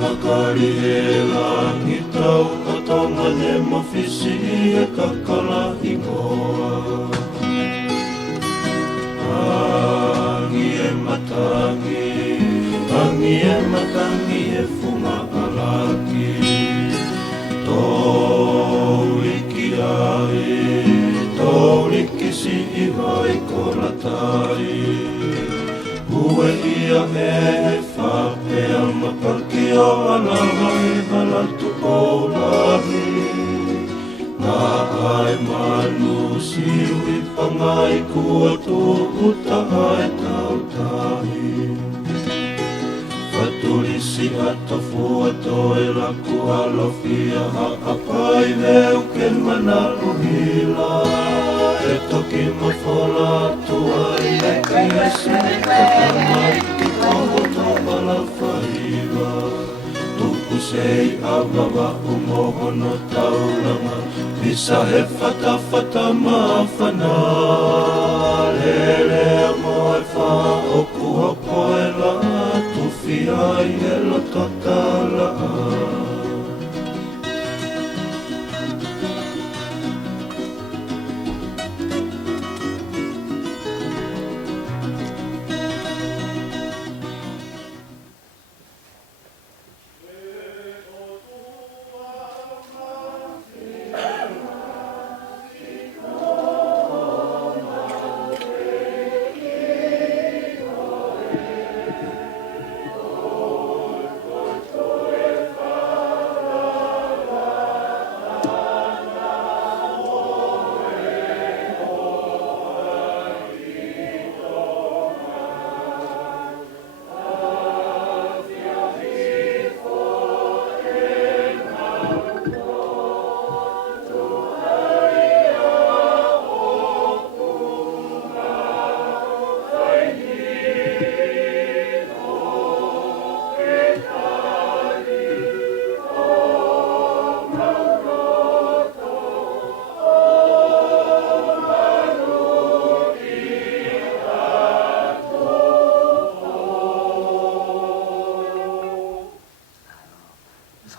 makari e langi tau o tonga ne mawhisi e kakala ingoa. Angi e matangi e funga alaki. Tōliki ai, tōliki si I vai kolatai. Ue ia e whapea mapaki o alawa e Latu Paula. Ngā ai manu siu I pangai kua tūputa ai tautahi. Fatulisi atafua toe laku alofia haapai leu ke mana uhila. E toki mawhola tuai e kia katamai Ki toho toka la whaiva. Tuku sei awawa umohono tauranga. Bisa he whatawhata mawhana. Lele moe wha oku hopo e Latu Fiai e loto tala.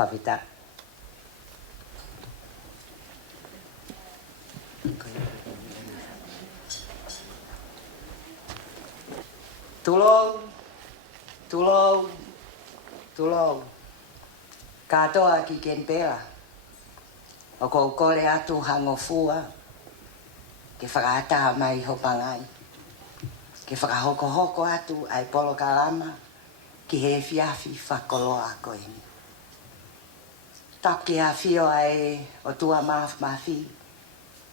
Whawhita. Tulou, tulou, tulou. Katoa ki ken pera. O kou kore atu hango fua. Ke whakaata mai hopangai. Ke whakahoko hoko atu ai polo kalama. Ki he fiafi whakoloa koe ni. Taki a fio ai o tua mafi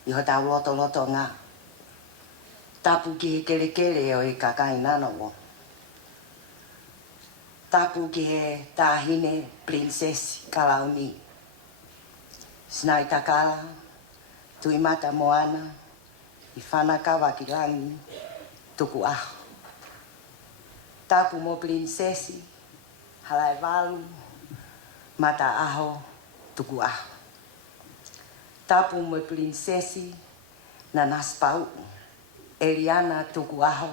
I ho tau loto ngā. Tapu ki he kele o I kakai nanowo. Tapu ki he tāhine princess kalauni. Snai takala, tui mata moana, I whanakawa ki langi, Tuku'aho. Tapu mo princesi, Halaevalu, mata aho, Tuku'aho. Tapu mo princesi Nanasipau'u, Eliana Tuku'aho,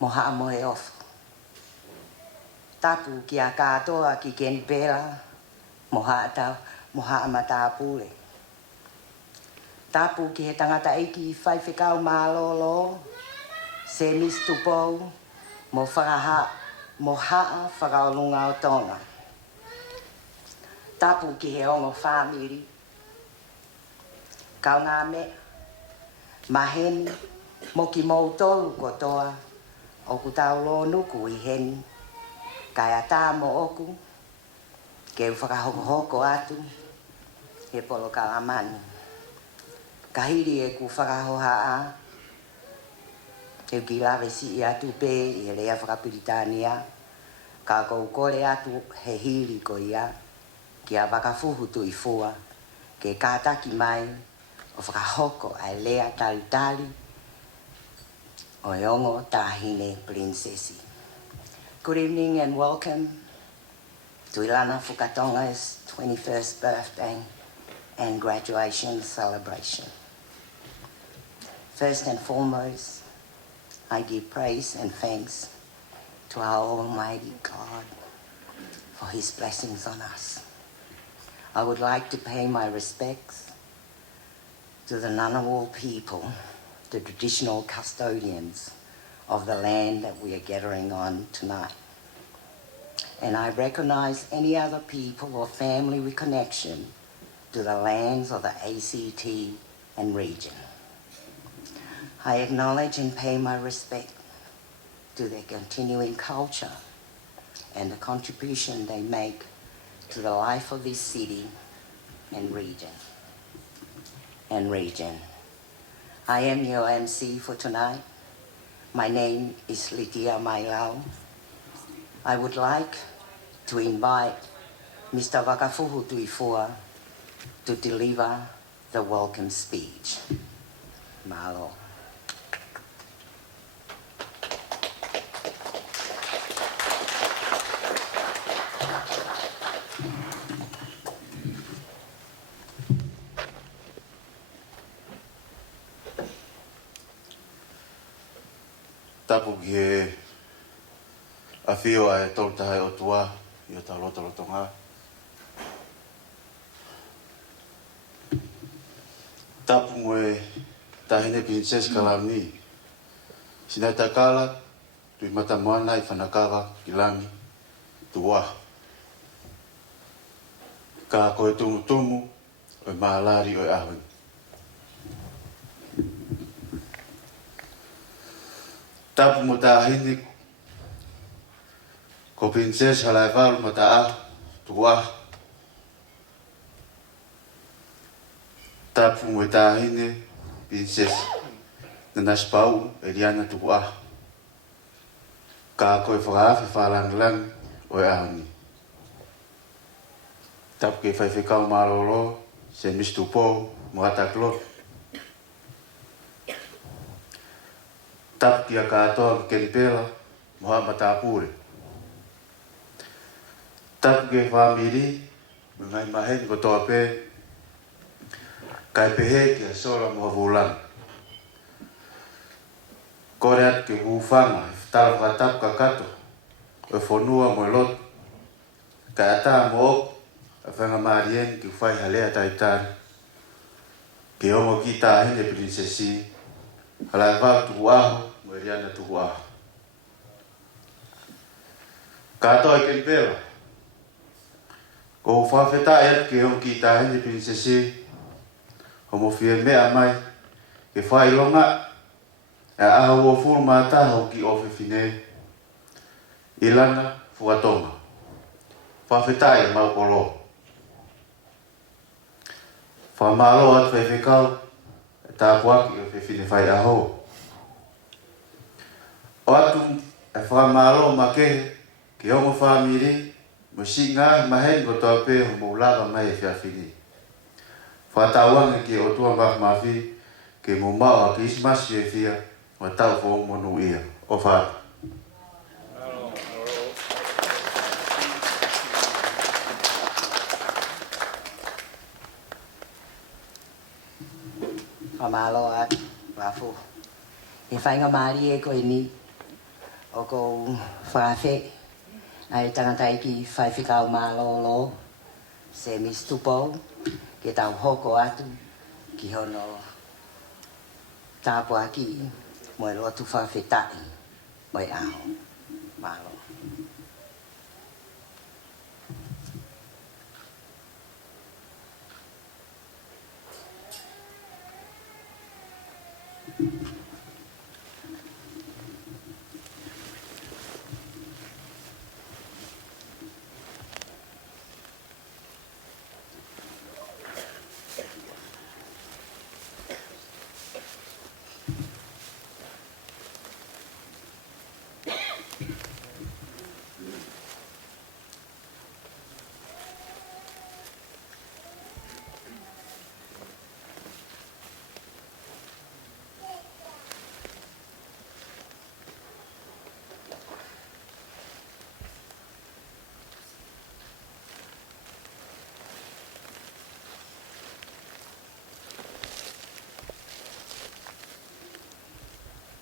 moha moe ofu. Tapu ki a katoa ki ken pera, moha mata apule. Tapu ki he tangata iki I whaiwhekau mālolo, se mistupou, mo haa whakaolunga o tonga. Tapu ki he ongo whamiri. Kau ngā me, maheni, mo ki mautolu kotoa, oku tau lo nuku I heni. Kai a tā mo oku, ke whakahoko atu, he polo kalamani. Kahiri e ku whakahoha a, ke ki lawe si I atu pē I he rea whakapiritania, ka kou kore atu he hiri ko ia, ki a wakafuhutu I fua, ke kātaki mai, o whakahoko ai lea talitali, o yongo tāhine princesi. Good evening and welcome to Ilana Fukatonga's 21st birthday and graduation celebration. First and foremost, I give praise and thanks to our Almighty God for his blessings on us. I would like to pay my respects to the Ngunnawal people, the traditional custodians of the land that we are gathering on tonight. And I recognise any other people or family with connection to the lands of the ACT and region. I acknowledge and pay my respect to their continuing culture and the contribution they make to the life of this city and region. I am your MC for tonight. My name is Litia Mailau. I would like to invite Mr. Wakafuhu Tuifua to deliver the welcome speech. Malo. Tapu ki he a whio ai tolu tahai o tua i o tau lotolotonga. Tapu moe tahine princess kalami. Sinai takala tui mata moana i whanakawa ki lami tua. Ka koe tumu o mahalari o ahun. Tapu mo tahine ko princess Halaevalu mo ta'a tua. Tapu mo tahine princess Nanasipau'u Eliana Tuku'aho. Ka koe whakawhi whalangilangi o ahuni. Tapu ke whaiwhikau maroro se mistupo mo atakloro. Tapu ki a katoa ki keripela mo hama tāpure. Tapu ke whamiri mo ngai maheni ko toa pē kai pehe ki a sola mo havulang. Kore atu ke hufanga e whtala whakatapu ka kato o e whonua mo e lotu. Kai ata mo oku a whanga Marion ki whai halea taitari. Ke homo ki tāhine princessi Halaevalu Tuku'aho mo Eliana Tuku'aho. Katoa i keripela. Ko whawhetai atu ke homo ki tāhine princessi homo whie mea mai ke whai longa e aho o furu mātaho ki ofe whine Ilana Fukatonga. Whawhetai e mau kolo. Whamalo atu e whekau e tāpuaki o whine whai aho. O atu e whamalo ma kehe ki homo whamiri mo si ngā maheni ko toa pē homo lava mai e whiawhini. Whatauanga ki o tua mahmafi ke mo mao a ki ismasi e whia o tau fo monu ia. O whātu. Whamalo atu, wafu. E whainga maari e koe ni o ko whawhe ai tangatai ki whaiwhikau mālolo se mistupo ke tau hoko atu ki hono tāpuaki mo e lotu whawhetai mo e aho mālo.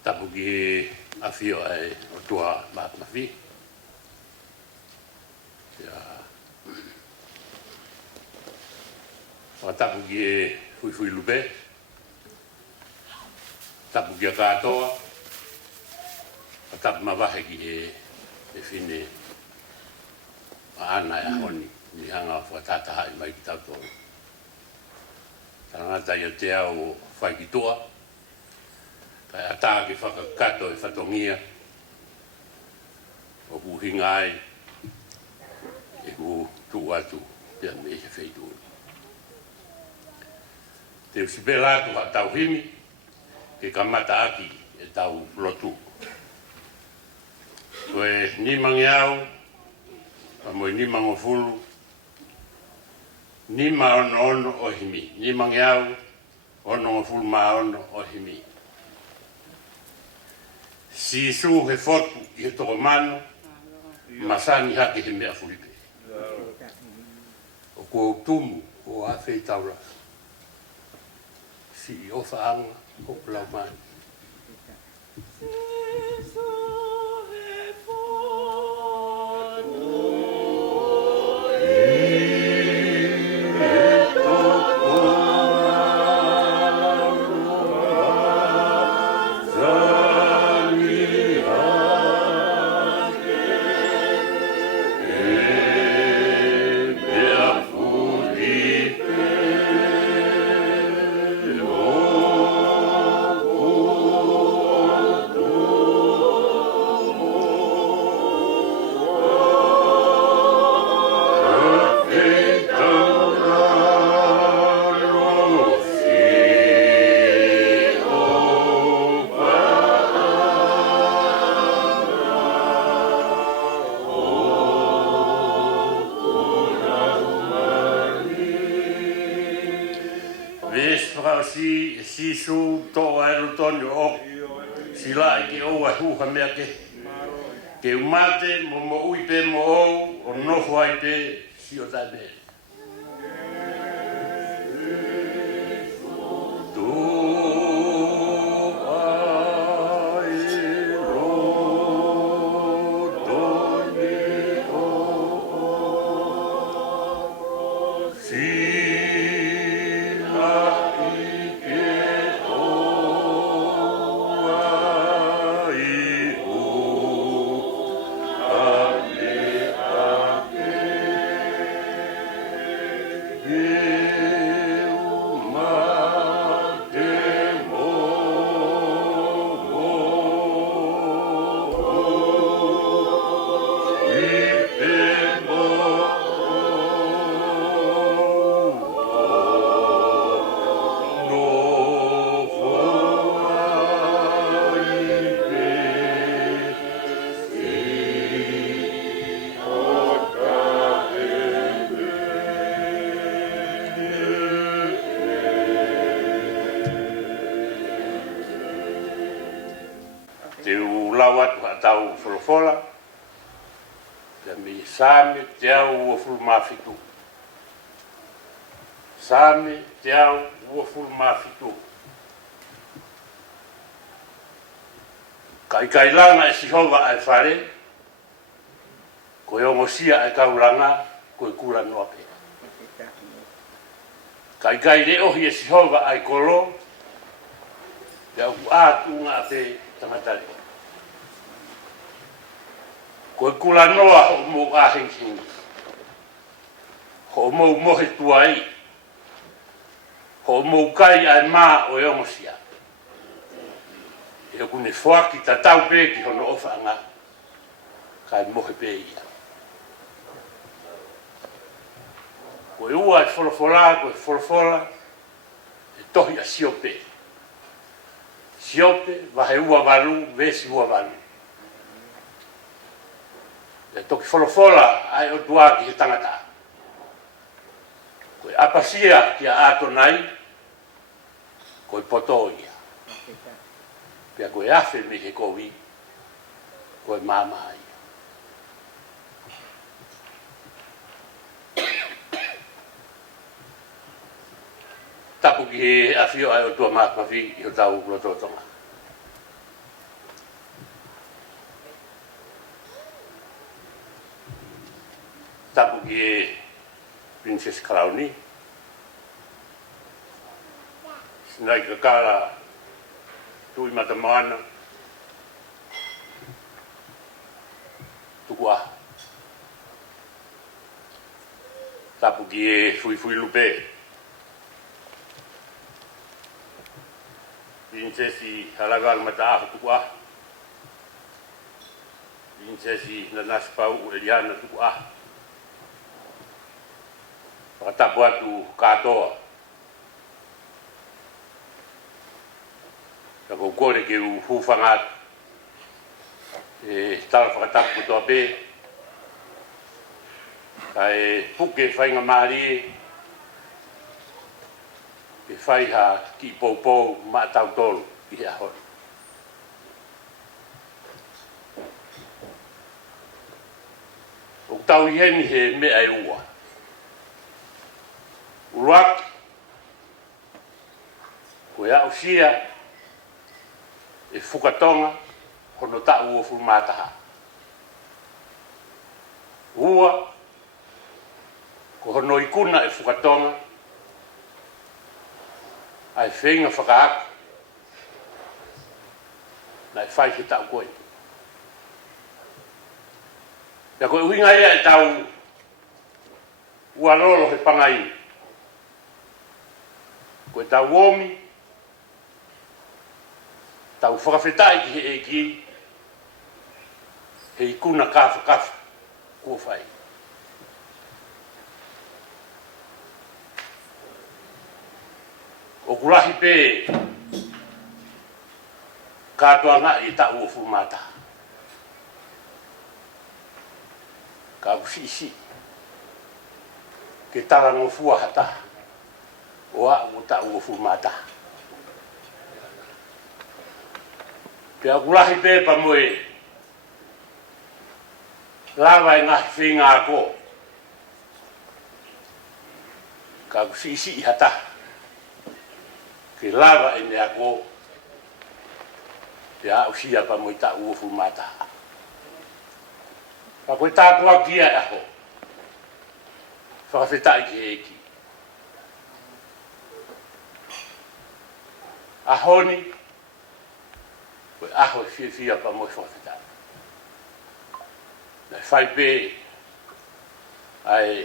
Tapu ki a whio ai o tua mātmafi. Ia tapu ki e fui lupe. Tapu ki a katoa. Tapu mawahe ki e fine ana e honi. Ni hanga whatataha i mai ki tautoa. Tangata ia te au whai ki toa. Kai ata ki whakakato e whatongia. O ku hingai. E ku tuku'aho pia me se wheitu. Te usipe Latu ha tau himi. Ke kamata aki e tau Latu. Koe ni mangi au. Pamoi ni mango fulu. Ni ma ono o himi. Ni mangi au. Ono o fulu ma ono o himi. Si su he fotu i he toko mano. Masani hake he mea fulipe. O kua utumu o a whei taura. Si o whaanga o lau mani. Si su to aero tonio o si la ke o a hu mea ke umate mo ui pe mo o no foi pe si o tabe tau folofola te mi same te au o fulu mafitu same te au o fulu mafitu kai langa e sihova ai fare ko yo mosia e kaulanga ko kula no pe kai de o ye sihova ai kolo te au atu nga pe tamatali ko kula noa o mo a hinking ho mo he tuai ho mo kai ai ma o yomosia e ku ne foaki tatau pe ki hono ofanga kai mo he pe ia ko ua folofola e tohi a siope va he ua valu vesi ua valu e toki folofola ai o tua ki he tangata. Koe apasia ki a ato nai, koe poto ia. Pea koe afe me he kowi, koe mama ia. Tapu ki he afio ai o tua mafi i o tau Fukatonga. Tapu ki Princess Crown'i Sinai ka kala tui matamana. Tuku'aho. Tapu ki e fui lupe. Princesi Halaevalu mata'aho Tuku'aho. Princesi Nanasipau'u Eliana Tuku'aho. Pakatapu atu katoa. Kako kore ke u hufanga atu. Tala pakatapu kutoa pe. Kai puke whainga maari e whai ha ki poupou ma tau tolu i ahon. O tau i heni he mea e ua. Uruaki ko ia usia e Fukatonga hono ta'u o fulmataha. Ua ko hono ikuna e Fukatonga ai whenga whakaaka na e whai ki tau koe. Ia koe uinga ea e tau ua lolo he pangai. Koe tau omi tau whakawhetai ki he eki he ikuna kafa kua whai. O kurahi pe katoa nga i ta'u o fumata. Ka usisi ke tala no fua hata o a o ta'u o fumata. Pea kurahi pe pa moe lava e ngahi whinga ako. Ka usisi hata ke lava e ne ako te a usia pa mo i ta'u o fumata. Ka koe tāpua kia e aho whakawhetai ki eki. Ahoni koe aho e fia pa mo i whakawhetai. Nei whai pe ai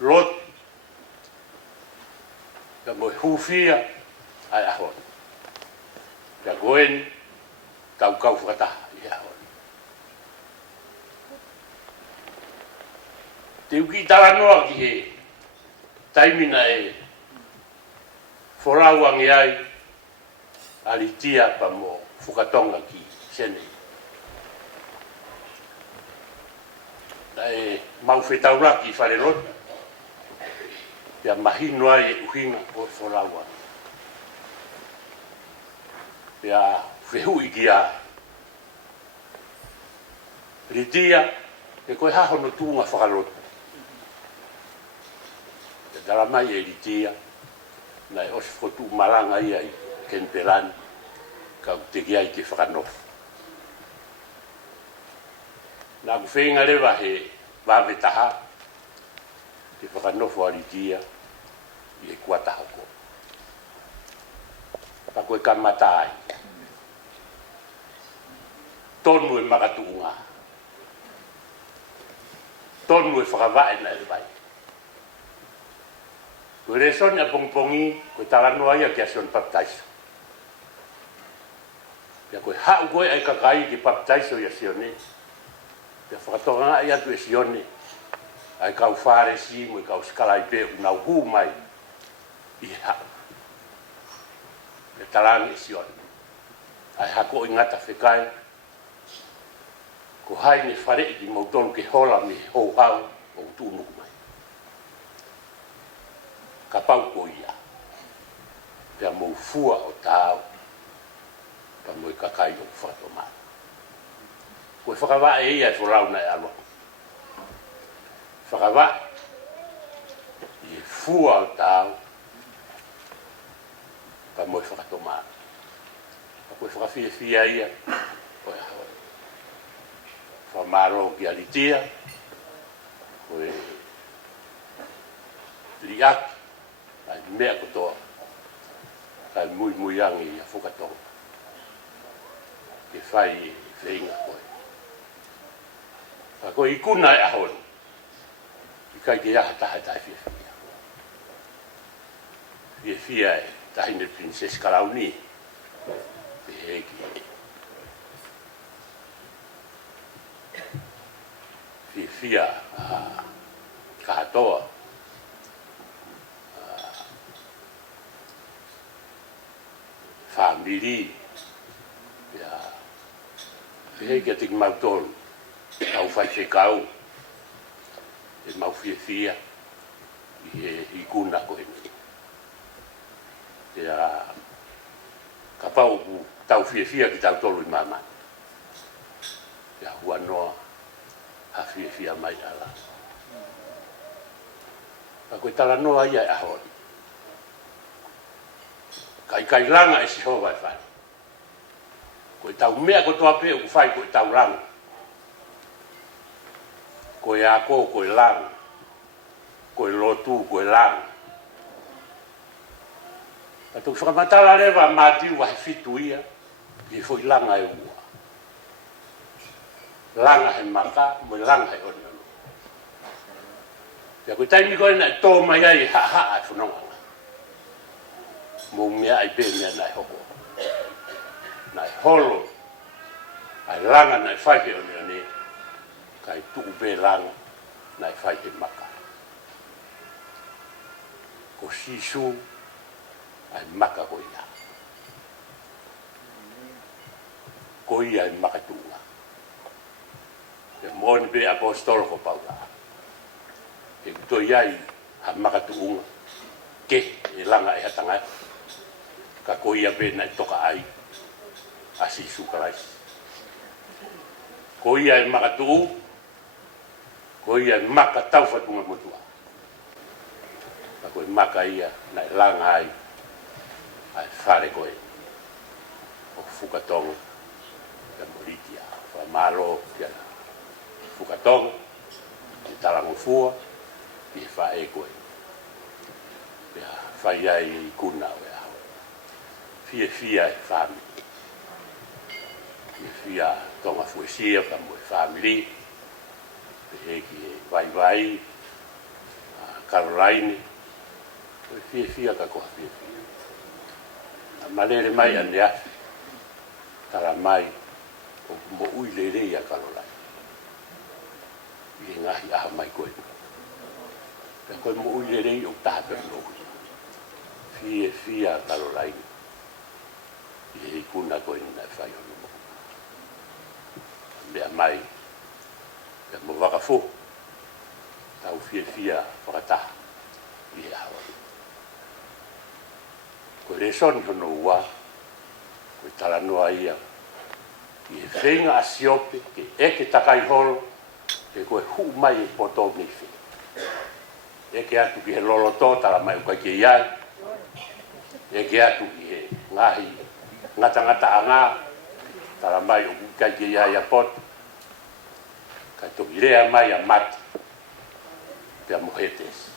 lot ka mo i hufia ai ahoni. Ka goeni tau kau whakataha i ahoni. Te uki tala noa ki he taimina e whorauangi ai alitia pa mo Fukatonga ki sene. Na e mau whetauraki whare rota. Pea mahino ai e uhinga o whorauangi. Pea whehui ki a ritia e koe hahono tūnga whakarota. Te taramai e ritia na e osi whotu maranga ia i Kenperani ka uteki ai ke whakanofu. Nā ku whenga rewa he wāwetaha ke whakanofu a ritia i e kuatahoko. Pa koe kamata ai. Tonu e makatuunga. Tonu e whakawai na e vai. Koe resoni a pongpongi, koe talanoa ia ki a sion baptaiso. Pea koe hau koe ai kakai ki baptaiso ia sione. Pea whakatonga ai atu e sione. Ai kau whare si, mo i kau skalai pe unau hu mai. I hau. Pea talani e sione. Ai hako i ngata whekai. Ko hai ne whare i mautonu ke hola me hou hau o tūnuku mai. Ka pau ko ia. Pea mou fua o tāu. Pa mo i kakai o whatomai. Koe whakawa e ia e whorau e alo. Whakawa i e fua o tāu. Pa mo i whakatomai. Koe whakawhia ia. Koe hawa. Whamaro ki alitia, koe liaki, ai mea kotoa. Kai Moimoi angi a Fukatonga. Ke whai whainga koe. Ka koe i kuna e ahon. I kai ke aha taha tai whiawhia. Whiawhia e tahine Princess Kalauni. Pe heki. Whiawhia katoa. Family. Ya. Heki atik mautolu. Kau whai whekau. E mau whiawhia. I kuna koe ni. Ya. Ka pau tau whiawhia ki tau tolu i mama. Ya hua noa. Ha whiawhia mai ala. Ka koe tala noa ia e ahon. Kai langa e si hoa e whai. Koe tau mea ko toa pe u whai koe tau langa. Koe ako, koe langa. Koe lotu, koe langa. Ka tuk whakamatala rewa mātiu wahe fitu ia. I fwoi langa e ua. Langa he maka, mo langa he ono. Ia koe taimi koe na e tō mai ai ha e whanonga. Mo mea ai pe mea nai hoko. Nai holo. Ai langa nai whaike o nea ne. Kai tuku pe langa nai whaike maka. Ko sisu ai maka ko ia. Ko ia ai maka tuunga. E mōni pe apostolo ko Paula. E kuto iai ha maka tuunga. Ke e langa e hatangai. Ka ko ia pe nai toka ai. Asi sukarai. Ko ia e maka tuu. Ko ia e maka tau whatunga motua. Ka ko e maka ia nai langa ai. Ai whare koe. O Fukatonga. Ka moritia. Wha maro kia Fukatonga. I talango fua. I whae koe. Ia whai ai i kuna o e hao. Fia e whami. Fia tonga fuesia ka mo family. Heki vai Caroline. Fia ka ko fia. Malere mai andea. Tala mai o mo uilere ia Caroline. I ngahi aha mai koe. Ka koe mo uilere o tape no. Fia Caroline. I kuna koe na fai o mea mai e mo waka fo tau fia whakataha i e hawa ko le soni hono ua ko tala noa ia i e whenga a siope ke eke takai holo ke koe hu mai e poto nifi eke atu ki he lolo tō tala mai ukai ke iai eke atu ki he ngahi ngata anga tala mai o kai ke ia ia pot kai to irea mai a mati pe mohetes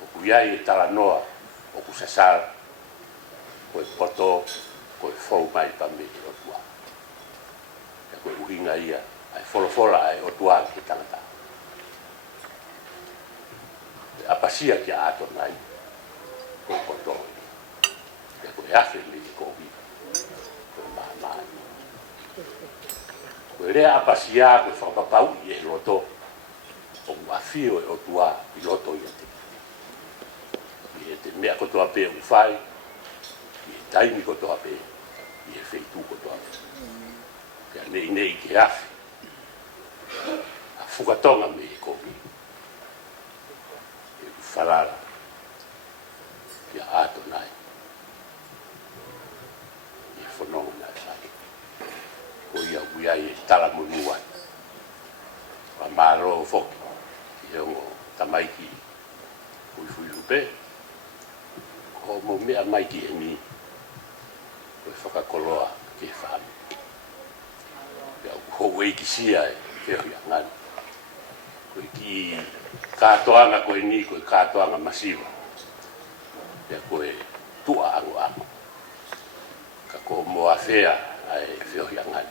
o kuia i tala noa o kusasal ko poto ko fo mai pa me o tua ka ko uhinga ia ai fola ai o tua ki tangata a pasia ki ato nai ko poto ka ko afe li ko vi ko rea apasia ko whakapau i e loto o mafio e o tua i loto i ate i e te mea kotoa pe u whai i e taimi kotoa pe i e wheitu kotoa pe kia nei ke afi a Fukatonga me e kovi e u whalala kia ato nai i e whanonga nai whai ko ia uiai e tala munuai. Wa maro foki, ki ongo tamaiki ui lupe. Ko mo mea maiki e mi, ko e whakakoloa ke whami. Ia uho eiki sia e keo ia ngani. Ko ki katoanga ko e ni, ko e katoanga masiwa. Ia ko e tua ango ango. mo afea ai fio hiangai.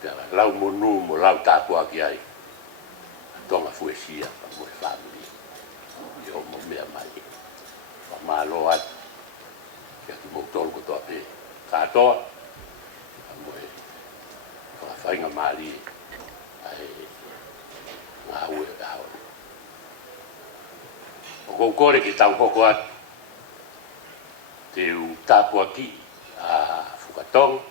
Pea lau monu mo lau tāpua ki ai. Tonga fuesia pa mo family. Yo mo mea mai. Pa malo at. Pea ki mo tolu ko toa pe. Katoa. Pa mo e. Whakawhainga maali. Ai. Ngā ue e hao. O kou kore ki tau hoko atu. Te u tāpua ki a Fukatonga.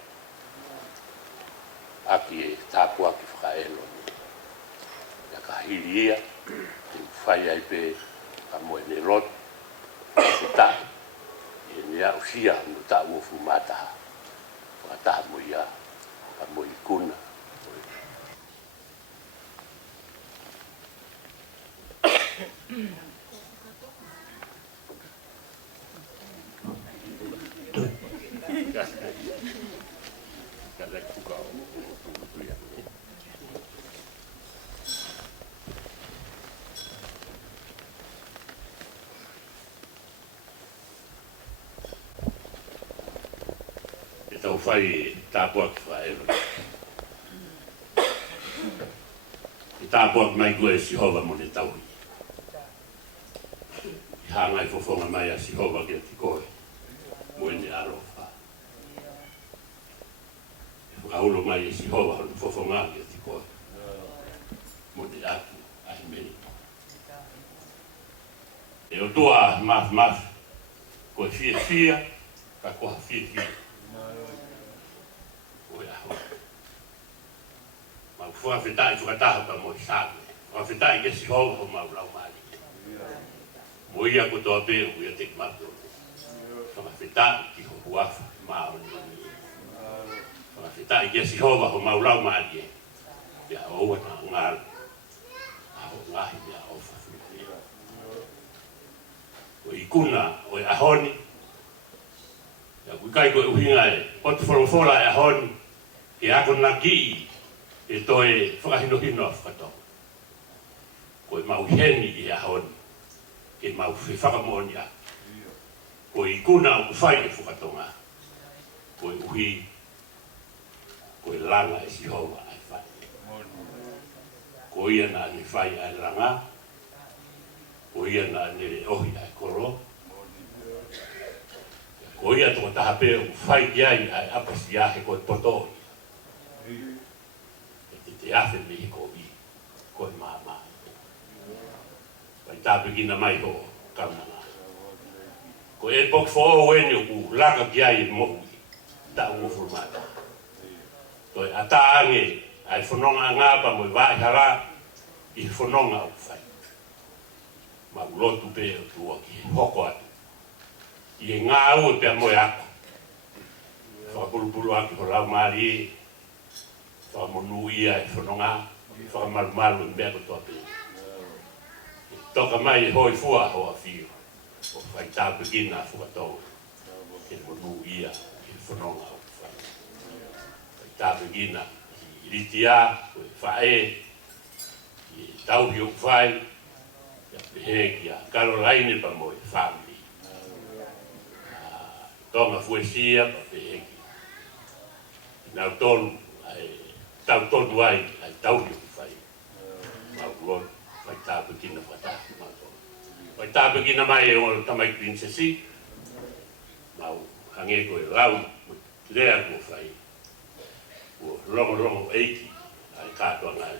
Aki e tāpua ki whakaelo ni. Ia ka hiri ia. Te u whai ai pe ka moe ne lot. Te tā. E nea usia no tā uofu mātaha. Whakataha mo ia. Ka moe i kuna. Tau whai tāpua ki whaero. I tāpua ki mai koe si hova mo ne tauhi. I hāngai fofonga mai a si hova ki a ti koe. Mo ene arofa. E whakaholo mai e si hova hon fofonga ki a ti koe. Mo ne atu a hi meni. E o tua maf. Koe fia. Ka koha fia. Whawhitai whakataha pa mo i sāme. Whawhitai ke si hova ho maulau maali. Mo ia ko toa pēo ia te mato. Whawhitai ki ho huafa mao ni. Whawhitai ke si hova ho maulau maali. Ia oua na ngāru. Aho ngahi ia ofa whiti. O i kuna o i ahoni. Ia kuikai koe uhinga e. Potu wholofola e ahoni. E ako na ki e toe whakahinohino a Fukatonga. Ko e mau heni i ahoni, e mau whakamoni a. Ko i kuna o kuwhai e Fukatonga. Ko e uhi, ko e langa e si hova ai whai. Ko ia na ni whai ai langa, ko ia na ni ohi ai koro. Ko ia toko taha pēo whai iai ai apasi ahe ko e potoi. Te afe me hiko i koe maa. Vai tāpikina mai ho kaunanga. Ko e pok fōo eni o ku laka ki ai mohu i. Ta uofu mata. Toi ata ange ai whanonga ngāpa mo i vai hara i whanonga o whai. Ma ulotu pe o tua ki hoko atu. I e ngā ue pia moe ako. Whakapulupulu aki ho lau maari e. Whamonu ia e whanonga, whakamarumaru i mea kotoa pe. Toka mai e hoi fua hoa whio, o whai tāpikina a Fukatonga. Ke monu ia e whanonga o whai. Whai tāpikina i ritia, o e whae, i tauhi o whai, ia pehe ki a Caroline pa mo e family. Tonga fuesia pa pehe ki. Nau tonu, tau tonu ai tauhi o whai. Mau lor, whai tāpikina whatahi mātou. Whai tāpikina mai e o tamai princesi. Mau hange koe lau, lea ko whai. O rongo eiki, ai kātua ngai.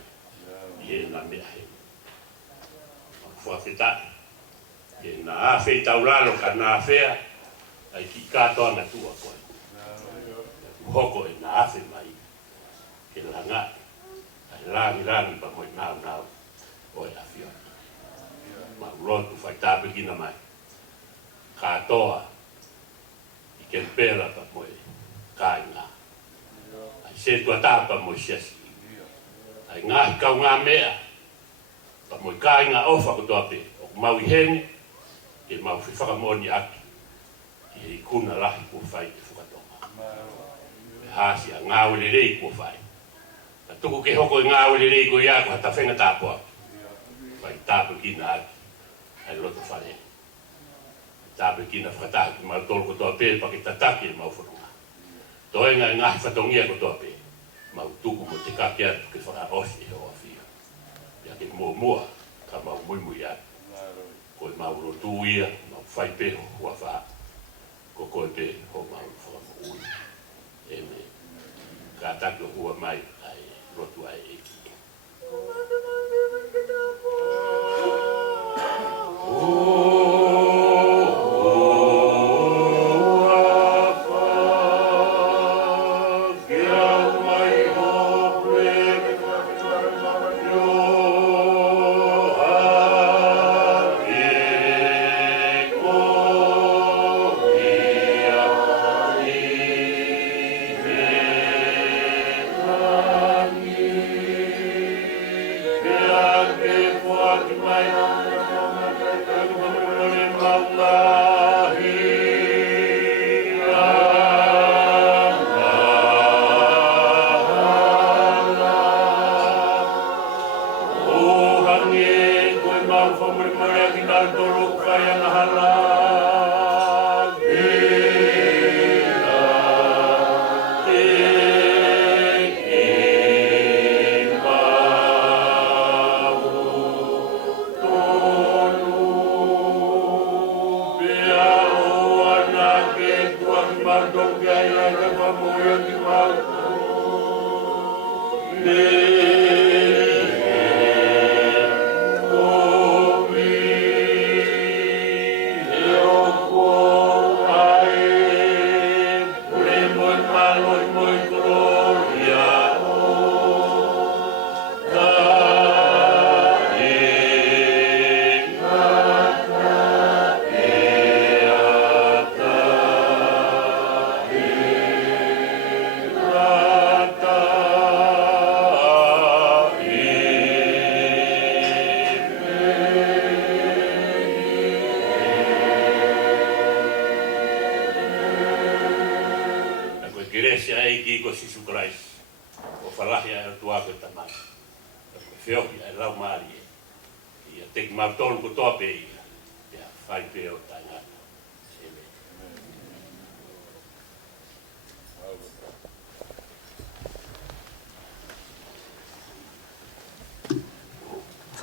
I e na mea he. Mau whawhetaki. I e na awhei tauraro ka na awhea, ai ki kātua na tua koe. Hoko e na awhe mai. Ke langa, ai rangi pa moi nau, o e awhiona. Ma urotu whai tāpikina mai. Kātoa, i ken pēra pa moi kāinga. Ai se tua tāpa moi siasi. Ai ngahi kau ngā mea, pa moi kāinga ofa kotoa pe. O mau i heni, ke mau whiwhakamoni aki. I kuna lahi ko whai i Fukatonga. Hasi a ngāwele rei ko whai. Tuku ke hoko i ngāwele rei ko ia ko hata whenga tāpua. Whai tāpikina aki. Ai loto whare. Tāpikina whakataha ki mau tolu kotoa pēr pa ki tataki e mau whanonga. Toenga ngā Fukatonga ko tope. Mau tuku mo te kakia ke whakaosi o awhia. Ia ke mua ka mau Moimoi atu. Koe mau rotu ia, mau whaipeho hua wha. Ko koe pe ho mau whakamoui. E me ka tako hua mai ai rotu ai eki.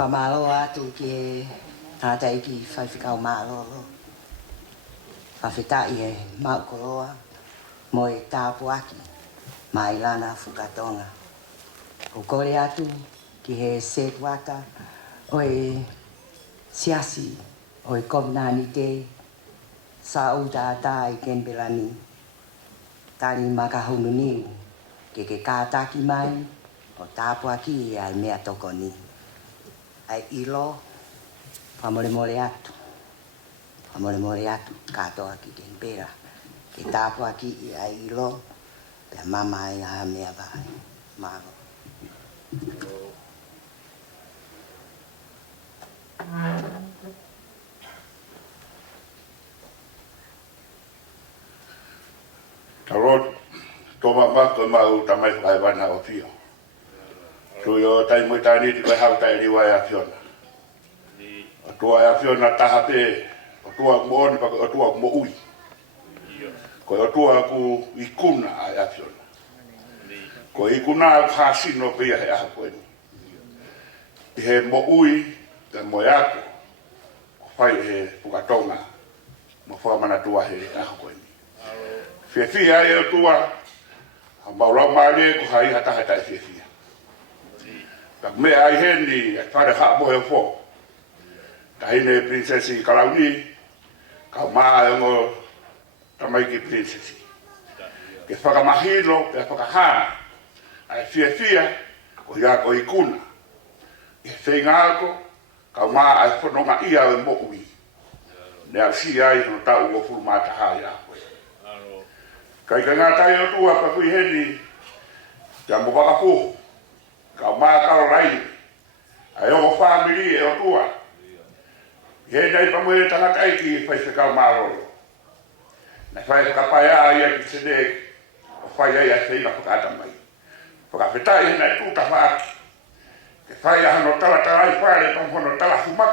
Whamalo atu ke tātai ki whaiwhikau mālolo. Whawhitai e maukoloa mo e tāpuaki ma Ilana Fukatonga. O kore atu ki he setwaka o e siasi o e komnani te sa utata i Kembelani. Tari makahunu niu ke kātaki mai o tāpuaki e ai mea tokoni. Ai ilo, whamoremore atu. Whamoremore atu, katoa ki Kembera. Ke tāpua ki i ai ilo, pia mama i a mea vai. Maro. Tarot, toma mako mau tamai whaiwana o fio. So yo tai mo tani ti hau tai ni wa ya fiona. O tua ya fiona taha pe o tua mo on pa o tua mo ui. Ko o tua ku ikuna ya fiona. Ko ikuna ha sino pe ya ha ko ni. He mo ui te mo ya ko. Fai he Fukatonga. Mo fa mana tua he ha ko ni. Fia ya tua. Maura male ko hai hata hata fia. Tak me ai heni fare ha mo fo. Tahine princesi kalauni ka ma ngo tamai ki princesi. Ke faka mahilo, ke faka ha. Ai fia ko ya ko ikuna. E feinga ko ka ma ai fono ma ia mo ui. Ne asi ai no ta o fu mata ha ya. Kai ka ngata yo tua pa ku heni. Ja mo baka fu. Ka ma ka rai ai o family e o tua he dai pa mo ta kai ki fa se ka ma ro na fa ka pa ya ki se de o fa ya se na ka ta mai ka feta e na tu ta fa ke fa ya no ta ai fa le pa no ta la fuma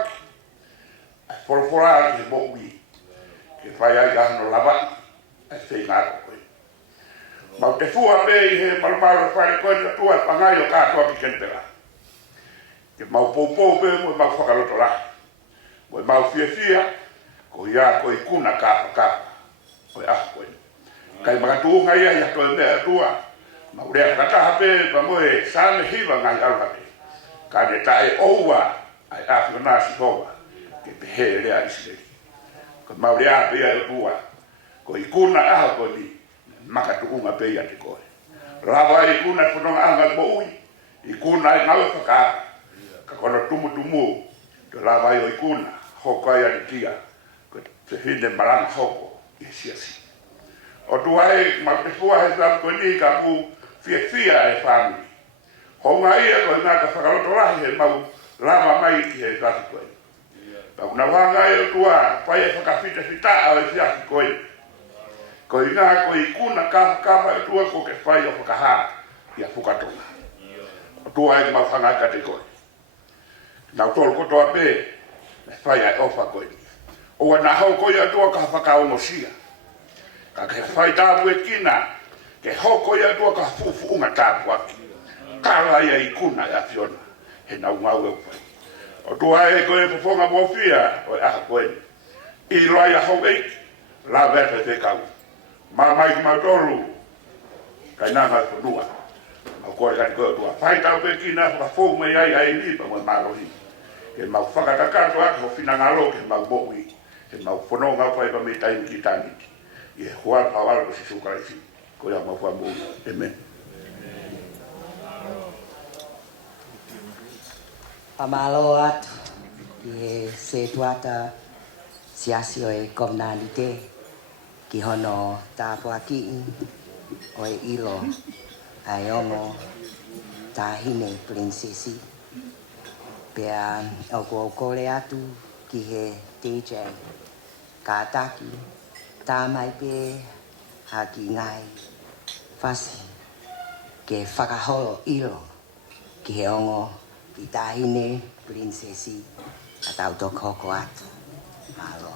por fora ki bo wi ke fa ya no la ba se na ko Mau te fua pe i he malumalo whare koe na tua pangai o kātua ki kentera. Ke mau pou pe mo mau whakaloto la. Mo mau fia ko ia ko i kuna kapa. Ko ia koe. Kai makatuunga ia toi mea tua. Mau rea kataha pe pa mo e sane hiva ngai alwake. Ka ne tae oua ai afi o Nanasipau'u. Ke pehe rea isileki. Ko mau rea pe ia tua. Ko i kuna aha ko ni. Makatuunga pe ia te koe. Lava i kuna whanonga anga mo ui. I kuna i ngawe whaka. Ka kono tumu. Te lava i o i kuna. Hoko ai ani tia. Ko te hine maranga hoko. I siasi. O tuai ma te fua he sam ko ni ka pu fia e family. Honga ia ko nga ka whakaloto lahi he mau lava mai ki he kasi koe. Pa una wanga e o tua. Pai e whakafita fita o e siasi koe. Ko i ngā ko i kuna kafa e tua ko ke whai o whakaha i a Fukatonga. O tua e mau whanga ka te koe. Nau tolu kotoa pē, me whai ai ofa koe. O a nā hau koe a tua ka whakaongosia. Ka ke whai tāpu e kina, ke hau koe a tua ka fufu unga tāpu aki. Kala ia i kuna e a Fiona, he nau ngau e uwhai. O tua e koe whawhonga mōwhia, o e aha koe. I loa ia hau eiki, la vepe te kau. Mai ki mautolu, kai nanga whanua. Mau kore kani koe tua. Whai tau pe ki nā whakafou mei ai lipa mo e marohi. Ke mau whakatakato ake ho whina ngalo ke mau mo'i. Ke mau whanau ngau whai pa me taimi ki tāniti. I he hua pawala ko si sukarisi. Ko ia mau wha mo'i. Amen. Pamalo atu. I se tuata siasi o e komunalite. Ki hono tāpuaki o e ilo ai ongo tāhine prinsesi. Pea o kore atu ki he DJ kātaki tāmai pe haki ngai fasi ke whakaholo ilo ki he ongo ki tāhine prinsesi a tau toko hoko atu. Malo.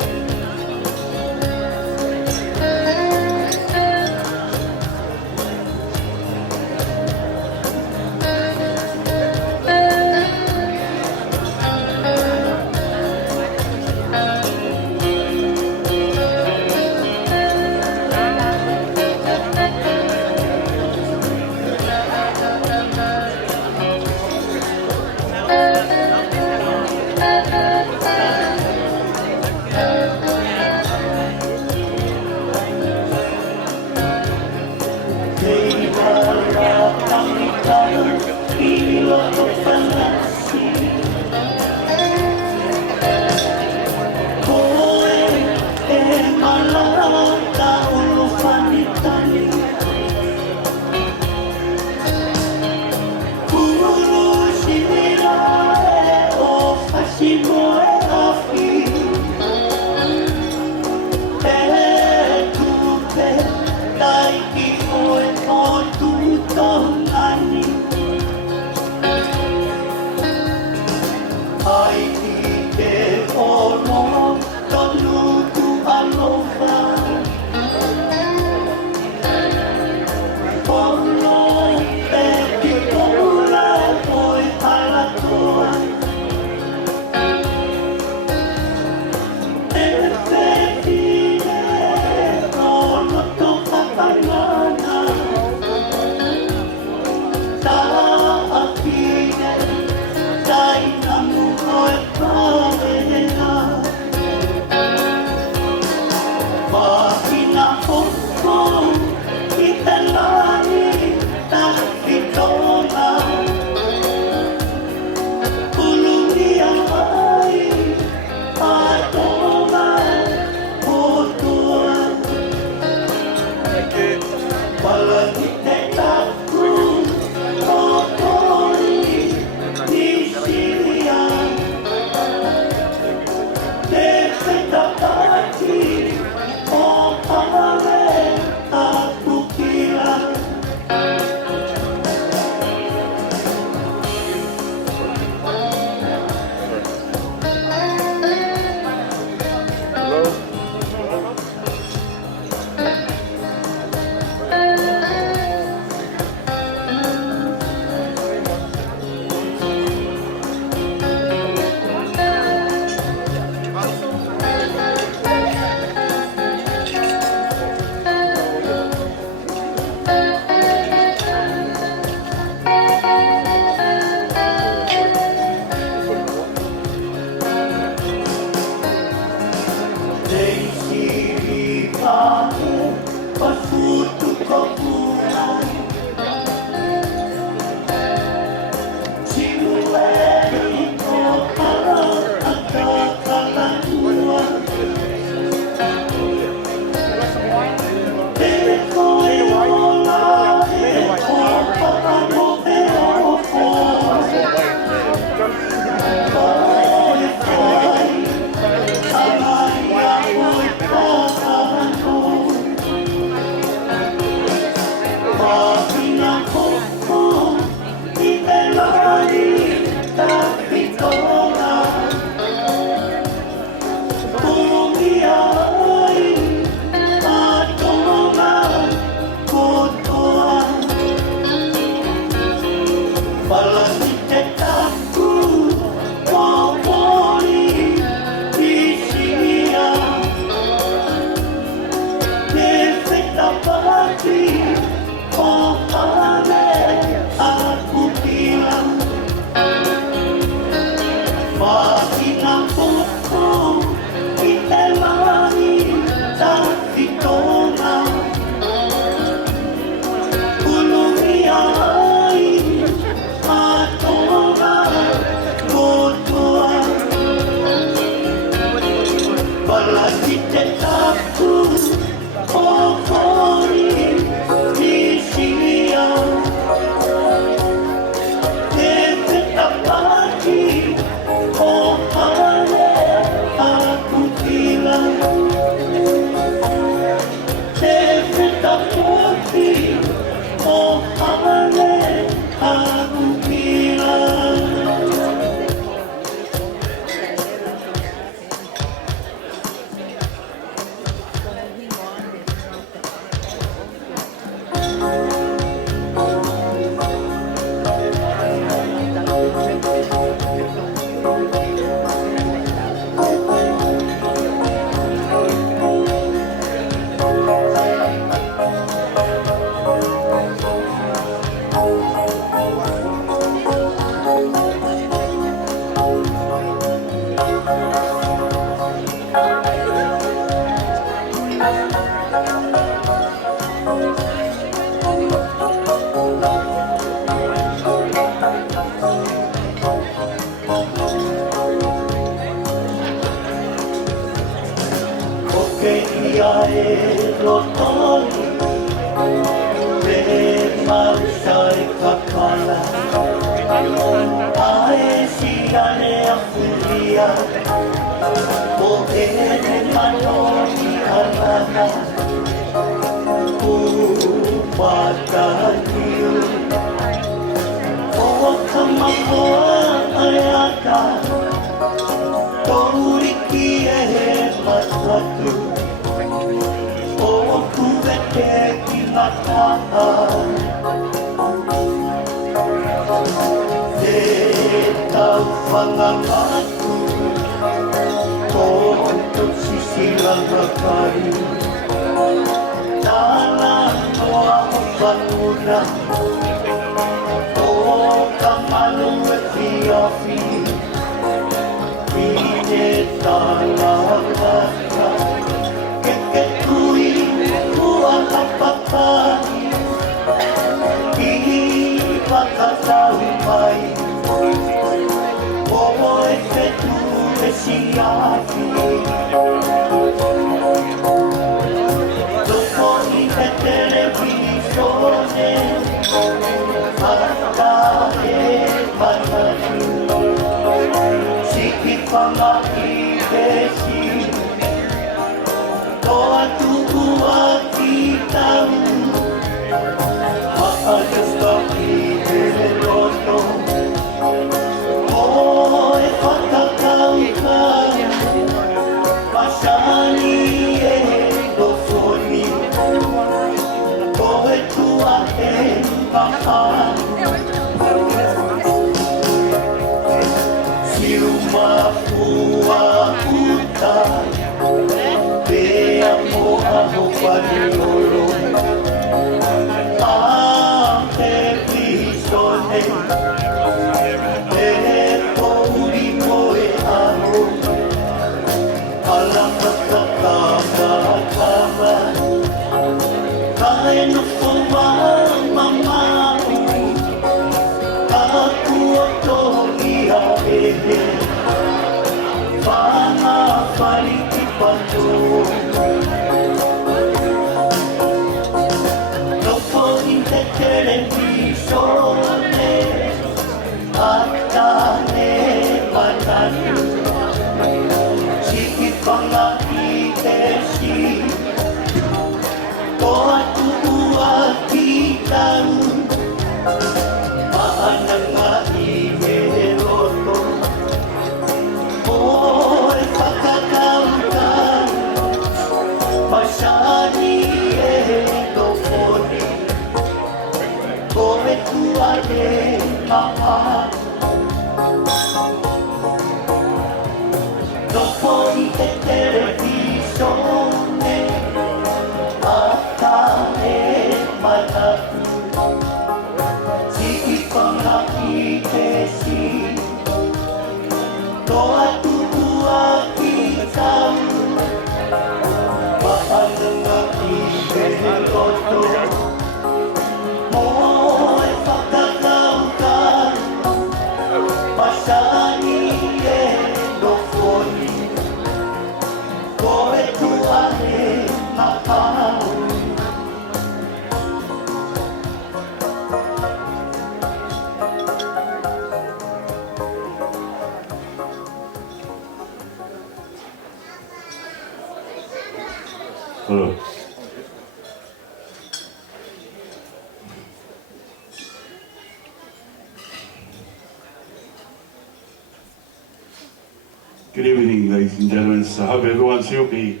Good evening, ladies and gentlemen. So I hope everyone's healthy.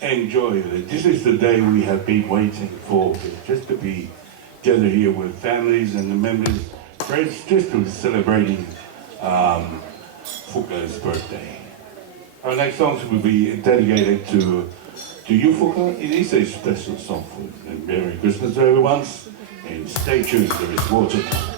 Enjoy it. This is the day we have been waiting for, just to be gathered here with families and the members, friends, just to celebrating Fuka's birthday. Our next song will be dedicated to you, Fuka. It is a special song for you. And Merry Christmas to everyone. And stay tuned, there is more to come.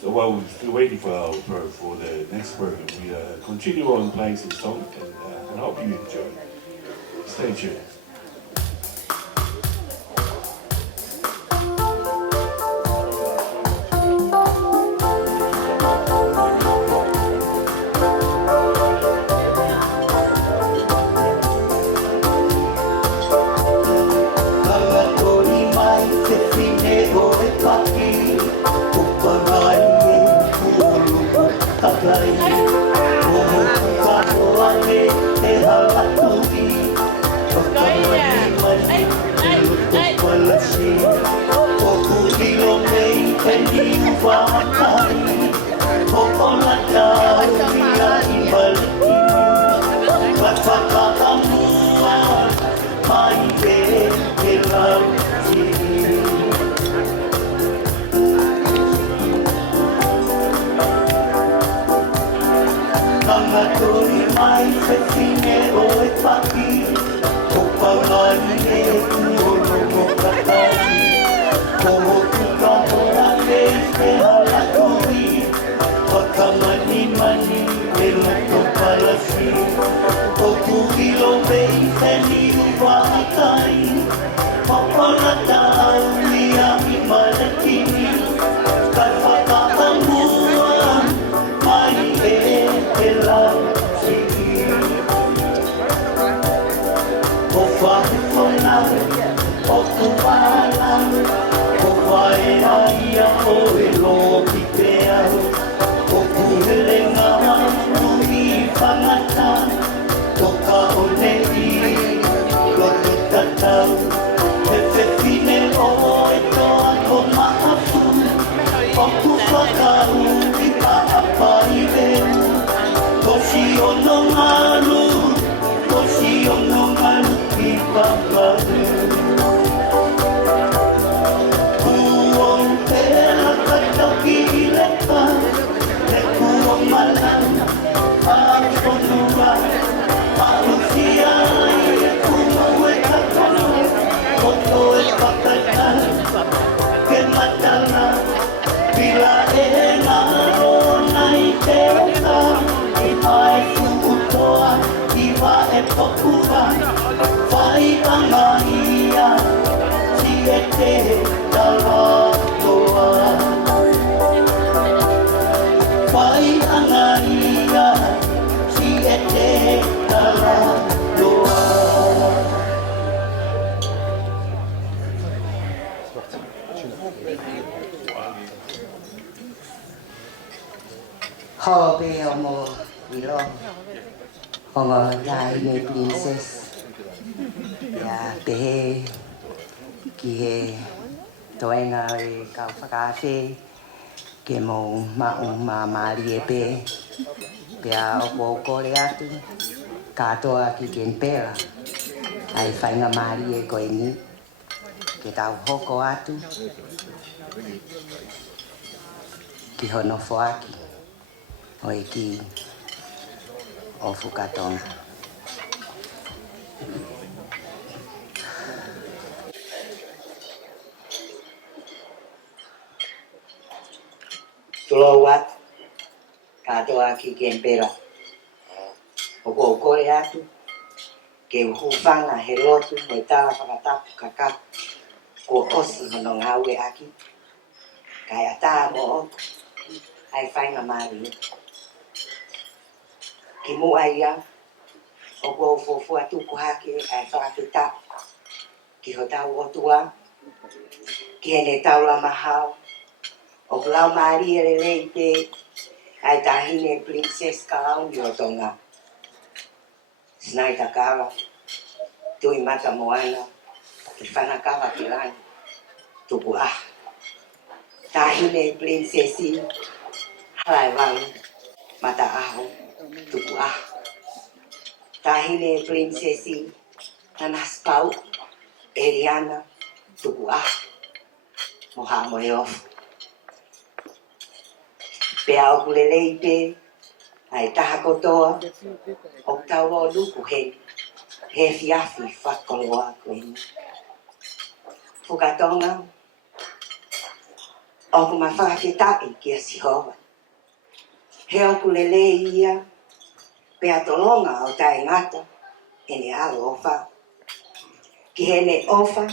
So while we're still waiting for the next program, we continue on playing some songs and hope you enjoy. Stay tuned. Princess ya pehe ki he toenga e ka whakawhi ke mo ma'u ma'amari e pe pea opo kore atu katoa ki ken pera ai whainga mari e koe ni ke tau hoko atu ki hono foaki o e ki o Fukatonga. Tulo wat katoa ki ken pera o ko kore atu ke hufanga he lotu me tala whakatapu kaka ko osi hono ngaue aki kai ata mo oku ai whainga mari ki mua ia o ko fofua tuku hake ai whakatita ki ho tau otua ki hene taula mahau o klau mari e leite ai tahine princess kalau ni o tonga snai takala tui mata moana ki whanakawa ki lani Tuku'aho tahine princessi Halaevalu mata aho Tuku'aho tahine princessi Nanasipau'u Eliana Tuku'aho Moimoi pea o kuleleite ai taha kotoa o taulo luku he fiafi whakoloa koe Fukatonga O ku ma whawhetai kia si hoa. He o ku lele ia, pe atolonga o tae ngata, ene alo ofa. Ki hene ofa,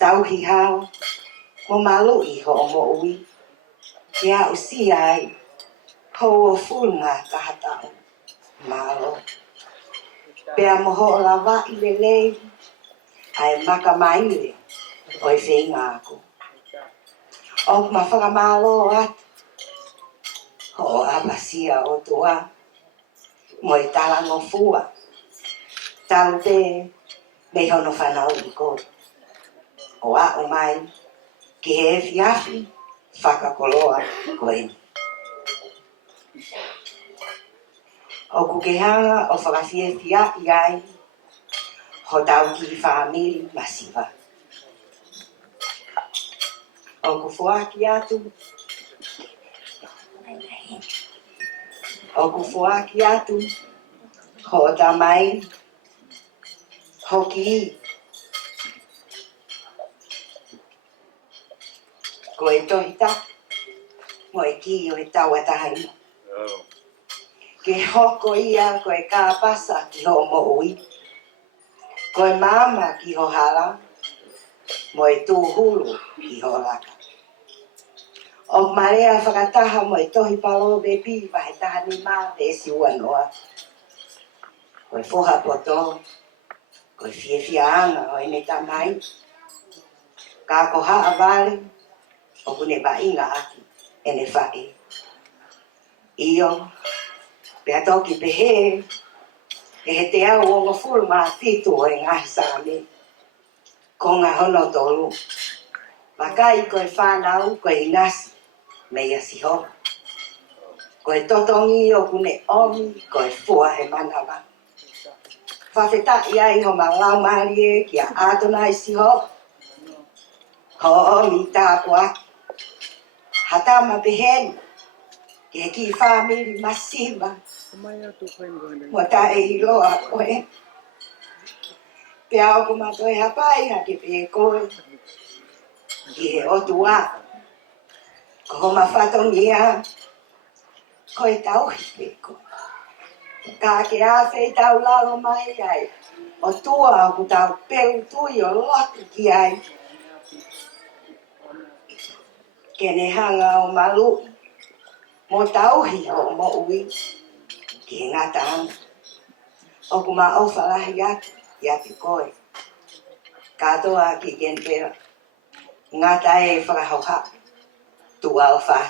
tauhi hao, mo malu I ho o mo ui. Ki a usi ai, ho o fulnga kahatao, malo. Pe a moho o lawa I lele, ai maka maile, o I whenga ako. O ma whakamalo atu, ho o apasia o tua, mo I tala no fua. Tau te, me hono whanau I kore. O a o mai, ki he fiafi, whakakoloa koe. O kukehanga o whakawhie fia iai, ho tau ki whamiri masiva. O kufuaki atu, o kufuaki atu, ho tamai, ho ki. Ko e tohita, mo e ki o e tau atahari. Ke hoko ia ko e kāpasa ki ho mo ui. Ko e mama ki ho hala, mo e tūhulu ki ho laka. O marea whakataha mo e tohi palo bebi wahe taha ni mā e si ua noa. Ko e whoha poto, ko e whiawhiaanga o e me tamai. Ka ko haa vale, o kune wainga aki, e ne whae. Iyo, pea toki pehe, e he te au o ngafuru mā fitu o e ngahi sāme. Ko ngā hono tolu. Wakai ko e whanau, ko e inasi, me ia si ho. Ko e totongi o kune omi, ko e fua he manawa. Whawheta iai ho ma ngau marie ki a ātona I si ho. Ho omi tāpu aki. Hatama pehen, ki he ki whamiri masiva. Mo ta e iloa koe. Pea o kumato e hapai hake pe koe. Ki he otua. Ko ho mawhatongia. Ko e tauhi pe koe. Ka ke a whei tau lao mai ai. O tua o ku tau peu tui o lotu ki ai. Kene hanga o malu. Mo tauhi o mo ui. Ki he ngata anga. O ku ma ofalahi atu. Iati koe. Katoa ki ken pera. Ngata e whakahauha. Tua o wha.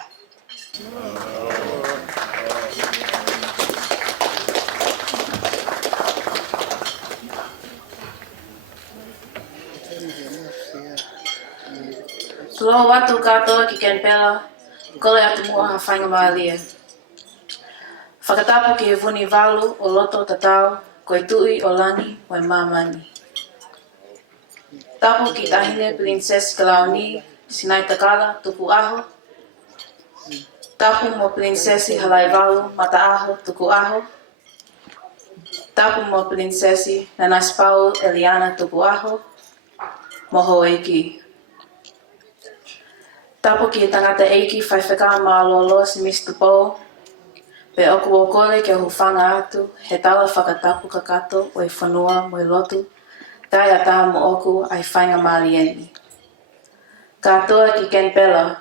Tulo watu katoa ki ken pela, kole atu mua ha whainga maalia. Whakatapu ki he vuni walu o loto tatau, koe tui o lani o e mamani. Tapu ki tahine princess Kalaoni, Sinai Takala, Tuku'aho. Tapu mo princesi Halaevalu, Mata'aho, Tuku'aho. Tapu mo princesi Nanasipau'u, Eliana, Tuku'aho. Moho eiki. Tapu ki tangata eiki whai wheka maalolo si Mr. Po. Pe oku o kore ke hu whanga atu, he tala whakatapu kakato o e whanua mo e lotu. Tai a tā mo oku ai whainga Marion. Katoa ki ken pela,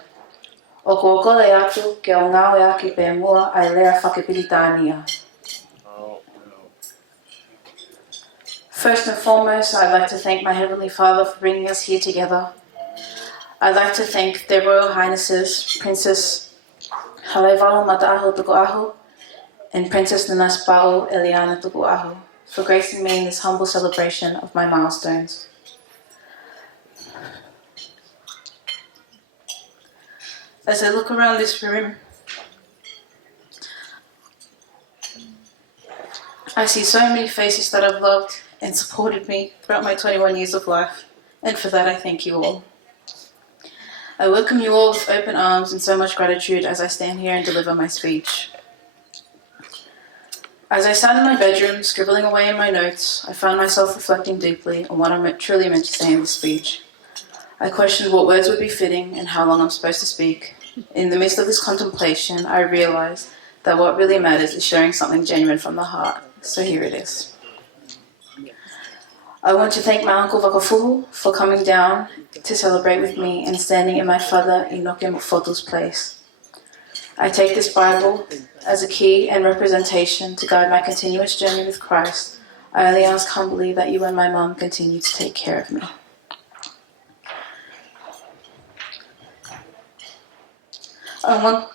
o ko kole atu ke o ngawe aki pe mua ai lea whakepiritānia. First and foremost, I'd like to thank my Heavenly Father for bringing us here together. I'd like to thank their Royal Highnesses, Princess Halaevalu Mata'aho Tuku'aho and Princess Nanasipau'u Eliana Tuku'aho for gracing me in this humble celebration of my milestones. As I look around this room, I see so many faces that have loved and supported me throughout my 21 years of life, and for that I thank you all. I welcome you all with open arms and so much gratitude as I stand here and deliver my speech. As I sat in my bedroom, scribbling away in my notes, I found myself reflecting deeply on what I truly meant to say in this speech. I questioned what words would be fitting and how long I'm supposed to speak. In the midst of this contemplation, I realized that what really matters is sharing something genuine from the heart. So here it is. I want to thank my uncle Wakafuhu for coming down to celebrate with me and standing in my father Inoke Mufotu's place. I take this Bible as a key and representation to guide my continuous journey with Christ. I only ask humbly that you and my mum continue to take care of me. I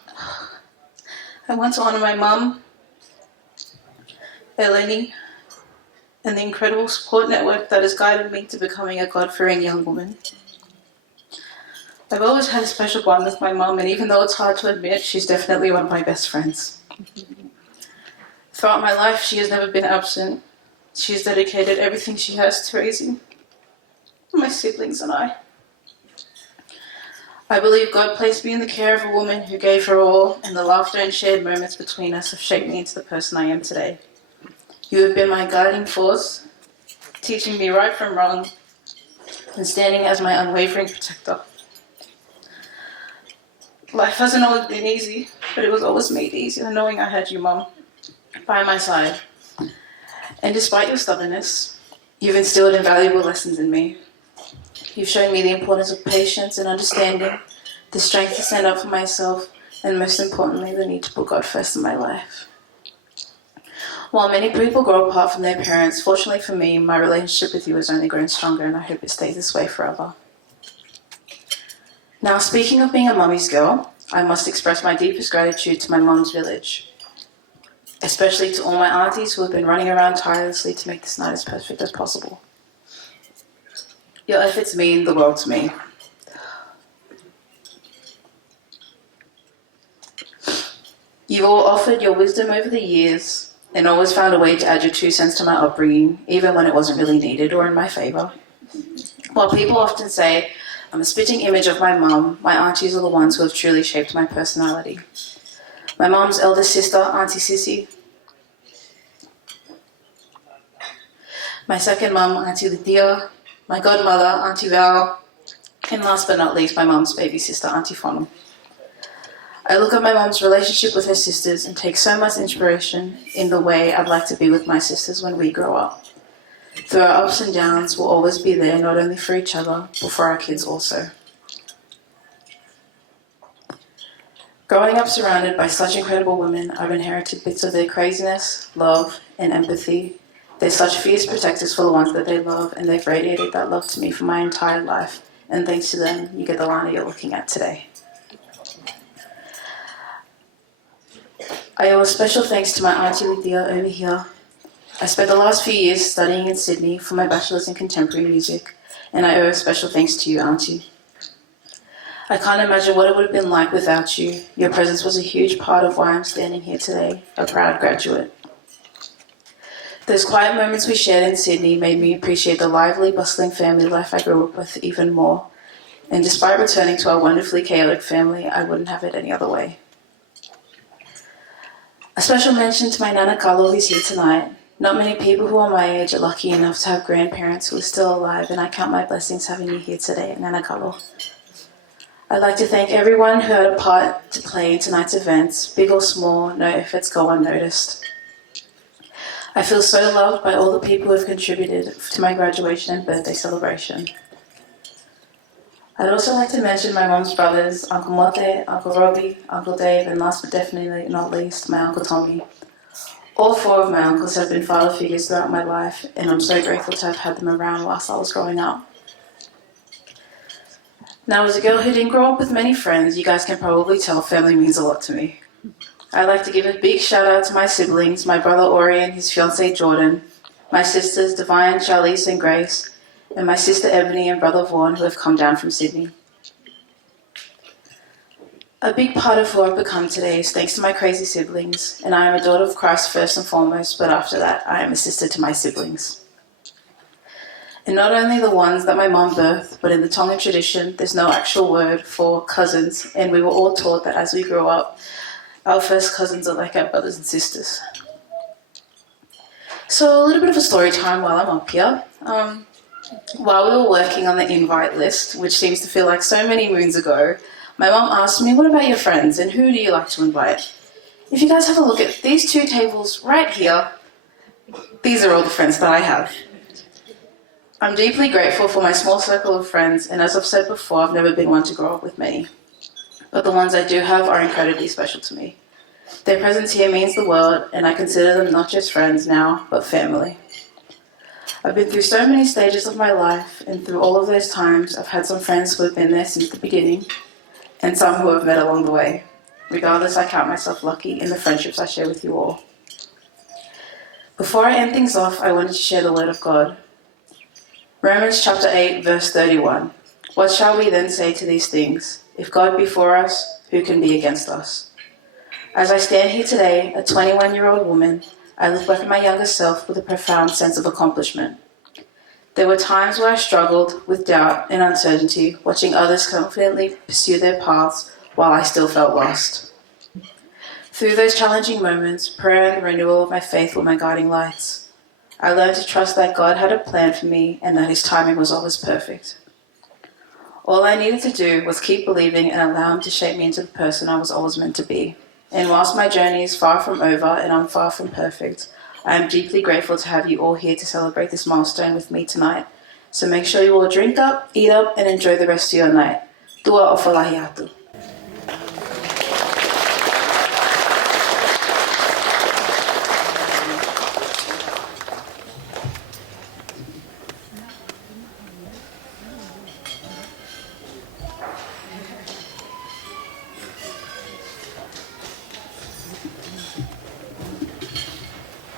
want to honor my mum, Eleni, and the incredible support network that has guided me to becoming a God-fearing young woman. I've always had a special bond with my mum, and even though it's hard to admit, she's definitely one of my best friends. Throughout my life, she has never been absent. She's dedicated everything she has to raising my siblings and I. I believe God placed me in the care of a woman who gave her all, and the laughter and shared moments between us have shaped me into the person I am today. You have been my guiding force, teaching me right from wrong, and standing as my unwavering protector. Life hasn't always been easy, but it was always made easier knowing I had you, Mum, by my side. And despite your stubbornness, you've instilled invaluable lessons in me. You've shown me the importance of patience and understanding, the strength to stand up for myself, and most importantly, the need to put God first in my life. While many people grow apart from their parents, fortunately for me, my relationship with you has only grown stronger, and I hope it stays this way forever. Now, speaking of being a mummy's girl, I must express my deepest gratitude to my mum's village, especially to all my aunties who have been running around tirelessly to make this night as perfect as possible. Your efforts mean the world to me. You've all offered your wisdom over the years and always found a way to add your 2 cents to my upbringing, even when it wasn't really needed or in my favour. While people often say I'm a spitting image of my mum, my aunties are the ones who have truly shaped my personality. My mum's eldest sister, Auntie Sissy. My second mum, Auntie Lydia. My godmother, Auntie Val, and last but not least, my mum's baby sister, Auntie Fonu. I look at my mum's relationship with her sisters and take so much inspiration in the way I'd like to be with my sisters when we grow up. Through our ups and downs, we'll always be there, not only for each other, but for our kids also. Growing up surrounded by such incredible women, I've inherited bits of their craziness, love, and empathy. They're such fierce protectors for the ones that they love, and they've radiated that love to me for my entire life. And thanks to them, you get the Ilana you're looking at today. I owe a special thanks to my Auntie Lydia over here. I spent the last few years studying in Sydney for my bachelor's in contemporary music, and I owe a special thanks to you, Auntie. I can't imagine what it would have been like without you. Your presence was a huge part of why I'm standing here today, a proud graduate. Those quiet moments we shared in Sydney made me appreciate the lively, bustling family life I grew up with even more. And despite returning to our wonderfully chaotic family, I wouldn't have it any other way. A special mention to my Nana Carlo who's here tonight. Not many people who are my age are lucky enough to have grandparents who are still alive, and I count my blessings having you here today, Nana Carlo. I'd like to thank everyone who had a part to play in tonight's events, big or small, no efforts go unnoticed. I feel so loved by all the people who have contributed to my graduation and birthday celebration. I'd also like to mention my mom's brothers, Uncle Mote, Uncle Robbie, Uncle Dave, and last but definitely not least, my Uncle Tommy. All 4 of my uncles have been father figures throughout my life, and I'm so grateful to have had them around whilst I was growing up. Now, as a girl who didn't grow up with many friends, you guys can probably tell family means a lot to me. I'd like to give a big shout out to my siblings, my brother Ori and his fiancée Jordan, my sisters Divine, Charlize and Grace, and my sister Ebony and brother Vaughan who have come down from Sydney. A big part of who I've become today is thanks to my crazy siblings, and I am a daughter of Christ first and foremost, but after that I am a sister to my siblings. And not only the ones that my mom birthed, but in the Tongan tradition there's no actual word for cousins, and we were all taught that as we grow up, our first cousins are like our brothers and sisters. So a little bit of a story time while I'm up here. While we were working on the invite list, which seems to feel like so many moons ago, my mum asked me, what about your friends and who do you like to invite? If you guys have a look at these 2 tables right here, these are all the friends that I have. I'm deeply grateful for my small circle of friends, and as I've said before, I've never been one to grow up with many. But the ones I do have are incredibly special to me. Their presence here means the world, and I consider them not just friends now, but family. I've been through so many stages of my life, and through all of those times, I've had some friends who have been there since the beginning, and some who I've met along the way. Regardless, I count myself lucky in the friendships I share with you all. Before I end things off, I wanted to share the word of God. Romans chapter 8, verse 31. What shall we then say to these things? If God be for us, who can be against us? As I stand here today, a 21-year-old woman, I look back at my younger self with a profound sense of accomplishment. There were times where I struggled with doubt and uncertainty, watching others confidently pursue their paths while I still felt lost. Through those challenging moments, prayer and the renewal of my faith were my guiding lights. I learned to trust that God had a plan for me and that His timing was always perfect. All I needed to do was keep believing and allow Him to shape me into the person I was always meant to be. And whilst my journey is far from over and I'm far from perfect, I am deeply grateful to have you all here to celebrate this milestone with me tonight. So make sure you all drink up, eat up, and enjoy the rest of your night. Tuku'aho.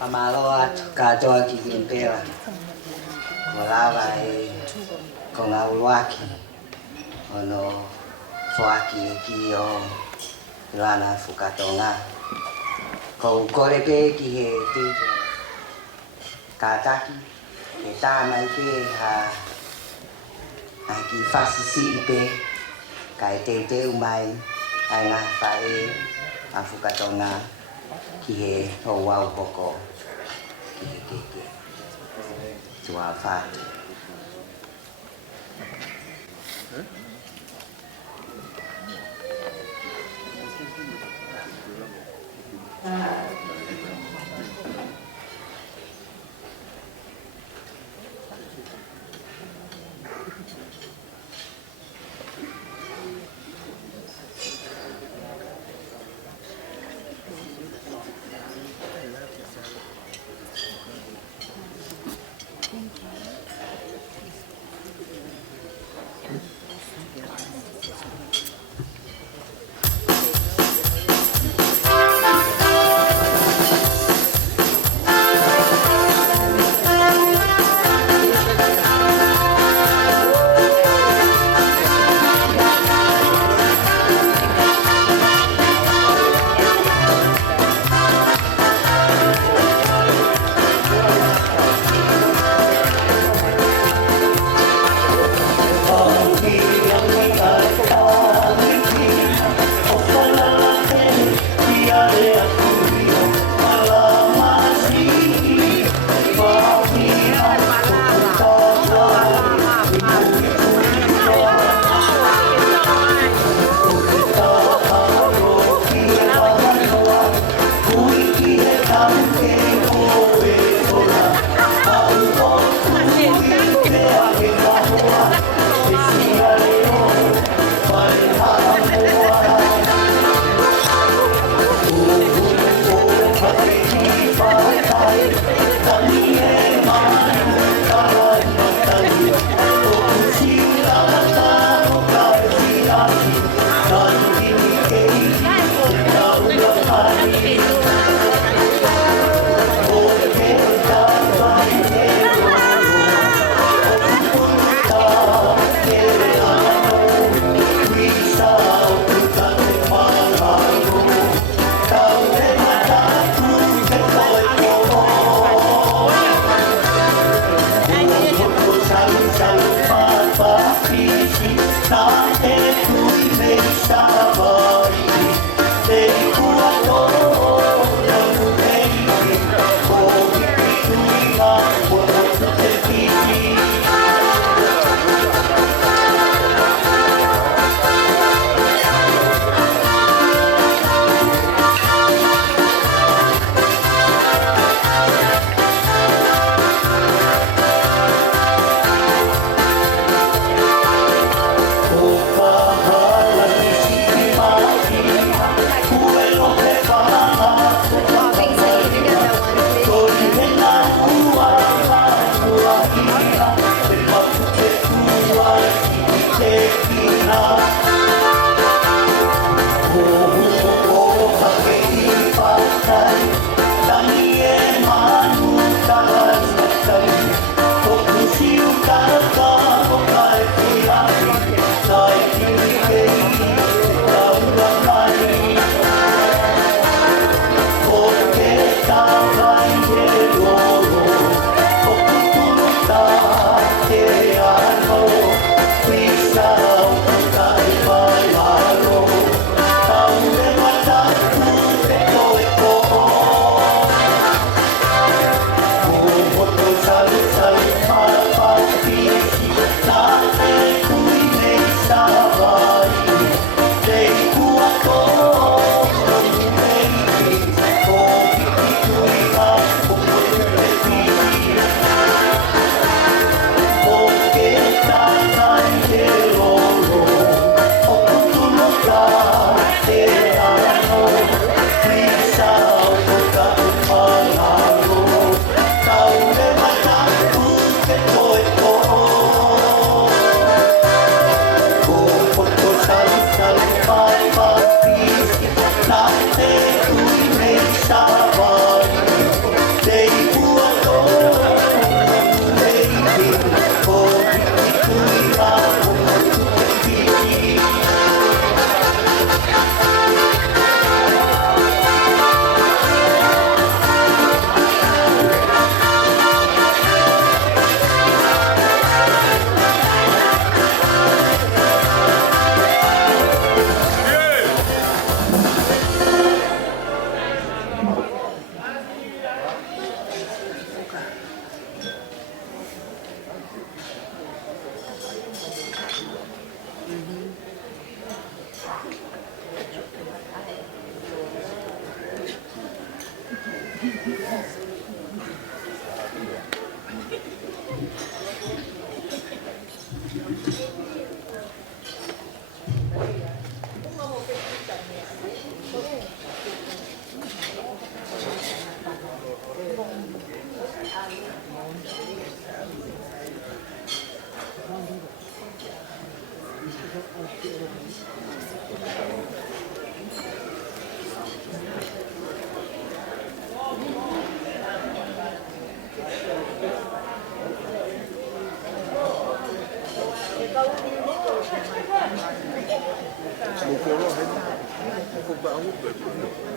Amalo at katoa ki kimpera. Kolava e konga uluaki. Ono foaki ki o Ilana Fukatonga. Ko koleke ki he tiju. Kataki e tāmai pe ha ki fasisi ipe. Kai te umai ai ngā whae a Fukatonga ki he ho wau poko. To our Father.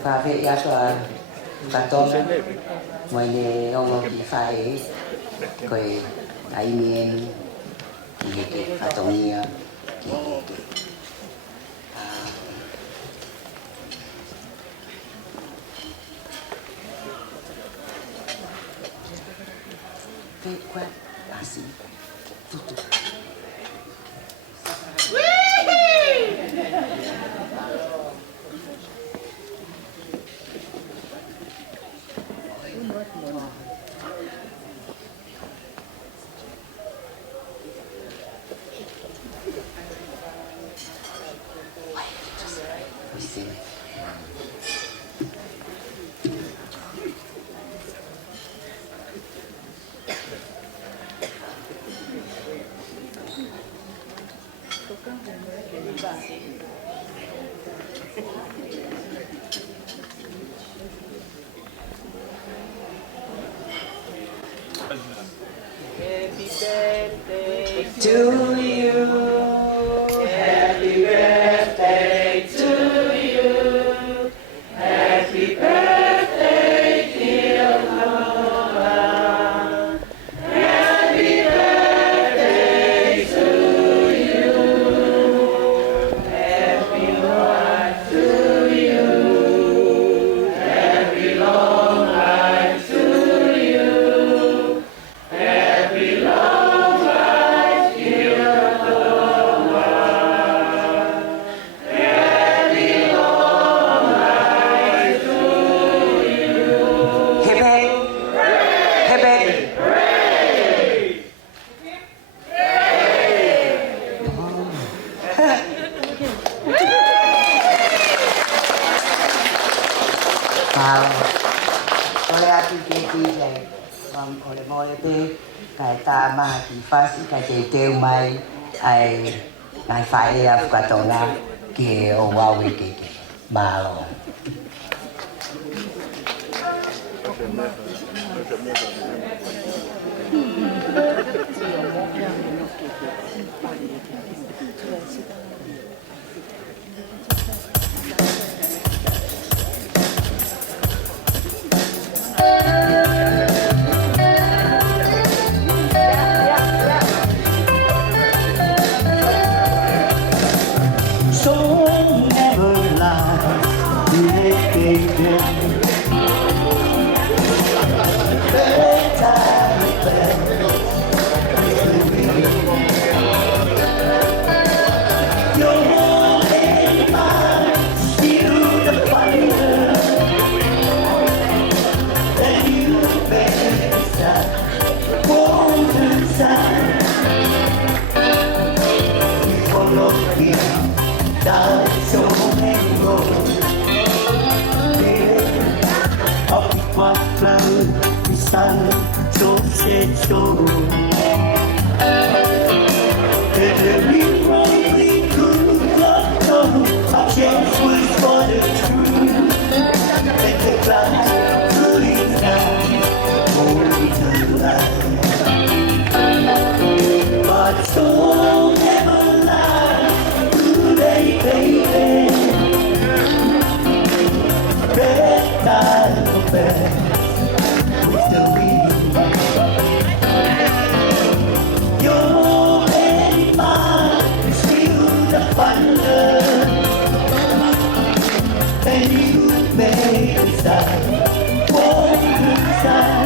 Và về giá của Fukatonga mọi người ông bị phải coi đại miền cái Fukatonga cái quan así tutu to you. Happy birthday to you. Happy birthday, dear Paula. Happy birthday to you. Happy life to you. Happy long life to you. Happy long life, dear Paula. Happy long life to you. Hip hip, hip hip. Oleh aku jadi oleh moi te kai ta ma ki fasi kai te mai ai ngai fai a Fukatonga ke o wawe ke malo. So never lie, so many roads. Up my cloud, we stand so shit so. Every road we could not go, our chance was for the truth. Let the cloud floating down, only to life. But so never lie, baby. Bedtime for bed with the wind. Your and mine still the thunder, and you may decide what you decide.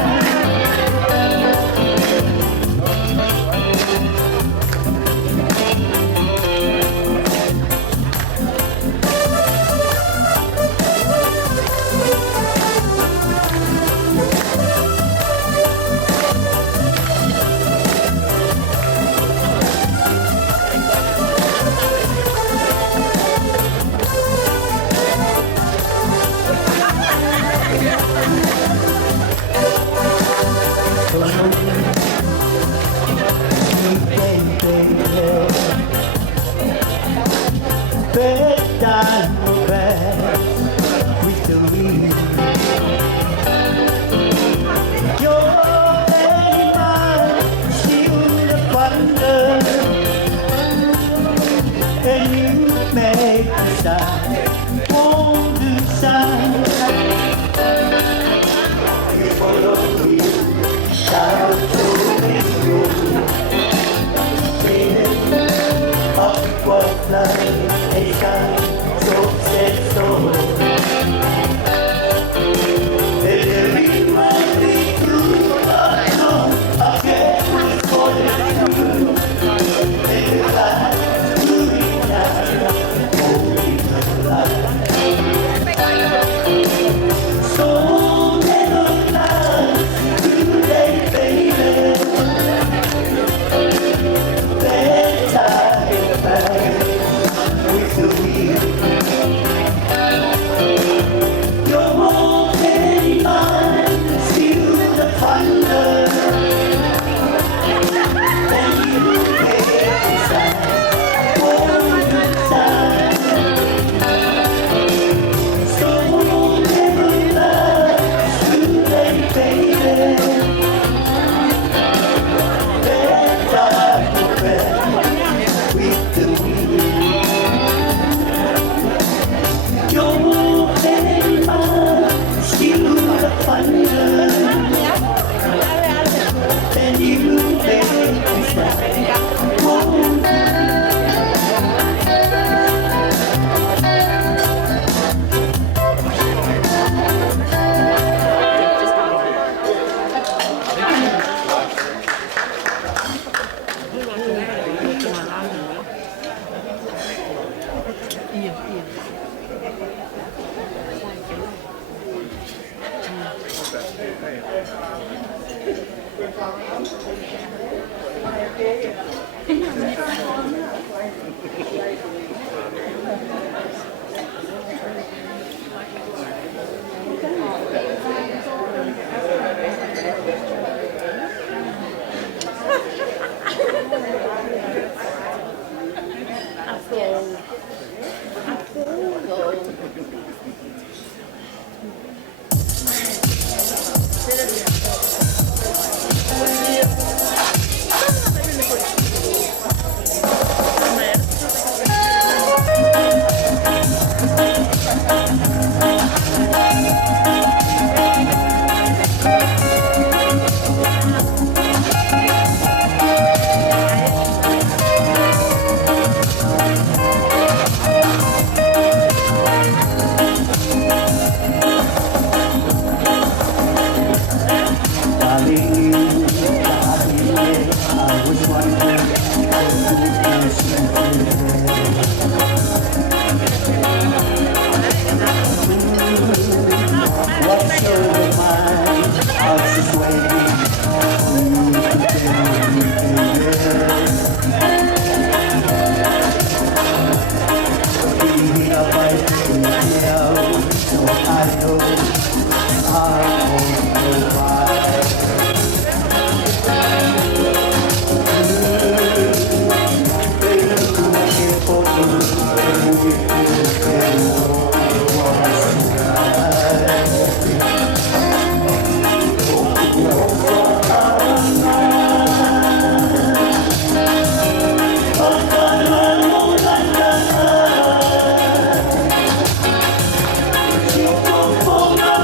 Fukatonga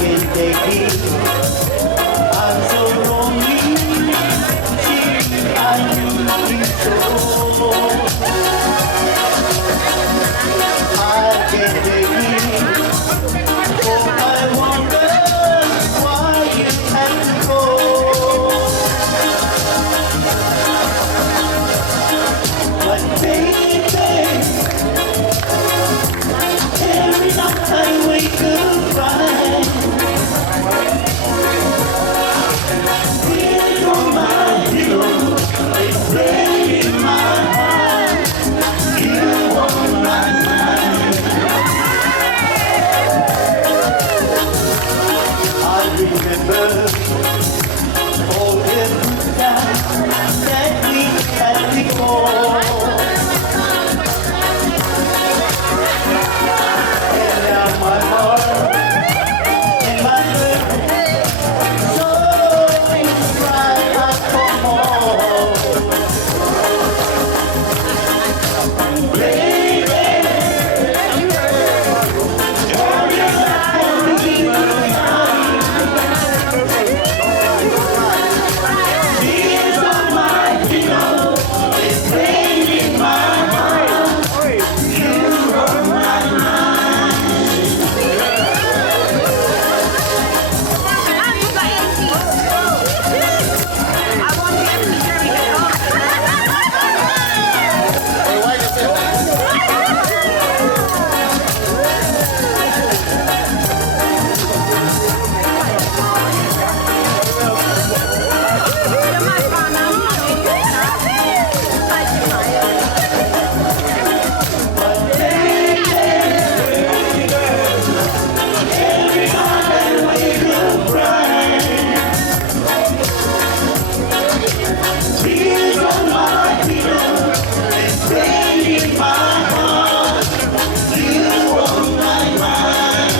can't take it. I'm so lonely. I need so. I can't take it. Oh, I wonder why you had to go. But baby, every night I wake up crying. Tears on my pillow, they play in my heart. You on my mind. I remember all the good times that we had before. And now my heart and my brain so cry out for more. Baby, all your life for me tears on my pillow, it's pain in my heart. You on my mind. Tears on my pillow, it's pain in my heart. You on my mind.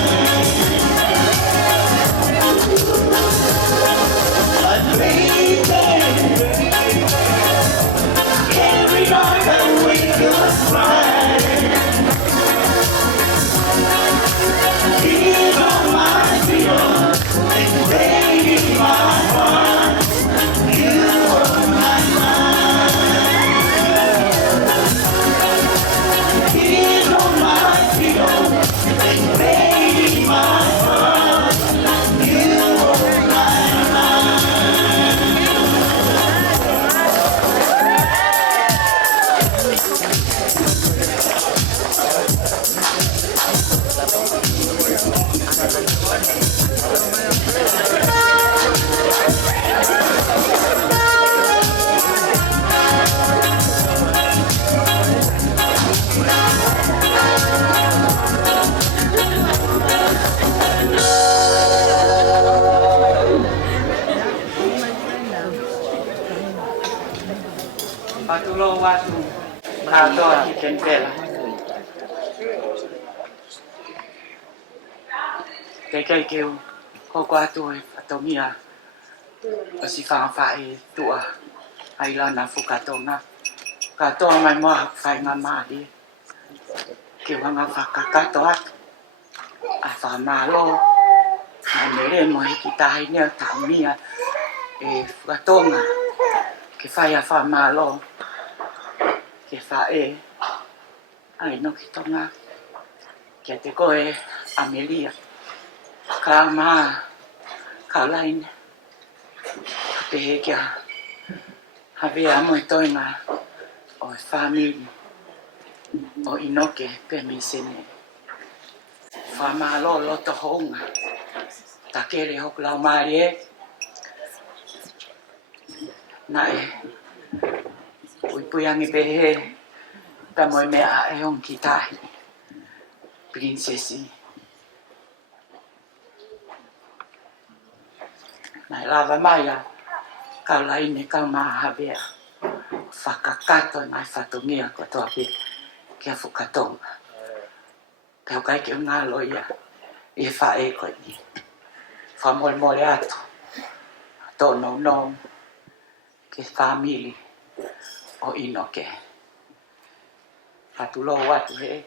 But baby, every night I wake up crying. Tears on my pillow, it's pain in my heart. You on my mind. Tears on my pillow, it's pain in my heart. You on my mind. Patulo watu katoa kitempela. Kei keu koko atu e patomia o si whangawhae tua a Ilana Fukatonga. Katoa mai moa whainga maari. Ke wanga whakakato atu a whamalo a mere mo hiki tahi nea taumia e Fukatonga. Ke whai a whamalo ke whae ai no ki tonga ke te koe Amelia ka maa ka laine te he kia havea mo e toinga o e whamili o inoke pe mi sene whamalo loto honga ta kere hoku lau maari e na e uipuyangi pehe ta moi mea e hon ki tahi princesi na lava maia ka laine ka maa havea whakakato nai whatongia ko toa pe kia Fukatonga pe o kai ki ngā loia i e whae koe ni whamole atu tono no ke family o inoke atu lo atu he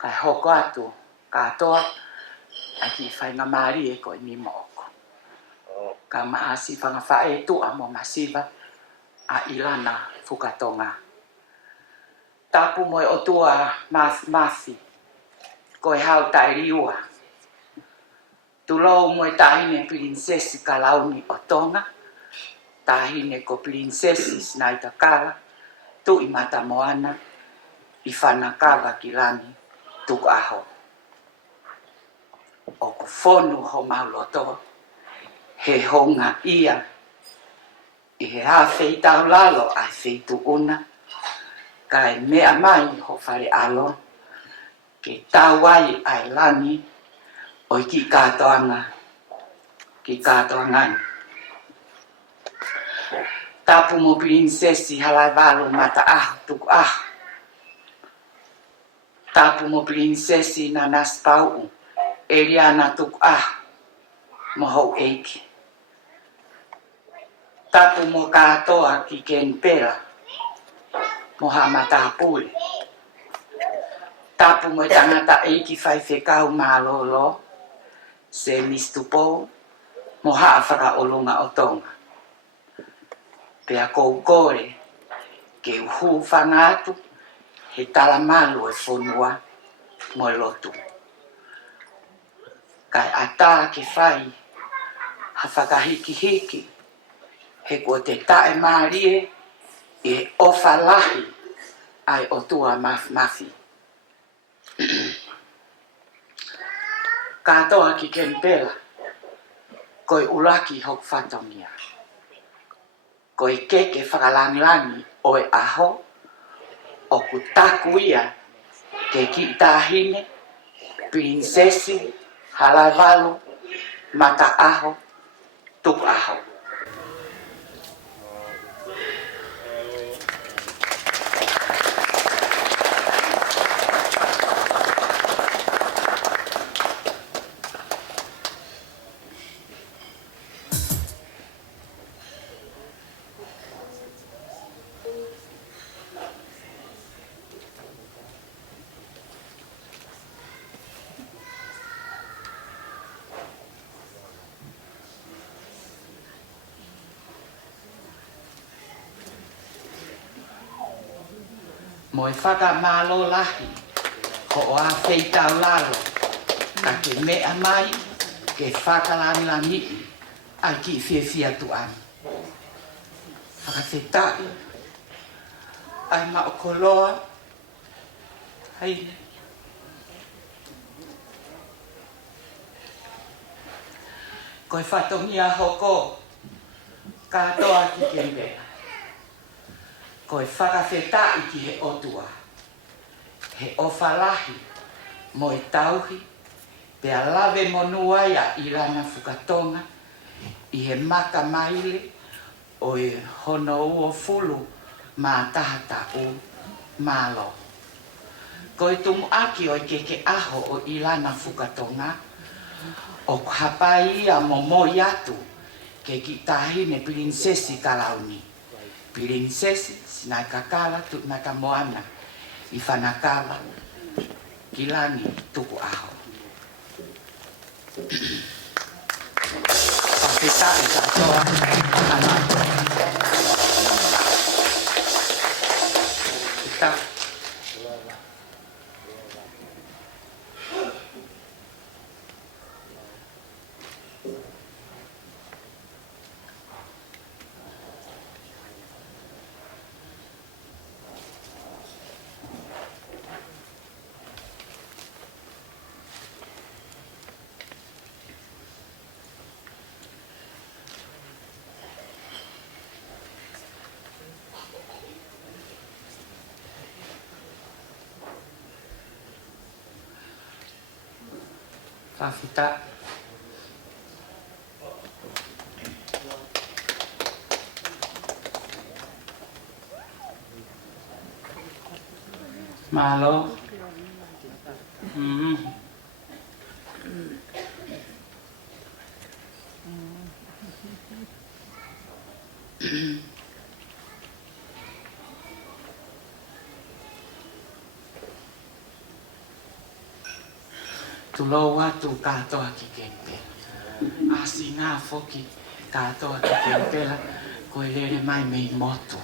kai hoko atu katoa Aki whainga maari e koe mi mooko. Ka maasi whanga whae tu a mo masiva a Ilana Fukatonga. Tapu moe o tua masi koe hau tai riua. Tulou moe tahine prinsesi kalauni o Tonga. Tahine ko prinsesi snaita kala tu i mata moana i whanakala ki lani Tuku'aho. O ko whonu ho mauloto he honga ia i he hawhei tau lalo a wheitu una kai mea mai ho whare alo ke tau ai ai lani o i ki katoanga tapu mo prinsesi Halaevalu mata Tuku'aho. Tapu mo prinsesi Nanasipau'u Eliana Tuku'aho mo hou eiki. Tapu mo katoa ki ken pera mo hamata pule. Tapu mo tangata eiki whai whekau malolo se mistupo mo haa whakaolunga o Tonga. Pea kou kore ke uhu whangatu he talamalu e whonua mo lotu. Kai ata ke whai ha whakahiki he ko te tae maarie e ofa lahi ai o tua mafi. Katoa ki kempela koi ulaki hok whatongia. Koi keke whakalangilangi o e aho o ku taku ia ke ki tahine prinsesi Halaevalu mata aho Tuku'aho. Mo e whakamalo lahi ho o a wheitau lalo ka ke mea mai ke whakalangilangi ai ki whiawhia tuani. Whakawhetai ai maokoloa haine. Koe whatongia hoko katoa ki kembea. Koe whakawhetai ki he otua. He ofalahi mo e tauhi pea lave monua ia Ilana Fukatonga i he maka maile o e hono ua fulu ma tahata'u malo. Koe tumu aki o e keke aho o Ilana Fukatonga o hapai ia Moimoi atu ke ki tahine prinsesi kalauni. Prinsesi sinai kakala tu mata moana i whanakala ki lani Tuku'aho. Whawhetai katoa ana. Ita. Whawhita. Malo. tulo watu katoa kikempela. Asi ngā foki katoa kikempela ko lere mai mei motu.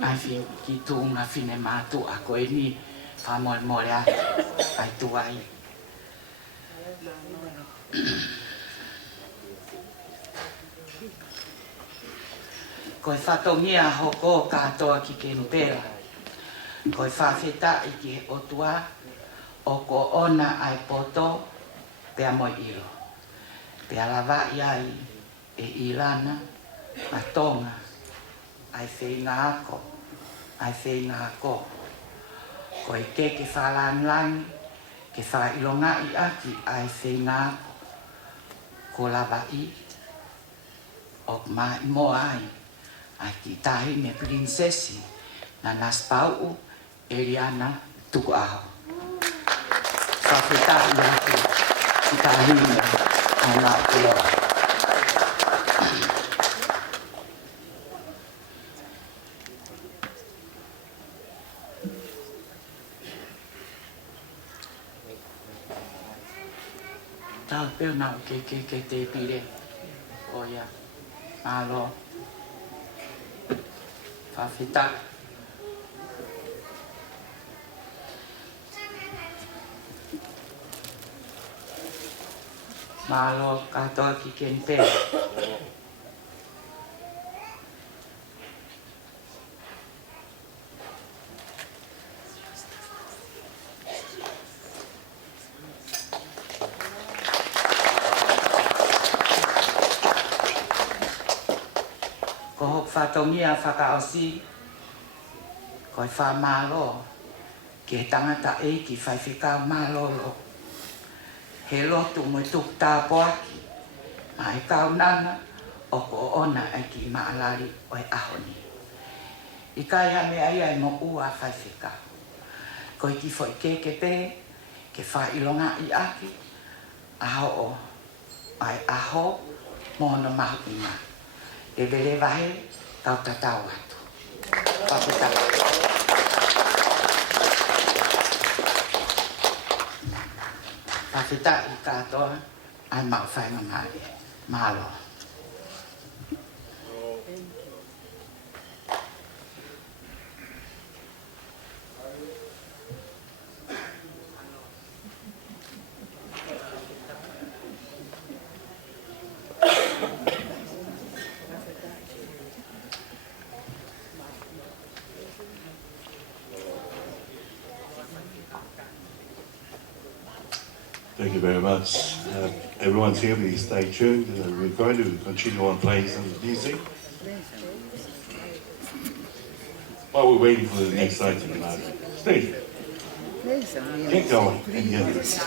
Ai fi ki tunga fine matu a ko ni fa mol mole atu ai tuai. Ko whatongia hoko katoa kikempela. Ko whawheta i ki otua o ko ona ai poto pea moi iro. Pea lawa iai e Ilana a tonga ai whenga ako, ai whenga ako. Ko i ke whalanlangi, ke whailonga i aki ai whenga ako. Ko lawa i o mai mo ai, ai ki tahi me prinsesi Nanasipau'u Eliana Tuku'aho. Whawheta i aki ki tahi me ana kuloa. Tau peo nau ke te pire. O ia, alo. Whawheta. Malo katoa ki kente. Ko hok whatongia whakaosi, ko i whamalo, ke tangata e ki whaiwhika malolo. He lotu mo tuk tāpoaki, ma e kaunana o ko ona ai ki maalari o e ahoni. I kai ame ai ai mo ua whaiwhika. Ko i ki fo i ke pē, ke whailonga i aki, aho o, ai aho, mohono mahu inga. E vere wahe, tau tatau atu. Whaputaka. Whawheta i katoa, ai mau whainga mai, malo. Thank you very much. Everyone's here, please stay tuned. We're going to continue on playing some music. While we're waiting for the next item, stay here. Get going and get this.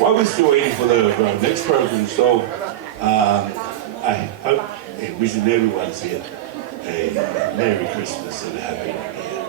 While we're still waiting for the next program, so I hope and wishing everyone's here a Merry Christmas and a Happy New Year.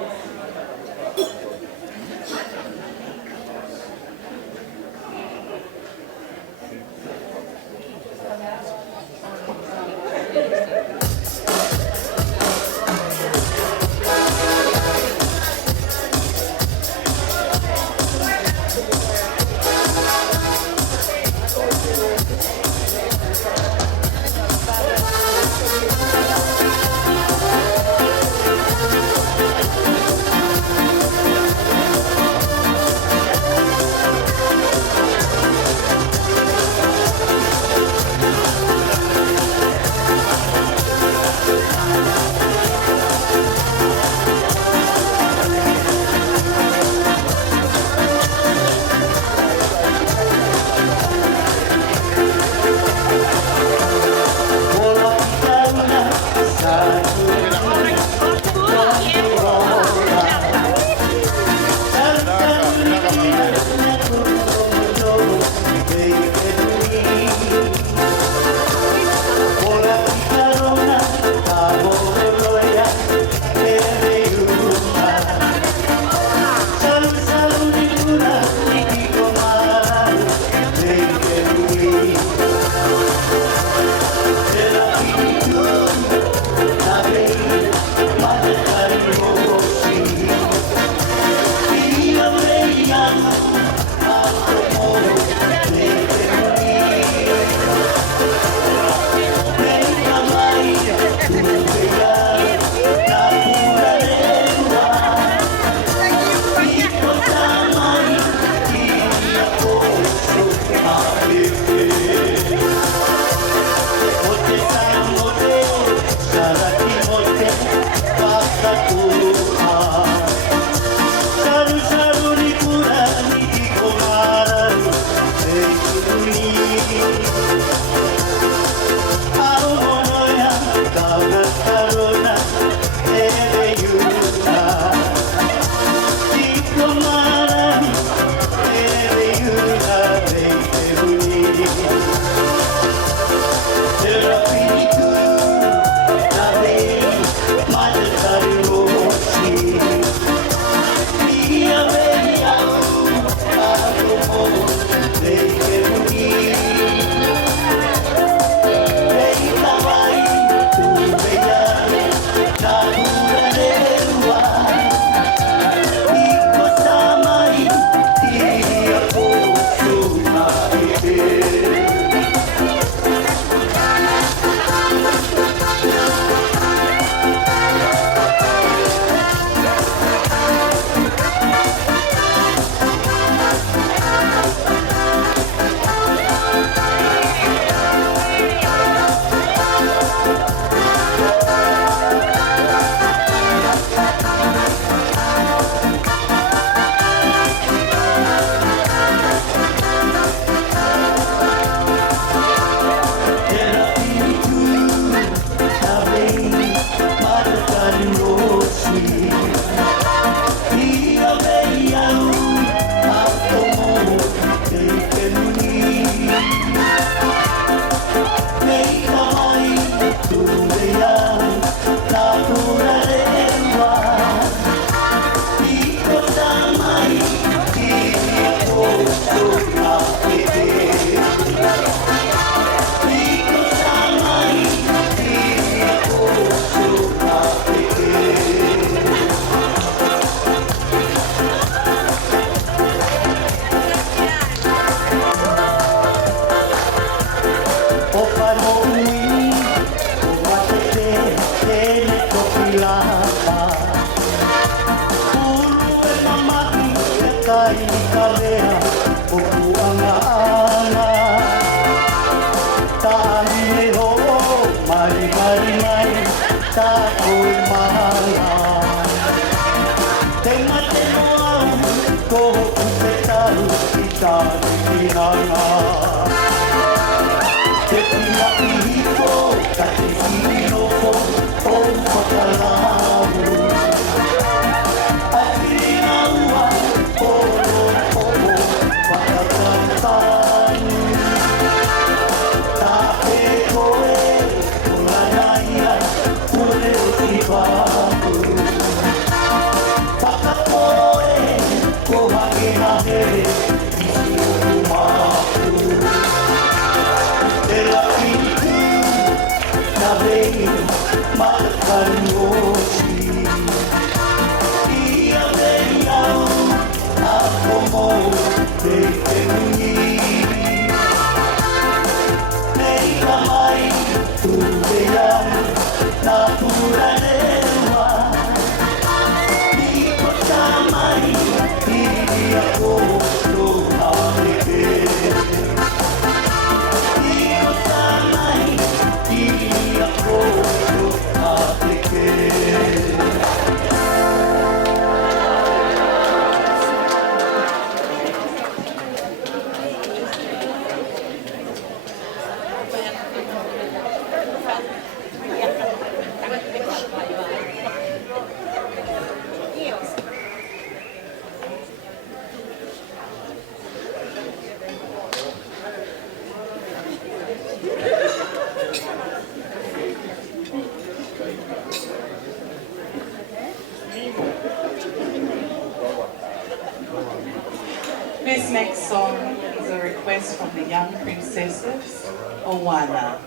This next song is a request from the young princesses, Owana.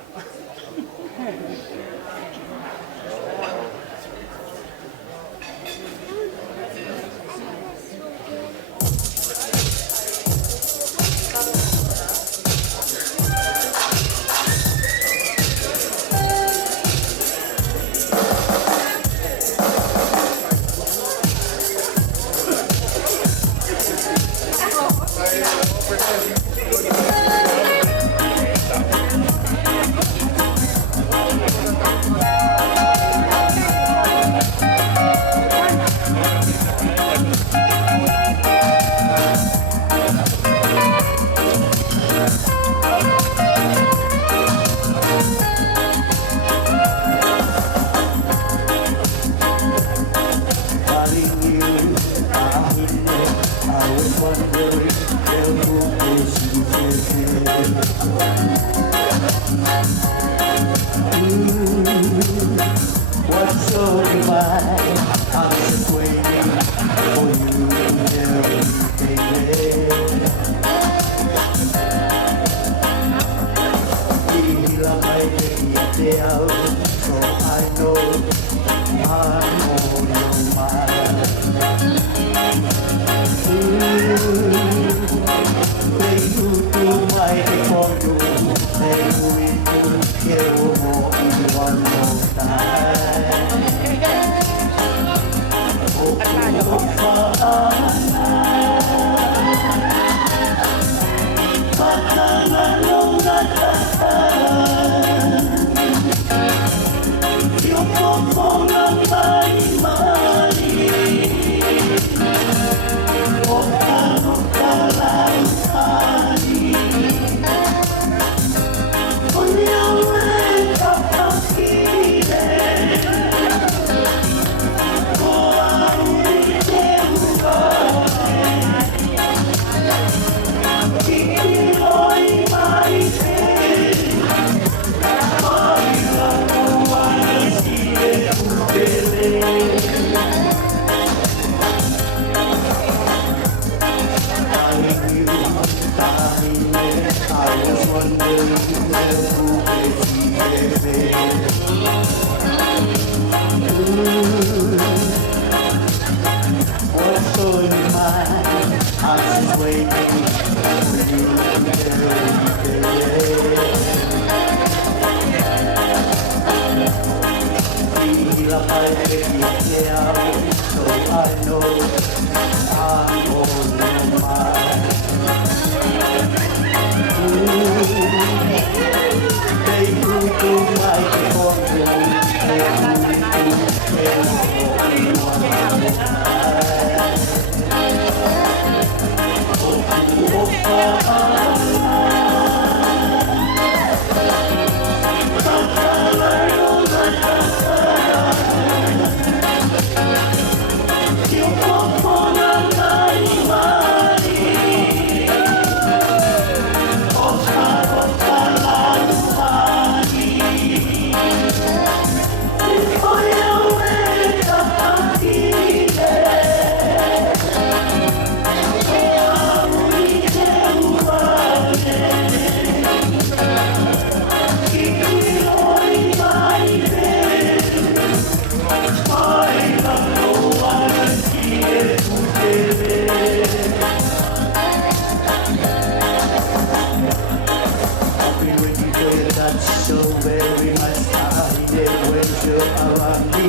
So very much I did when you're around me.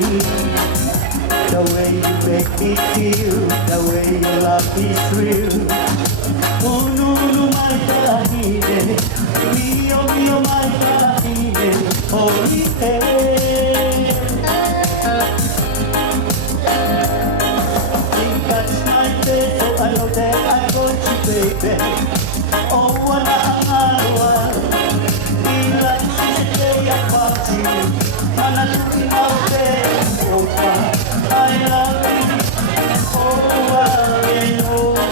The way you make me feel, the way you love me thrill. Oh no, no, my Tahine, mio, my Tahine, holy day. You touch my face, so I know that I want you, baby. Oh, what a I love you over and over.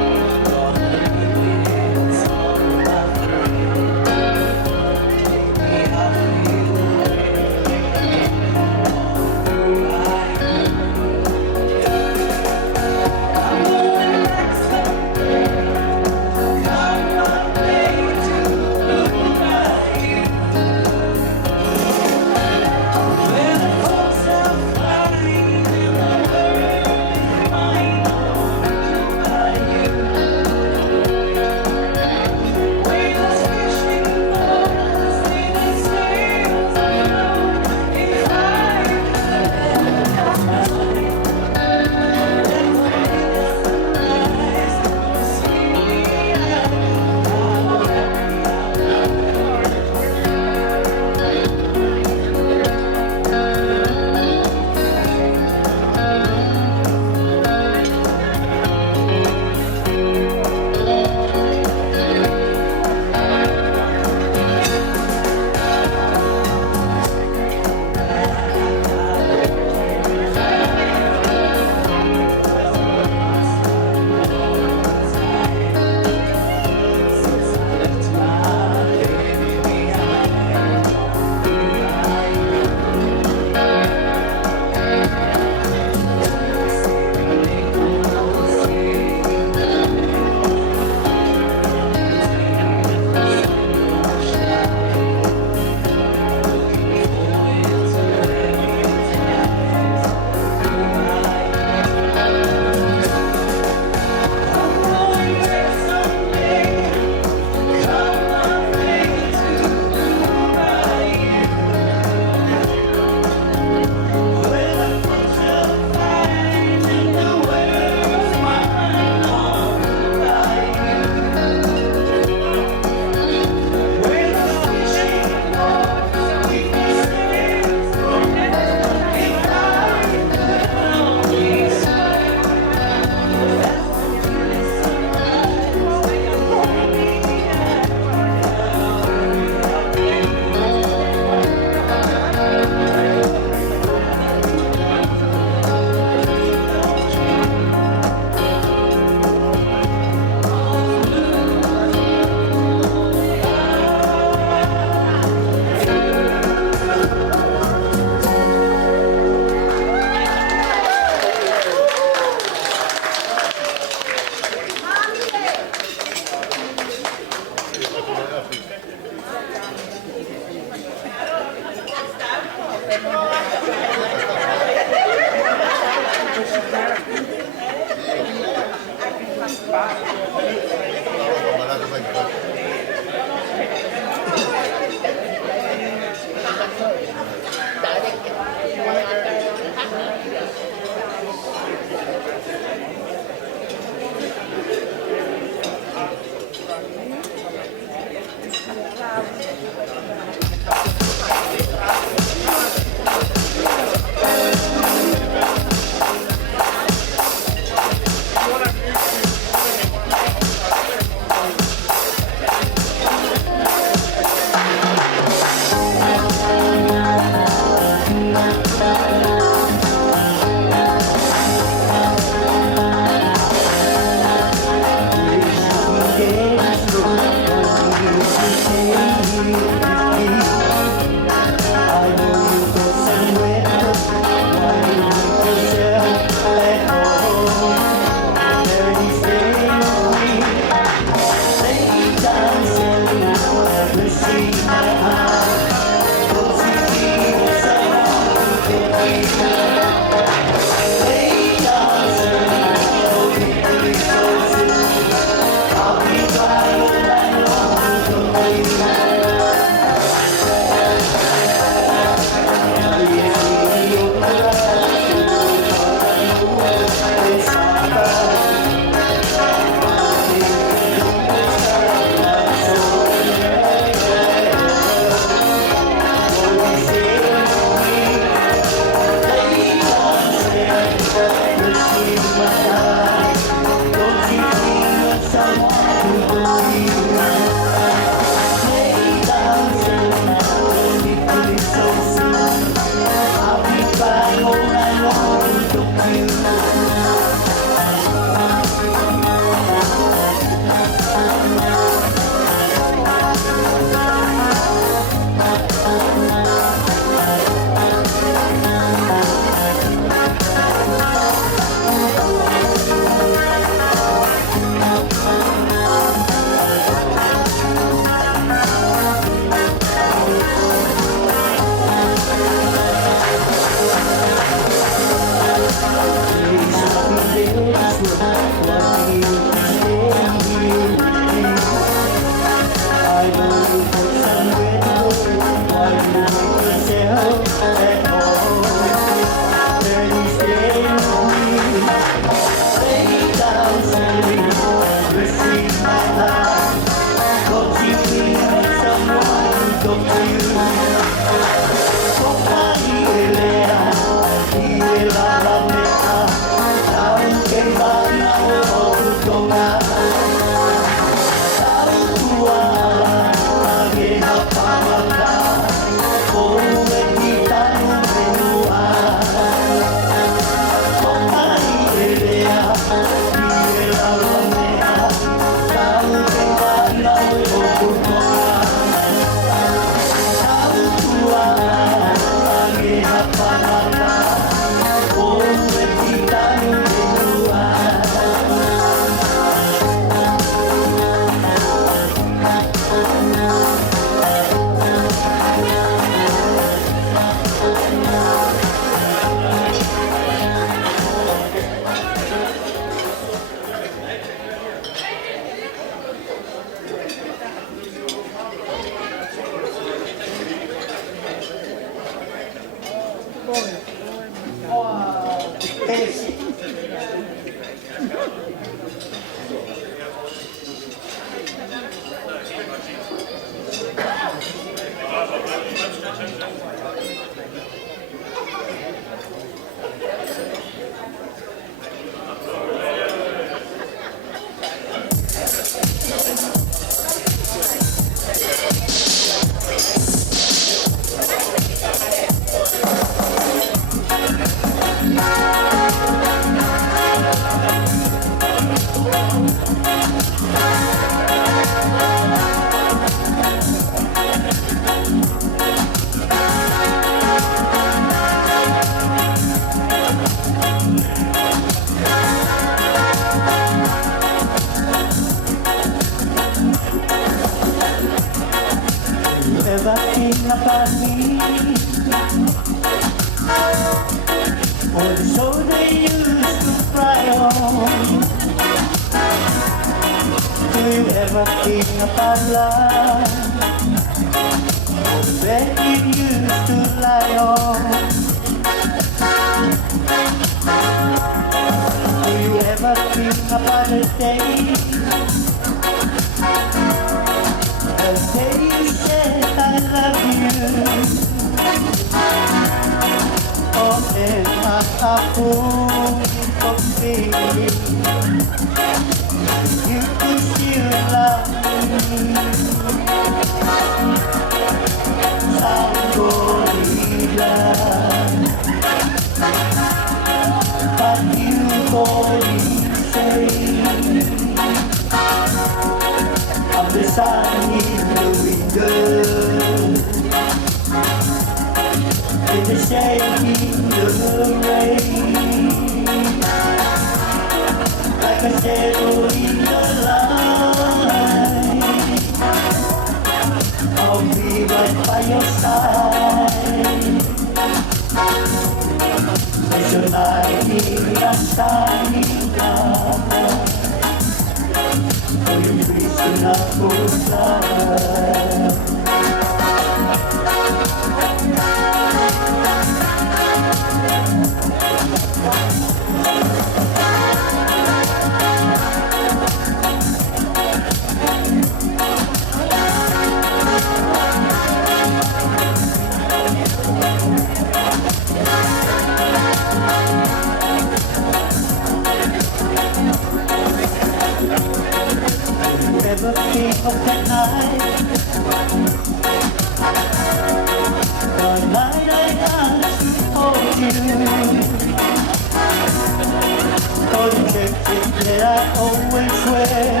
I always wear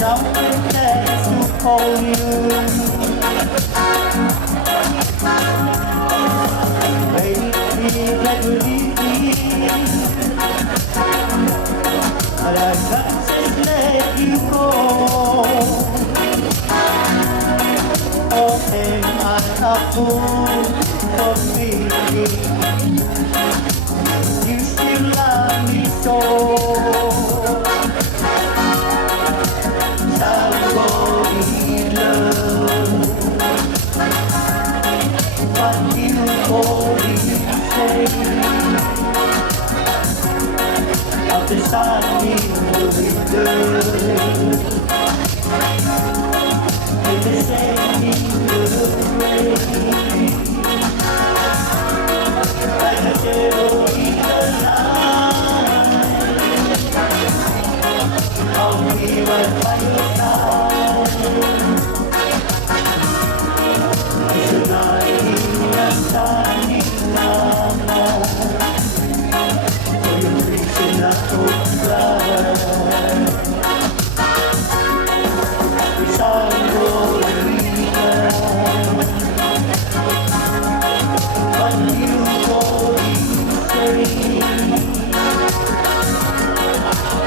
something that's to hold you. Lately that will leave me, but I can't just let you go. Oh, am I a fool for feeling you still love me so? Somebody love, what you only say of the sun in the winter, in the sand in the rain, like a shadow in the night. I'll be right by your side. It's a night in the sunny summer, for your reaching out to fly. It's all going down, but you only say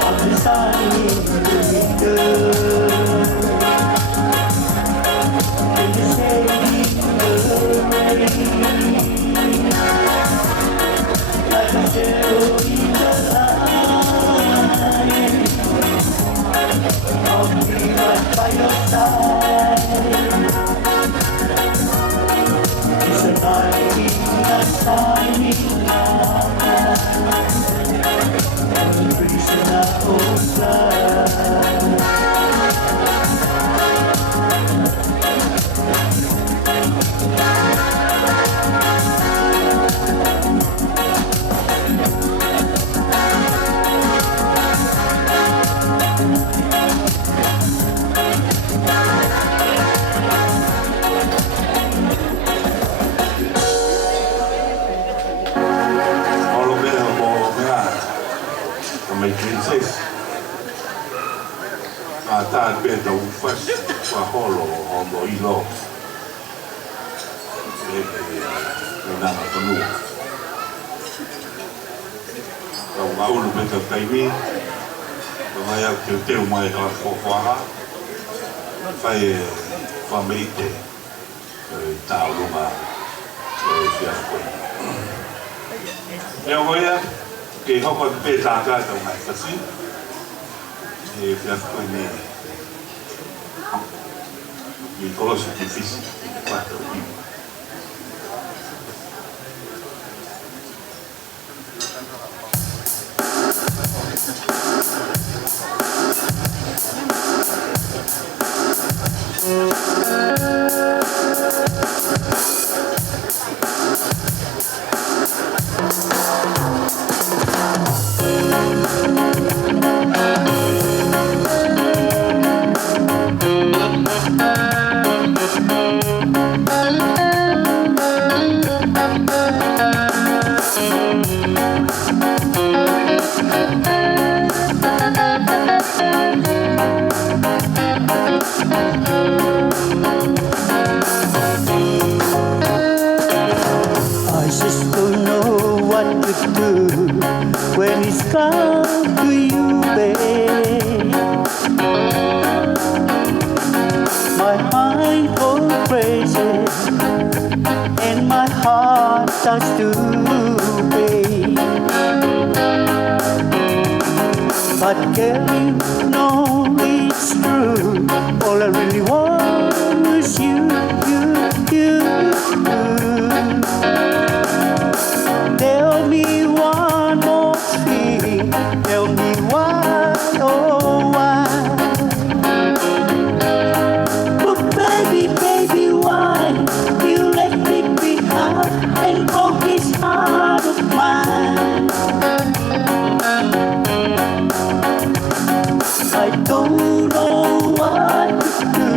of the sun in the winter, in the shade in the rain, like a shadow in the light. I'll be right by your side. It's a night in the sunny night, and the breeze in the old fly. Olo mea mo mea, o mai princess. A tā pēr tau whas, wha holo o Moilo. E nanga whanua. Tau ngaulu pe tau kaimi, tau mai au te teo mai ka whawhaha. Whai e whameite, tāu runga, whiakoe. Ea hoia, ke hoko te pētāka tau mai kasi, e whiakoe ne i kolosi ki fisi, whatau iwa. I just don't know what to do when it's come to you, babe. My mind goes crazy and my heart starts to beat. But girl, you know it's true. All I really want is you. Tell me one more thing. Tell me why, oh why? But baby, why you let me behind and broke this heart of mine? I don't know what to do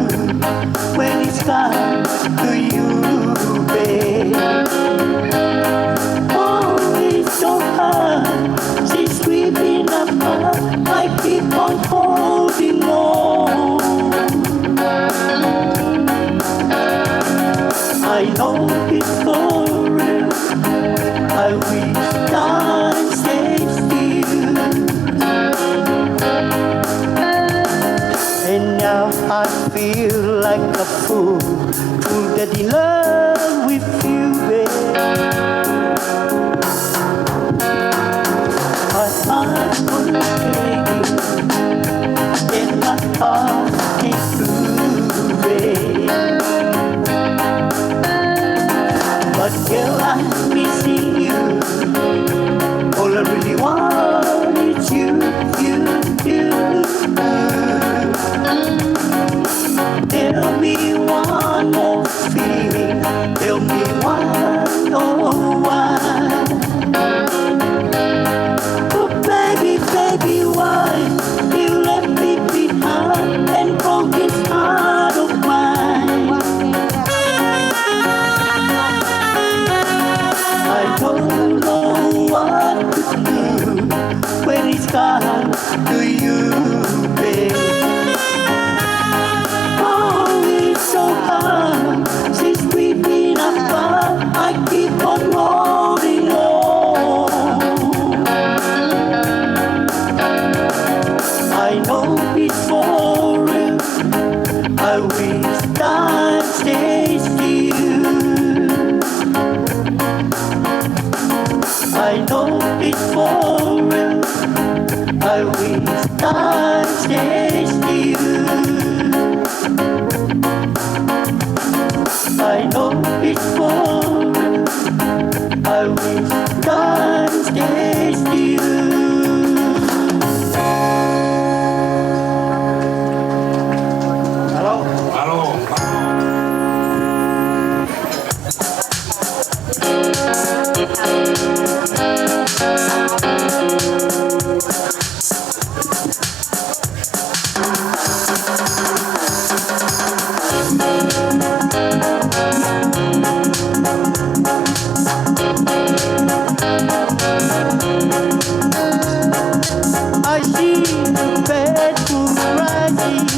it's foreign. I wish I stayed still. I know it's foreign. I wish I stayed still. I see the bed full rising.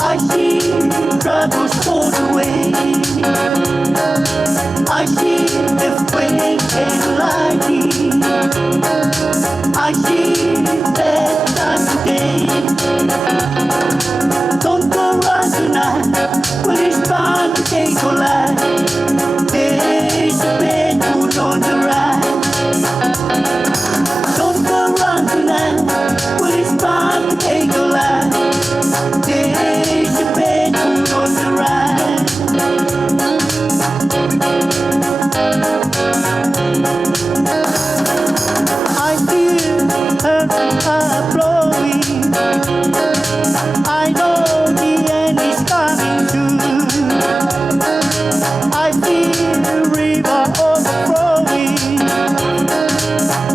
I see troubles fall away. I see the flame and lighting. I see that time today. Don't go run tonight, when it's bound to take your life. There's a bed full on the right. Don't go run tonight, when it's bound to take your life. There's a bed full on the right. I feel her heart blowing. I know the end is coming soon. I feel the river overflowing.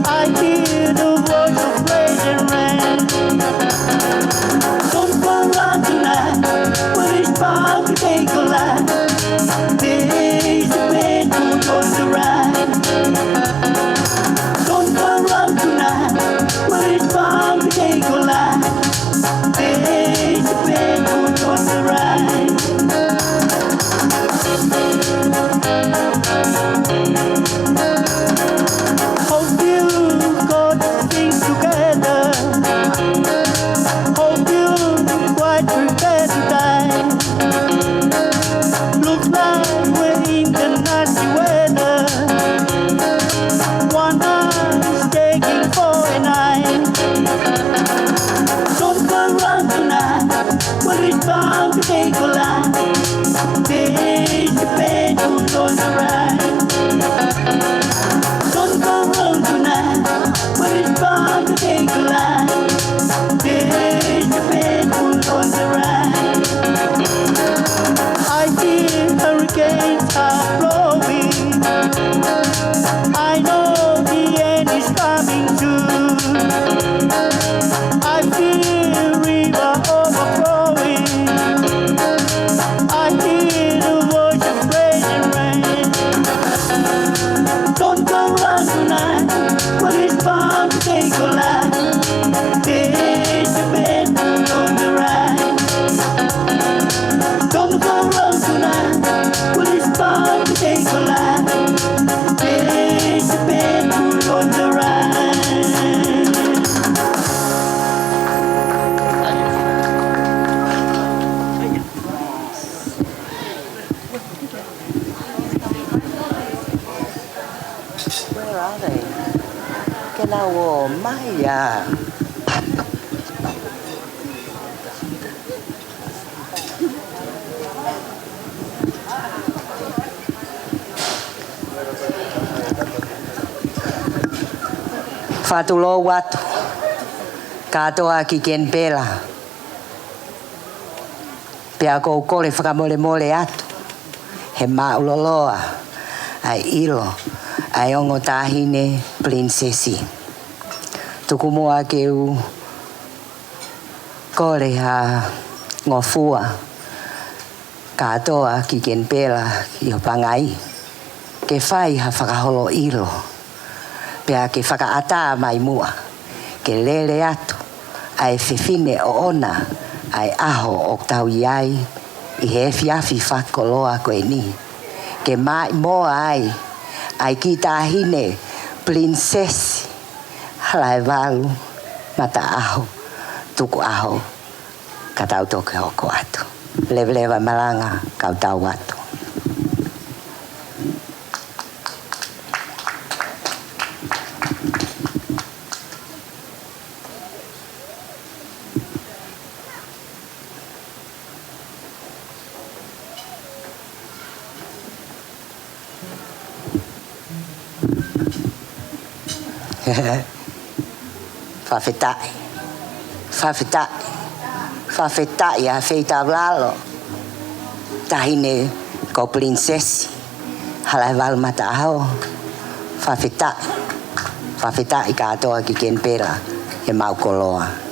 I hear the voice of rain and rain. Don't go run tonight, when it's bound to take your life. There's a bed full on the right. Don't go run tonight, when it's bound to take your life. There's a bed full on the right. Hope you got things together. Hope you quite prepared to die. Looks like we're in the nasty weather. One eye's taking for a night. Don't go run tonight, when it's bound to take your life. There's a bed full on the right. Don't go run tonight, when it's bound to take your life. There's a bed full on the right. I feel hurricanes are blowing. I know the end is coming soon. I feel river overflowing. I hear the voice of rain and rain. Don't go run tonight, when it's bound to take your life. There's a bed full on the right. Don't go run tonight, when it's bound to take your life. There's a bed full on the right. Where are they? Kelawo Maya. Fatulo watu. Katoa ki ken pela. Pea kou kole whakamole mole atu. He mauloloa. Ai ilo. Ai ongo tahine prinsesi. Tuku mua keu kore ha ngofua. Katoa ki ken pela i o pangai. Ke whai ha whakaholo ilo. Pea ke whakaata mai mua. Ke lele atu. Ai whiwhine o ona. Ai aho o tau iai. I he whiawhi whakoloa koe ni. Ke mai moa ai. Ai ki tahine prinsesi. Halaevalu. Mata'aho. Tuku'aho. Ka tau toke hoko atu. Levleva malanga kau tau atu. Whawhetai. Whawhetai. Whawhetai a wheitau lalo. Tahine ko prinsesi. Halaevalu mata'aho. Whawhetai. Whawhetai katoa ki kenpera he maukoloa.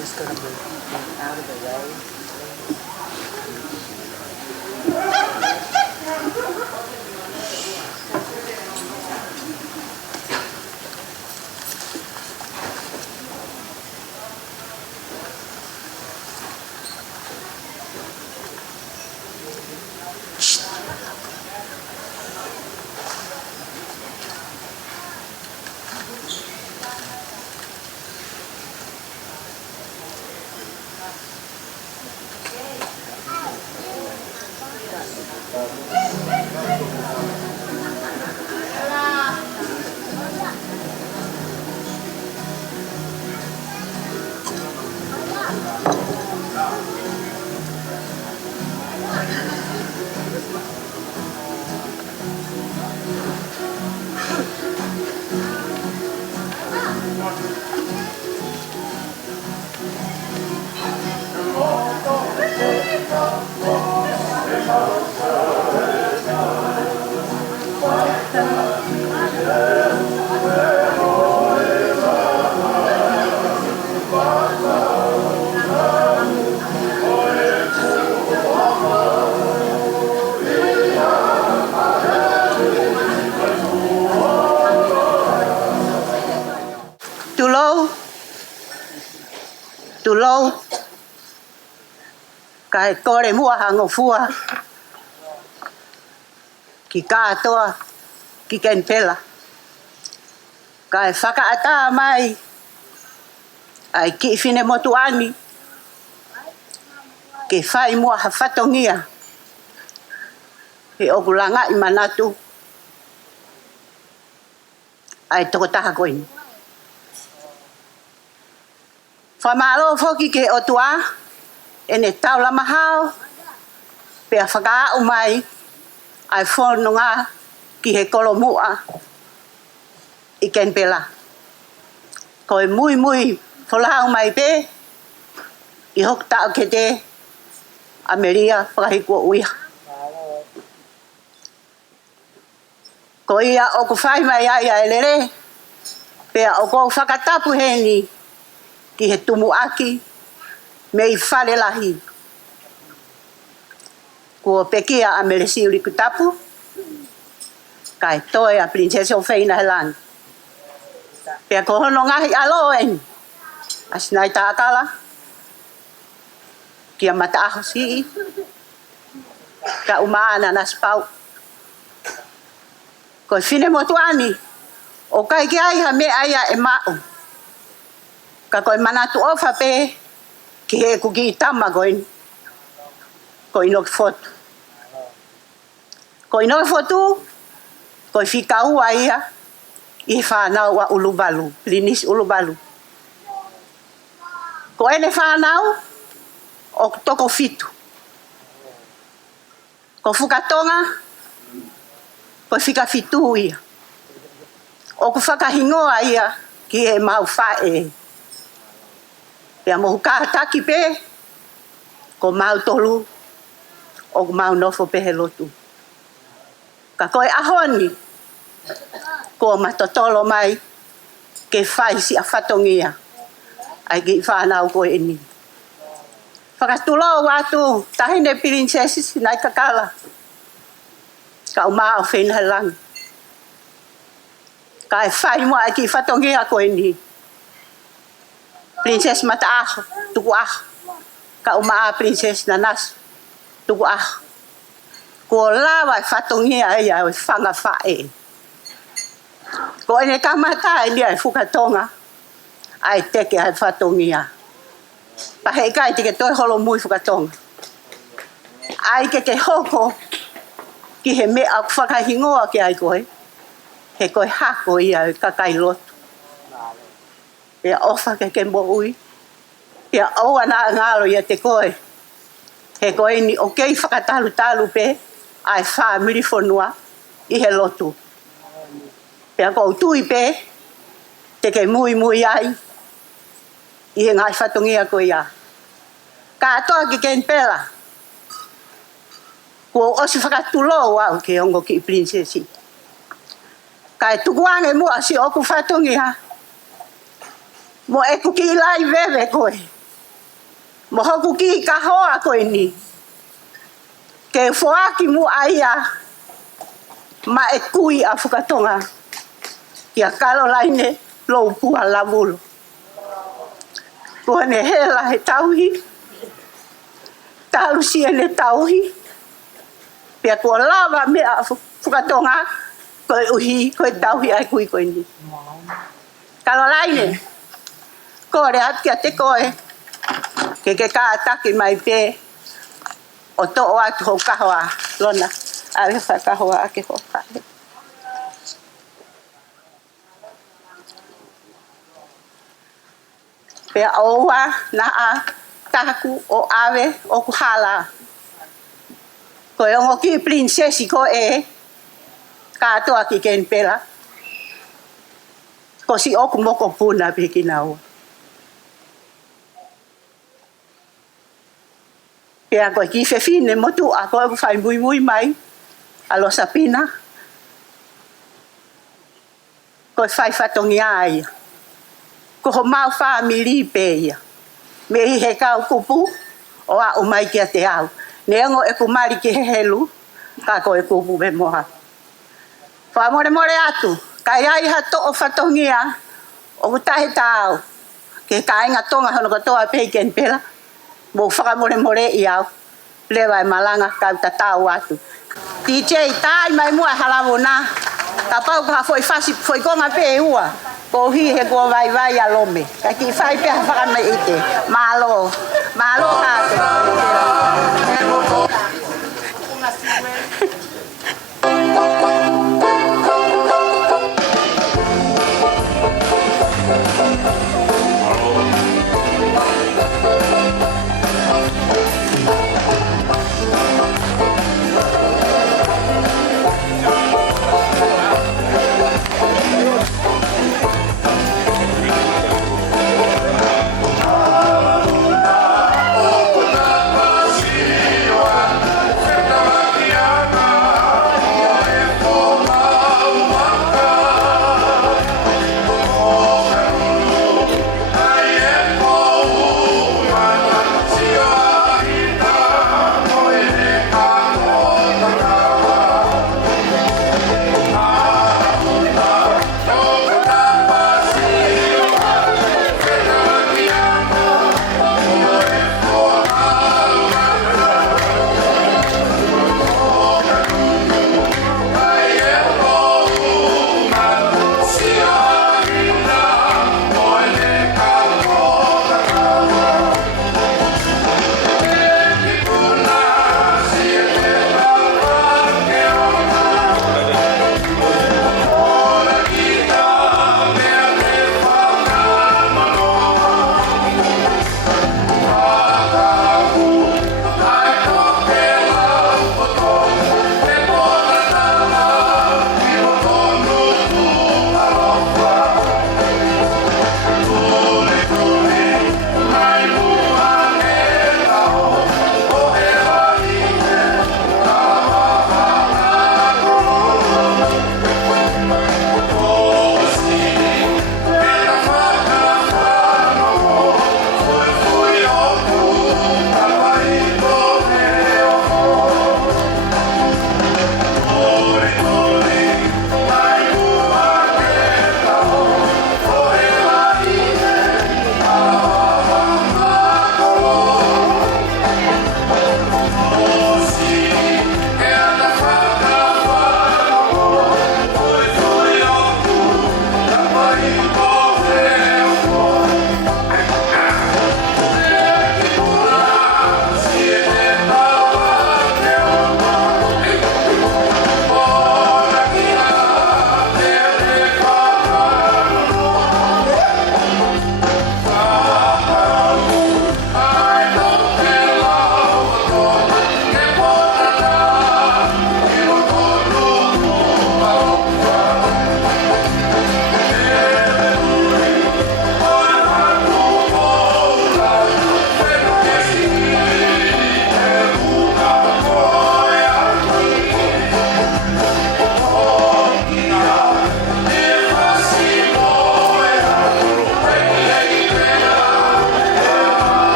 Just gonna move out of the way. Tulou kai kore mua hango fua ki katoa ki ken pela kai whakaata mai ai ki fine motuani ke whai mua hawhatongia he okulanga I manatu ai toko taha koini. Whamalo foki ke o tua, e ne tau la mahao, pea whakaau mai, ai whono ngā ki he kolomua i ken pela. Ko e mui wholau mai pe, i hok tau ke te Ameria whakahikua uia. Ko ia o ku whai mai ai ai lere, pea o kou whakatapu heni ki he tumu aki me i whare lahi. Ko pekia a meresi uri kutapu, kai toe a princesa o whaina he langi. Pea ko hono ngahi alo eni, asinai ta akala, kia Tuku'aho sii, ka umaa Nanasipau'u. Ko whine motuani, o kai ki ai ha me aia e mao. Ka koe manatu ofa pe, ki he kuki i tama koini. Ko ino ki fotu. Ko ino ki fotu, ko whikaua ia, i whanau wa Halaevalu, Linis Halaevalu. Ko ene whanau, o toko fitu. Ko Fukatonga, ko whika fitu ia. O ku whakahingoa ia, ki he mau whae. Pea mohu kātaki pe, ko mau tolu, o mau nofo pe he lotu. Ka koe ahoni, ko matotolo mai, ke whai si a whatongia, ai ki whanau koe eni. Whakatulo watu, tahine princesses nai kakala, ka umaa o whena he langi. Ka e whai mua ai ki whatongia koe eni. Princess Tuku'aho, Tuku'aho, ka umaa princess Nanas, Tuku'aho. Ko lawa e whatongia ia o whanga whae. Ko ene kamata e nia e Fukatonga, ai teke ai whatongia. Pahe kai te ke toi holo mui Fukatonga. Ai ke hoko, ki he mea whakahingoa ki ai koe, he koe hako ia e kakai lotu. Pea ofa ke mo ui. Pea oua na ngalo ia te koe. He koe ni o kei whakatalu pe, ai wha miri whanua i he lotu. Pea kou tui pe, te ke mui ai, i he ngai whatongia koe ia. Ka atoa ki ken pela. Ko osi whakatulo au ke ongo ki princesi. Ka e tukuange mua si oku whatongia. Mo e kuki lai vewe koe. Mo hoku ki ka hoa koe ni. Ke whoaki mu aia. Ma e kui a Fukatonga. Kia kalo laine lou pua lavulu. Kua ne hela he tauhi. Talu sia ne tauhi. Pea kua lava mea Fukatonga. Koe uhi, koe tauhi ai kui koe ni. Kalo laine. Ko re atia te koe, ke kātaki mai pe, o to'o atu hou kahoa, lona, awe whakahoa ake ho whae. Pea oua, naa, taku, o awe, o kuhala. Koe ongo ki princesi ko e, kātoa ki ken pela. Ko si oku moko puna piki naua. Pea koe ki whewhine motu a koe ku whai mui mai, alo sapina. Koe whai whatongia ia. Ko ho mau whamiri pe ia. Me hi he kau kupu, o a umai kia te au. Ne ango e kumari ki he helu, ka koe kupu me moha. Wha more atu, kai ai ha to o whatongia, o utahe tau. Ke ka inga tonga hono katoa peiken pela. Mo whakamore i au, lewa e malanga kau tatau atu. DJ, tai mai mua halawo na, ka pau ka foi fasi, foi konga pe ua, ko hi he kua vai a lome. Ka ki whai pia whakamai ite, malo kāte.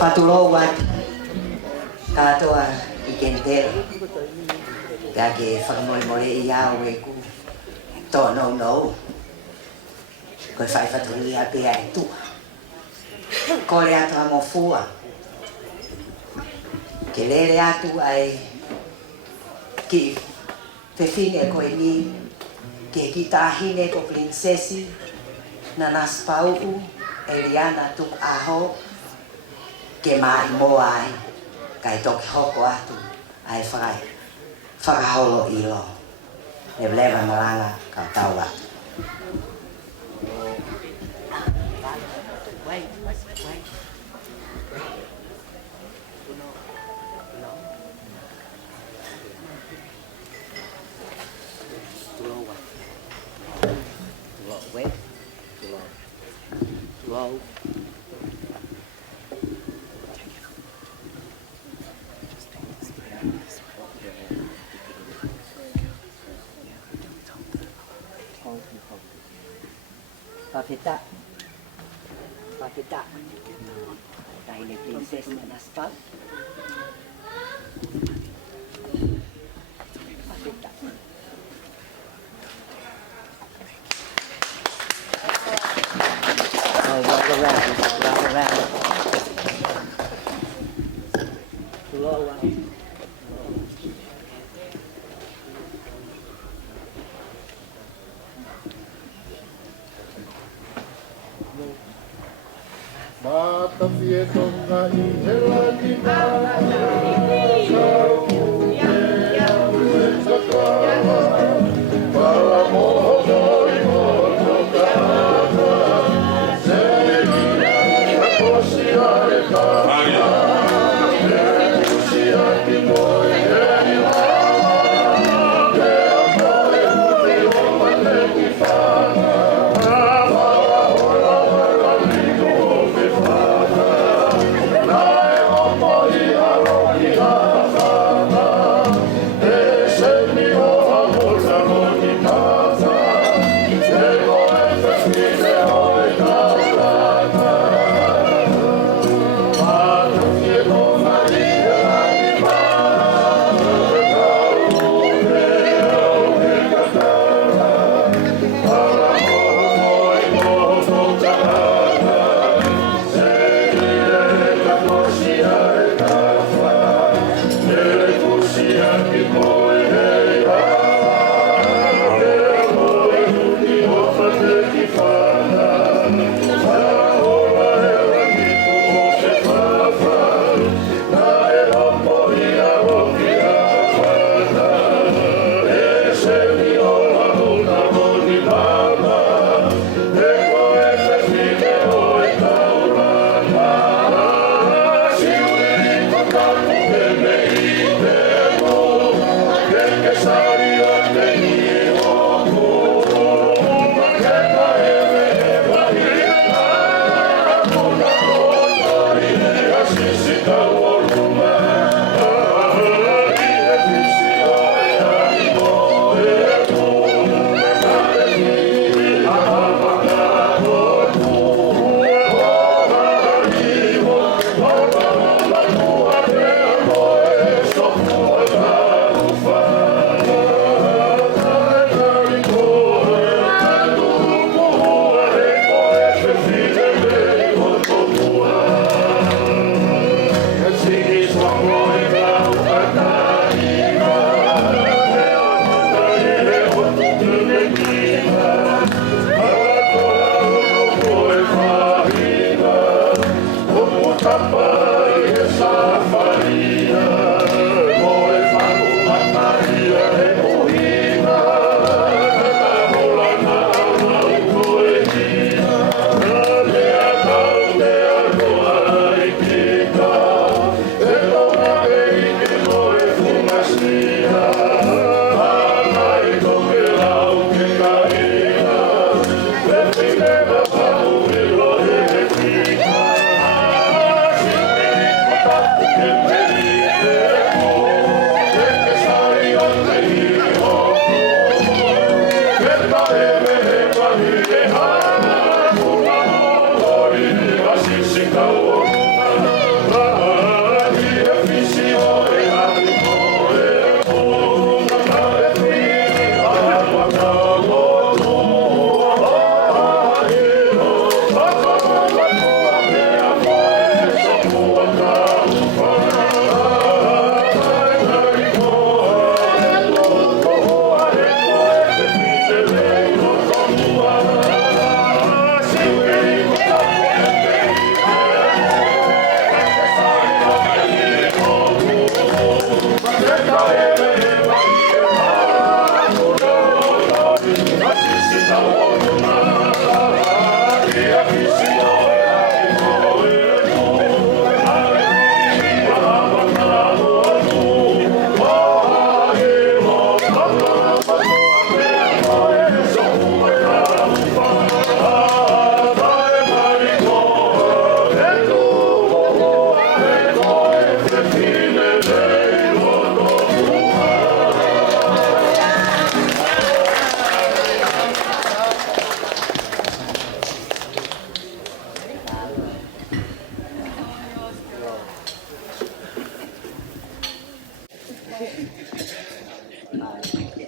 Fatulo wat katoa ikentero gage whakamorimore I au e ku tono no koe whai faturi a pe ai tua kore atu a mofua ke lere atu ai ki whewhine koe ni ke ki tāhine ko prinsesi Nanasipau'u Eliana Tuku'aho ke mai mo ai kai toki hoko atu ai whakaholo I lo ne blewa malanga ka tau atu. Papita, dahil ni Princess Nanasipau'u. Papita. Oh, walk around. Slow out. Mata Fukatonga I Eliana Paula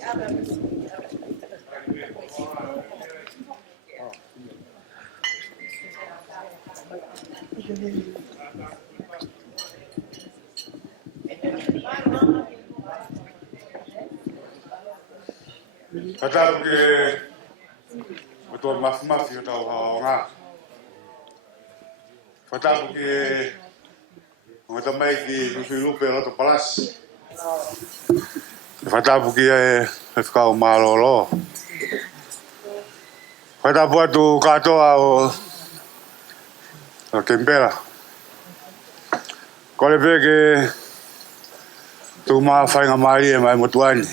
Kata ke betul maf yo tau nga. Kata ke ngata mai ki lupe lo to palas. Kata ke ka o malolo. Kata tu katoa o tempera. Kole ke tu ma fainga Marion mai motuani.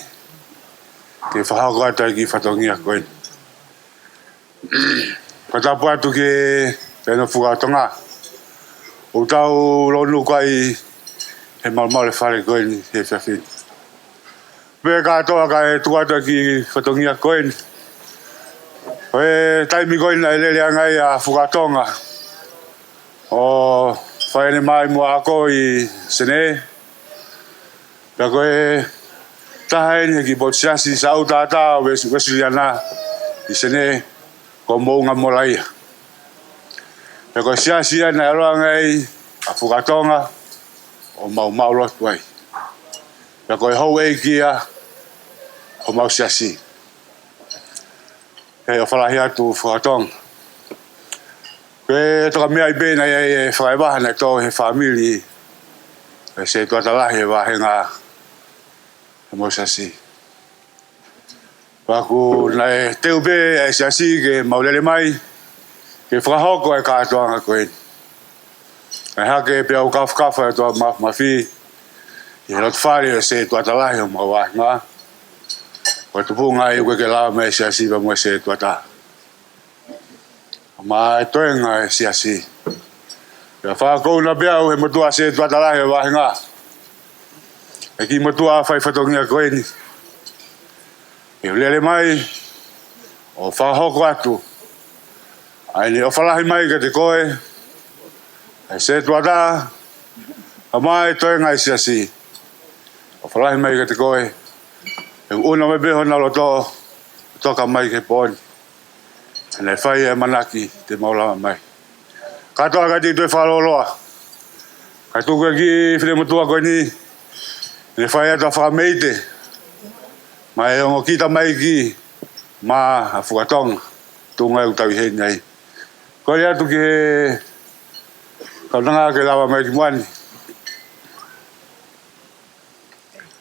Ke whahako ata ki whatongia koe. Kata puatu ke tēnā Fukatonga. O tau lonu kai he malmale whare koe ni he whiawhini. Pea katoa ka e tuata ki whatongia koe ni. Koe taimi koe na elele angai a Fukatonga. O whaene mai mua ako i sene. Pea koe tahaini ki botsiasi sau tata o Eliana i sene ko mounga molaia. Pea koe siasi ana eroa ngai a Fukatonga o mau lotu ai. Pea koe hou eikia o mau siasi. Pea o whalahi atu Fukatonga. Koe toka mea i bēna e whakaewahana tō he whamili e se tuatalahi e wahenga e mo siasi. Waku na e teupe e siasi ke maulele mai ke whakahoko e kātoanga koe. E hake pia u kawhakawa e toa mawhi i he lotu whare e se tuatalahi o mga wahenga. Koe tupunga i uke ke lawa me siasi pa mo se tuata. Ma e toenga e siasi. Pia whakakou na pia u he motua se tuatalahi o wahenga. E ki motua whai whatongia koe ni. E ulele mai o whahoko atu. Ai ni o whalahi mai ka te koe. E se tuata. A mai toenga e siasi. O whalahi mai ka te koe. E una me beho na loto. Toka mai ke poni. E nei whai e manaki te maulama mai. Katoa ka te tue whaloloa. Ka tuku e ki whine motua koe ni. Ne whai ata whakameite. Ma e ongo kita mai ki ma a Fukatonga. Tunga e utawi hei nei. Kore atu ki he kaunanga ke lawa mai ki muani.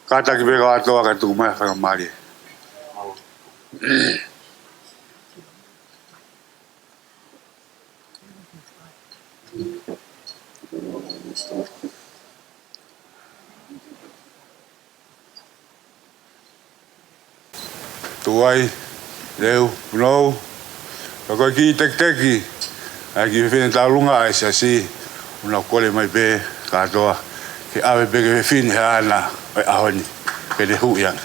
Kata ki peka atoa ka tuku mai whakamari. Tuai, leu, punou. Kako ki tek-teki. Ai ki whine taurunga ai siasi. Una kole mai be katoa. Ke awe be ke whine he ana. Ai ahoni. Ke ne hu yang.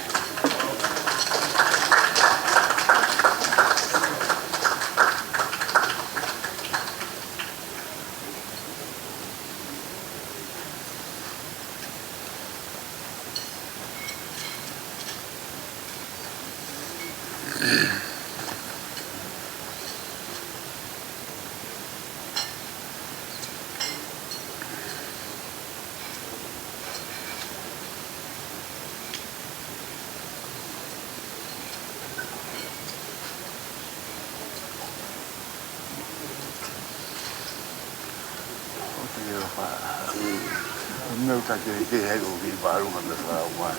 Meu tá que é o que barulho quando fala uma.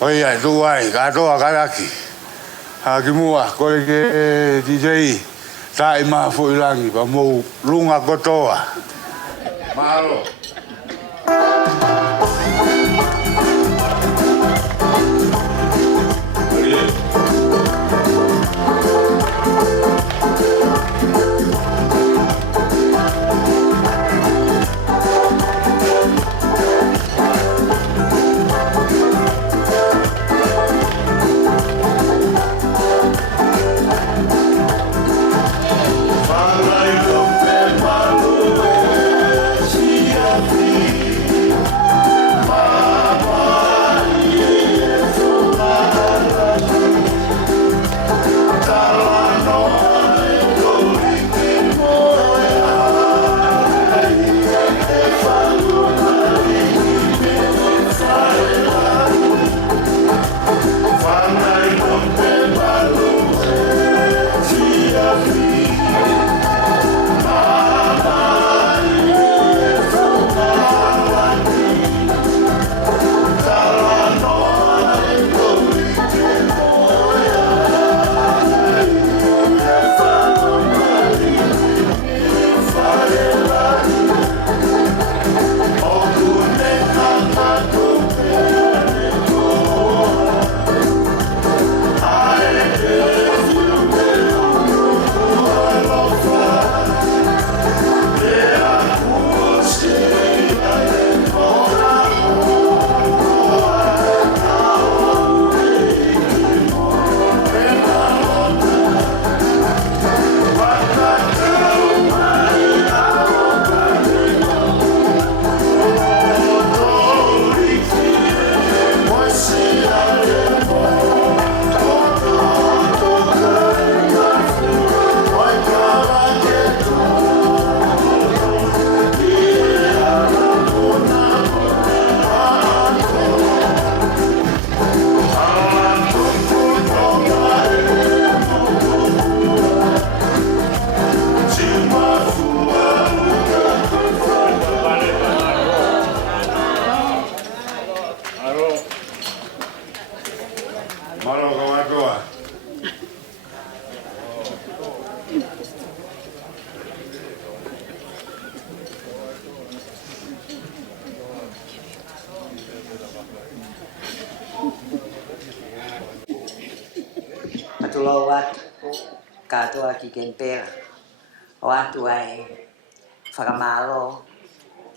Oi, ai, tu ai, gato agaraki. Aqui mua, kore ke DJ. Tai ma foi langi pa mo lunga kotoa. Malo. Patulo watu katoa kikempera watu ai whakamalo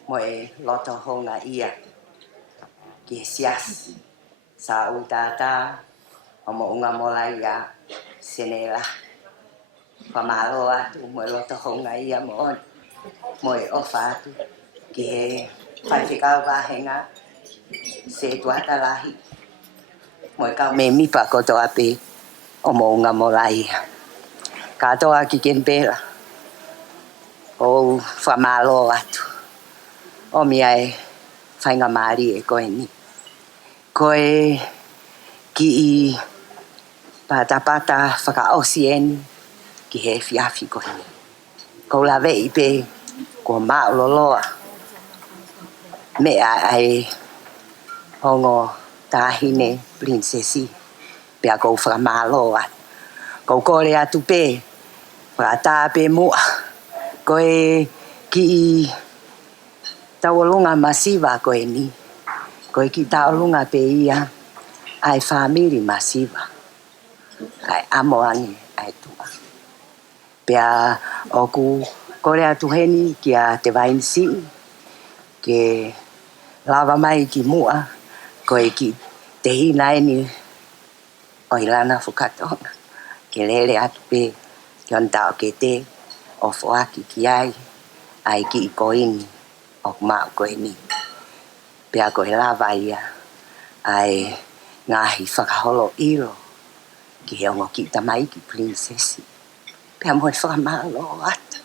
mo e loto honga ia ki sias sa utata o mo unga mola ia senela whamalo atu mo e loto honga ia mo e ofa atu ki he whaiwhikau wahenga se tuata lahi mo e kau me mipa koto ape o mo unga mola ia katoa kikempera o whamalo atu o mi ai whainga maari e koe ni. Koe ki i patapata whakaosi eni ki he whiawhi koe ni. Kou la vei pe ko mauloloa mea ai hongo tahine prinsesi pea kou whamalo atu. Kou kore atu pe whakata pe mua koe ki i taulunga masiva koe ni. Koe ki taulunga pe ia ai family masiva. Ai amoangi ai tua. Pea oku kore atu heni ki a te vainsi ke lava mai ki mua koe ki te hina eni o Ilana Fukatonga. Ke lele atu pe ki on tau ke te o fuaki ki ai ki i koini o mau koe ni. Pea koe lava ia ai ngahi whakaholo ilo ki he ongo ki tamai ki prinsesi. Pea moe whakamalo atu.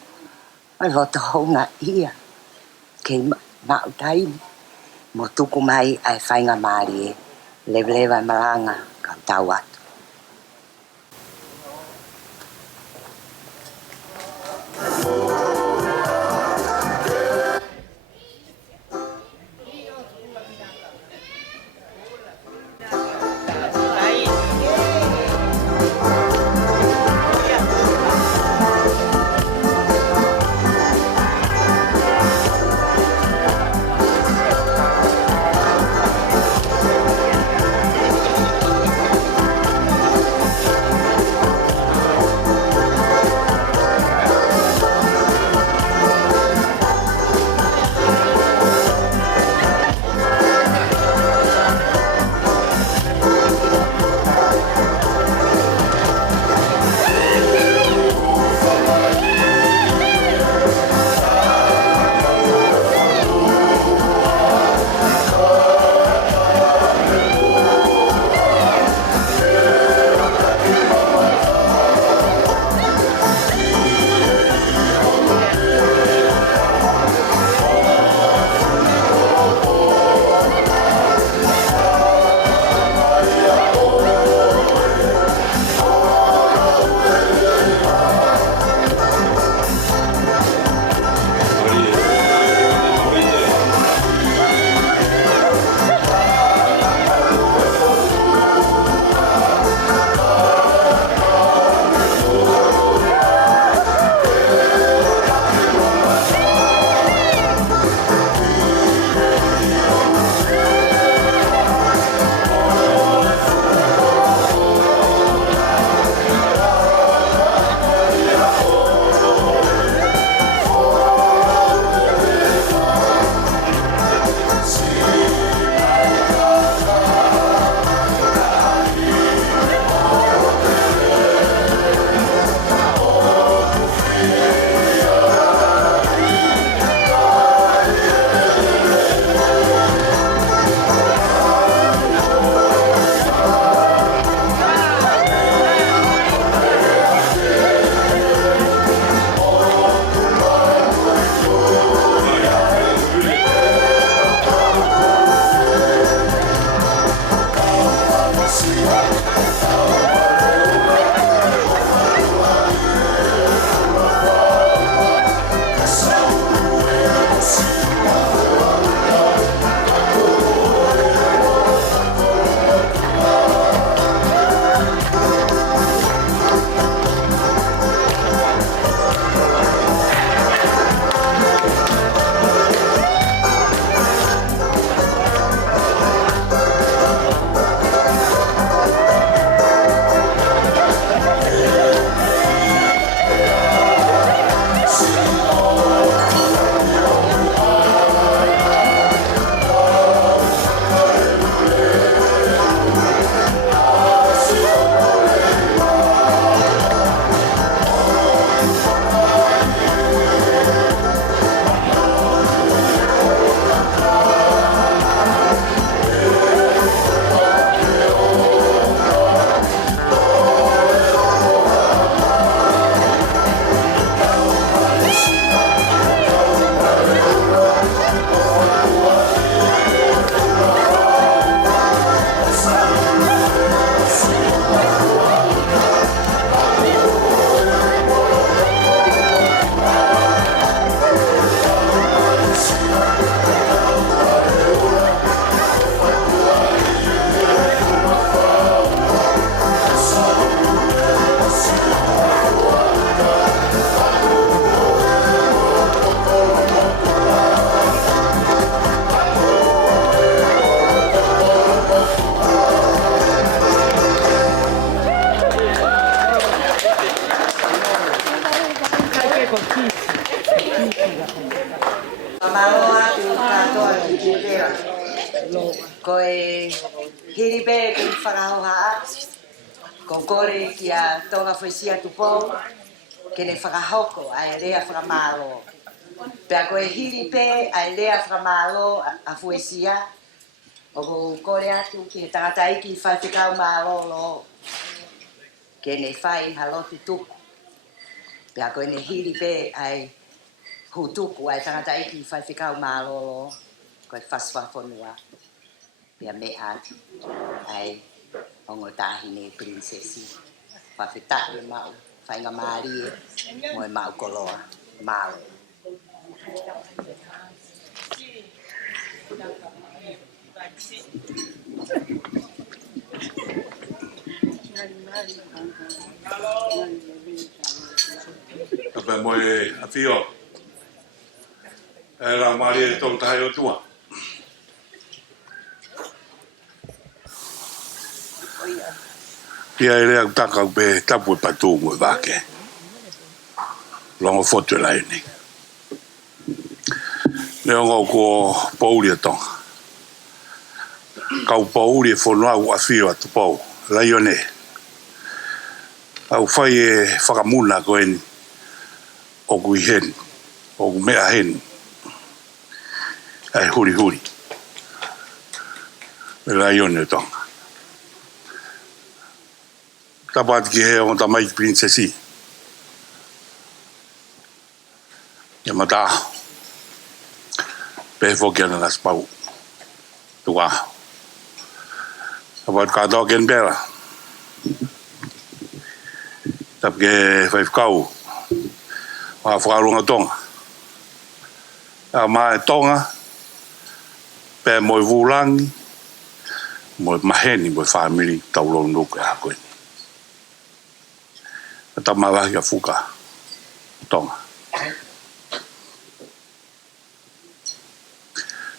Ai loto honga ia ke mau taini. Mo tuku mai ai whainga maari e levelewa maranga ka tau atu. Ko e hiripe ko whakahoha ko kore kia tonga whaisia tupou ke ne whakahoko ai rea whakamalo. Pea ko e hiripe ai rea whakamalo a whaisia o ko kore atu ki tangata iki whaitikau malolo ke ne whai halotu tuku. Pea ko e ne hiripe ai hutuku ai tangata iki whaitikau malolo ko e whaswafonua. Pea me atu ai ongo tahine prinsesi whawhetahe mau whainga maarie mo e mau koloa malo. Apa mo e afio. Era Marion tong tayo tua. Ia ele ang takang be tapu patungo vake. Longo foto lai ni. Leongo ko Paula tong. Kau Paula fonua u afio atu Paula. Laione. Au fai e whakamuna ko en o kui hen. O ku mea hen. Ai huri huri. Laione tong. Tapat ki he on tamai prinsesi. Ya mata. Pe fo ke Nanasipau'u. Tuku'aho. Tapat ka to ken bela. Tap ke fai kau. Wa whakarunga tonga. A mai tonga. Pe moi vulangi. Moi maheni moi family taulo nuku a koe. Tamawahi a Fukatonga.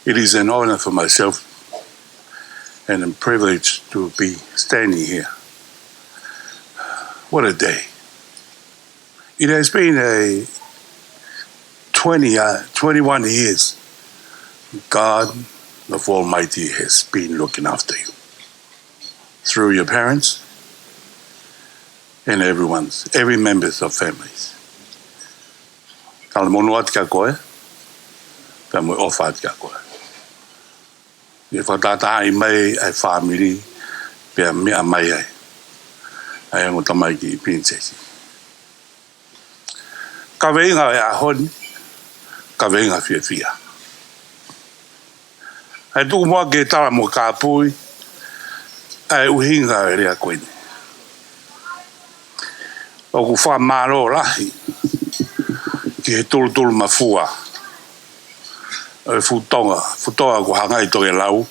It is an honor for myself and a privilege to be standing here. What a day. It has been a 21 years. God the Almighty has been looking after you. Through your parents, and every members of families. Kala mono ati ka koe, ka mo ofa ati ka koe. Ia whatata ai mai ai family, pia mea mai ai. Ai ango tamai ki prinsesi. Ka veinga e ahoni, ka veinga fia fia. Ai tuku moa ke tala mo ka pui, ai uhinga e rea koene. O ku wha maro lahi ki he tulu mafua e Fukatonga ku hanga i toke lau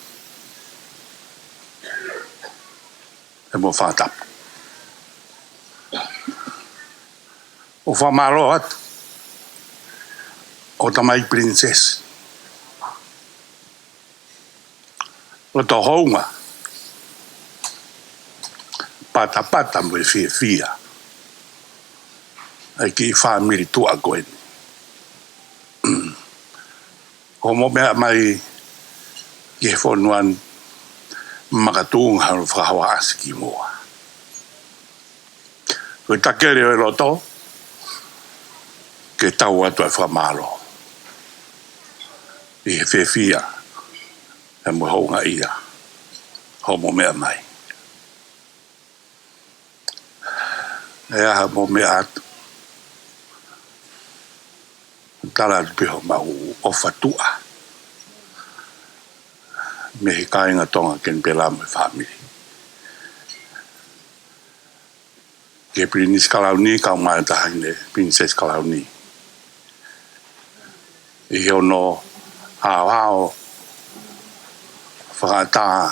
e mo whatap o wha maro atu o tamai princess o to hounga pata mo e fia ai ki family tu a koe. Ko mo mea mai ki he whonuan makatung haru whakahawa asiki moa. Koe takere o roto ke tau atu e whamaro. I he whewhia e mo hounga ia. Ho mo mea mai. E aha mo mea atu. Tala piho mau o fatua. Me he kāinga tonga ken pela mo family. Ke prinis kalauni ka mai tahine princess kalauni. I he ono hao whakata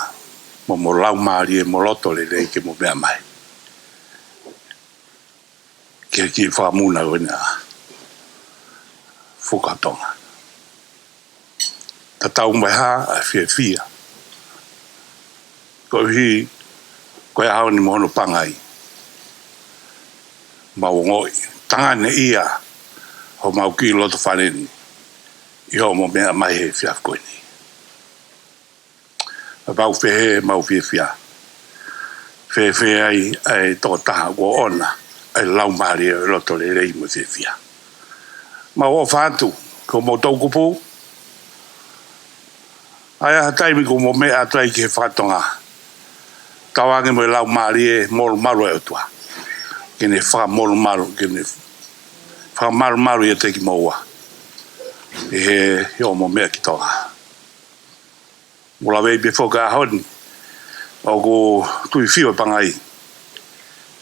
mo lau maari e mo loto le ke mo mea mai. Ke ki whamuna wena Fukatonga. Ta tau mai ha a fia. Ko hi ko hao ni mono pangai. Mau ngoi tangane ia ho mau ki loto whaneni. I ho mo mea mai he fiaf koe ni. About fe mau fia. Fe ai to ta go ona. Ai lau mari roto le rei mo fia. Ma o fatu ko mo tau kupu. Ai a taimi ko mo me atai ke Fukatonga. Tawange mo lau mari mol malu e tua. Kene fa mol malu kene fa malu e te ki moa. E yo mo me ki toa. Mula vei be foka hon. O go tui fio pangai.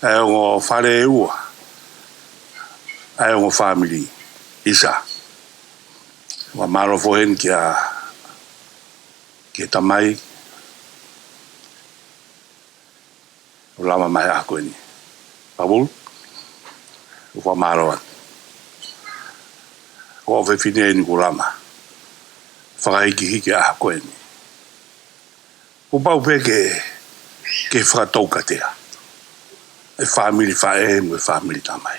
Ai o fare ua. Ai o family isa. Wa maro fo hen kia tamai. O lama mai a koe ni. Pabul. O fa maro at. O fe fine ni ko lama. Whakaiki hiki a koe ni. O pau pe ke whakatauka tea. E family whae mo e family tamai.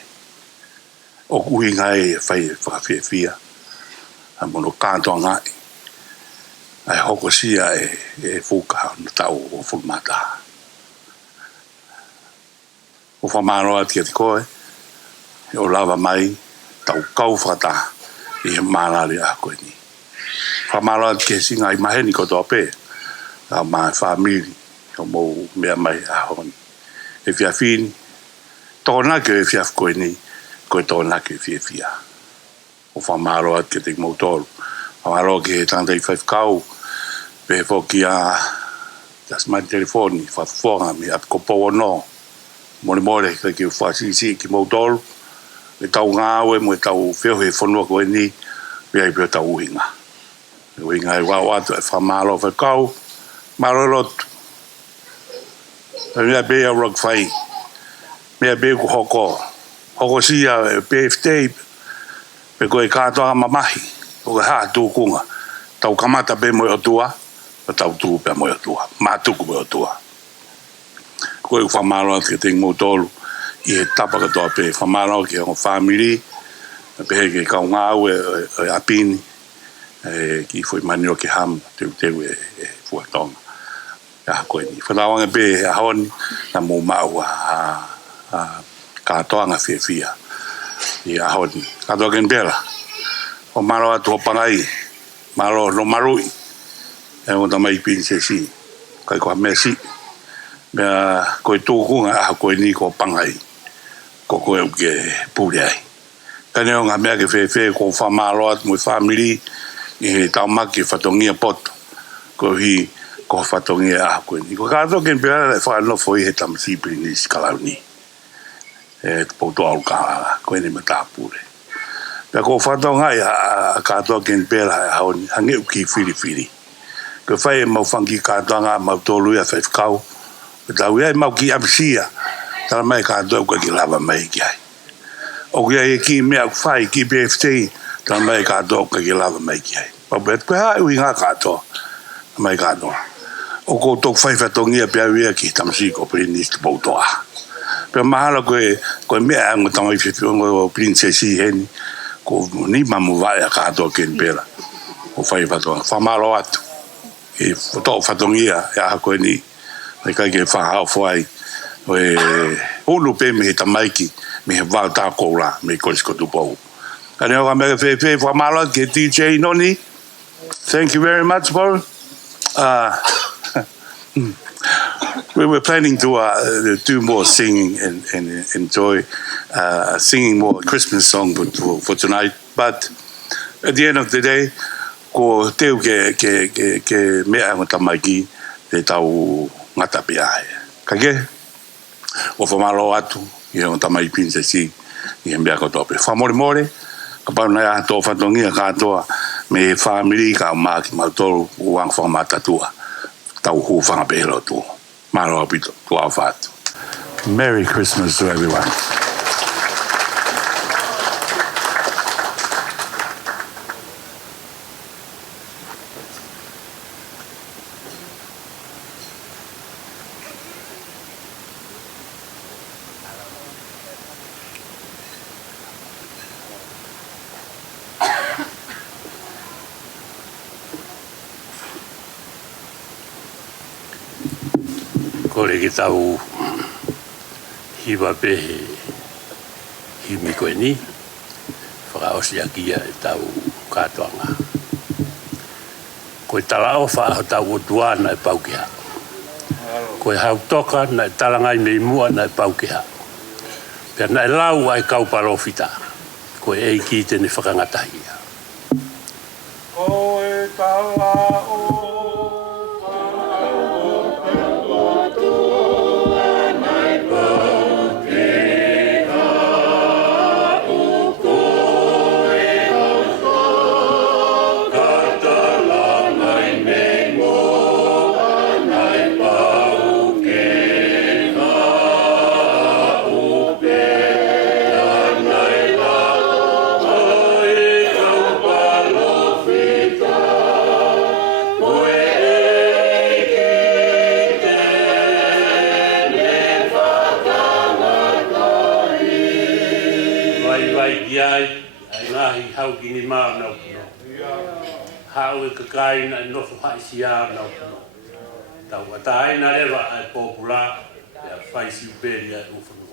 O kuhinga e whai whakawhiawhia. A mono kātoa ngai. Ai hoko sia e Fukatonga na tau o fulmata. O whamaroa tia te koe. E o lava mai tau kau whakata i he manari a koe ni. Whamaroa ke singa i maheni ko toa pe. A mai family. O mo mea mai a honi. E fia fini. Tōna ke e fia koe ni. Koe tōna ke fia fia. O whamaroa ke te mautoru. Whamaroa ke he tangtai whaifkau. Pe foki a tas mai telefoni. Whawhonga mi ap kopo no. Moimoi ka ki whasisi ki mautoru. E tau ngāwe mo e tau whio he whanua koe ni. Pia i pia tau uhinga. Uhinga e wawatu e whamaroa whaikau. Marolotu. Mea bea rog whai. Mea bea ku hoko. Hoko sia e PFT. Pe koe kātoa mamahi. O ke haa tūkunga. Tau kamata pe mo o tua. O tau tū pe mo o tua. Mātuku mo o tua. Koe ku whamaroa ke te ngotolu. I he tapa katoa pe whamaroa ke o family. Pe he ke kau ngāu e apini. Ki fwoi manio ke ham. Teu e Fukatonga. Ya koe ni. Whanawanga pe a honi. Na mō mau a kātoanga whiawhia. I a honi. Kātoa ken pera. O maro atu o pangai. Maro no marui. E o tamai princesi. Kai koa mesi. Mea koe tūkunga a koe ni ko pangai. Ko koe uke pūre ai. Kane o ngā mea ke whewhe ko whamaro atu mui family. I he taumaki whatongia poto. Ko hi ko whatongia a koe ni. Ko kātoa ken pera e whanofo i he tamasipri ni skalauni. E poto au kāra. Koe ni matapure. Pea ko Fukatonga a kātoa ken pera e haoni. Hange uki whiri. Ko whai e mau whangi kātoanga mau tōlu ia whaifkau. Ko tau ia e mau ki amsia. Tara mai kātoa uka ki lava mai ki ai. O kia e ki mea whai ki PFT. Tara mai kātoa uka ki lava mai ki ai. Pau bet koe hae ui ngā kātoa. Mai kātoa. O ko tōk whaifatongia pia uia ki tamasiko prinist pautoa. Pea mahala koe mea ango tamai whiwhiongo princesi heni. Ko ni mamu vai a kātoa ken pera. O whaifatonga. Whamaro atu. E tō whatongia e aha koe ni. Mai kai ke whahao whai. O e hulu pe me he tamaiki. Me he wau tā koura. Me korisko tupou. Kane o ka mea whewhe whamaro atu ke DJ Noni. Thank you very much, Paula. We were planning to do more singing and enjoy singing more Christmas song for tonight. But at the end of the day, ko teu ke mea o tamaki te tau ngata pe ae. Kage, o whamaro atu, i o tamai princesi, i he mea kotoa pe. Whamore, ka pau nai a tō whatongia kātoa, me family ka maki mautoru uang whamatatua. Tau hu whangapehelo tu. Maro apito, tua whatu. Merry Christmas to everyone. Kore ki tau hiwa pehe himi koe ni. Whakaosi akia e tau katoanga. Koe tala o wha tau o tuana e pau ki ha. Koe hau toka na e talangai mei mua na e pau ki ha. Pea na e lau ai kau parofita. Koe ei ki tene whakangatahia. Koe tala o hau kini maa nau kino. Hau e kakai na nofu haisia nau kino. Tau atae na rewa ai popula e a whaisi uperi ai uwhanua.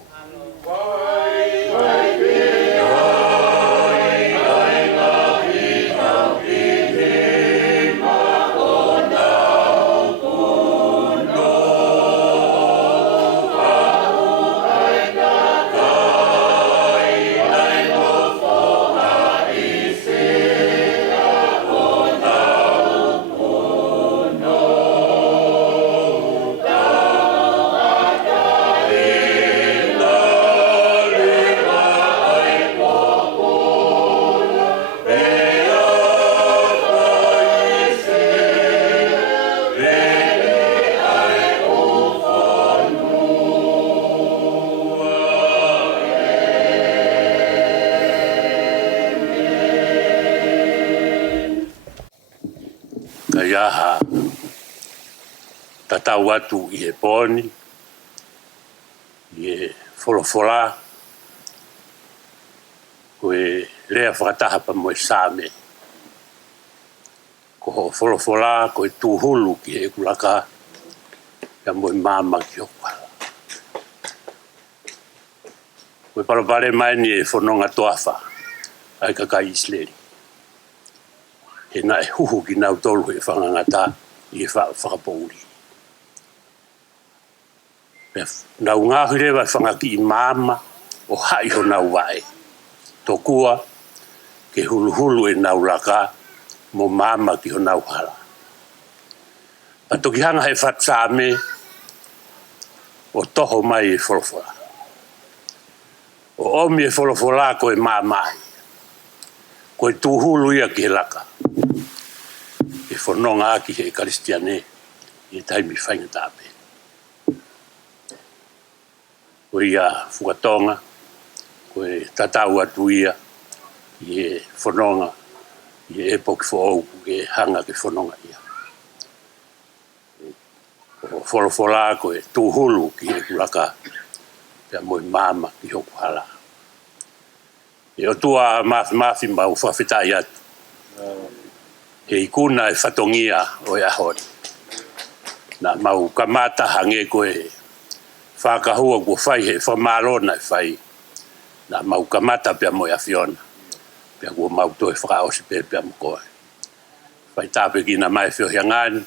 Iaha tatau atu i e poni i e folofola koe lea whakataha pa moe sāme ko folofola koe tūhulu ki e kulaka ia moe māma ki hokala koe parapare mai ni e whanonga toafa ai kakai isleri e na e huhu ki nau tolu e whangangata i e whakapouri. Nau ngāhi rewa e whangaki i māma o hai ho nau wae. Tokua ke hulu e nau laka mo māma ki ho nau hala. Patoki hanga he whatsame o toho mai e wholofola. O omi e wholofola ko e māmai. Ko e tūhulu ia ki he laka. E whanonga aki he karistiane i e taimi whainga tāpe. Ko ia Fukatonga, ko e tatau atu ia i e whanonga, i e epoki whaou ke hanga ke whanonga ia. Ko wholofola ko e tūhulu ki he kulaka, pia moe māma ki hoku hala. E o tua mafi mau whawhitai atu. He ikuna e whatongia o e ahori. Na mau kamata hange koe whakahua kua whai he whamarona e whai. Na mau kamata pia mo e awhiona. Pia kua mau toe whakaosi pia mo koe. Whai tāpe ki na mai whiohia ngāni.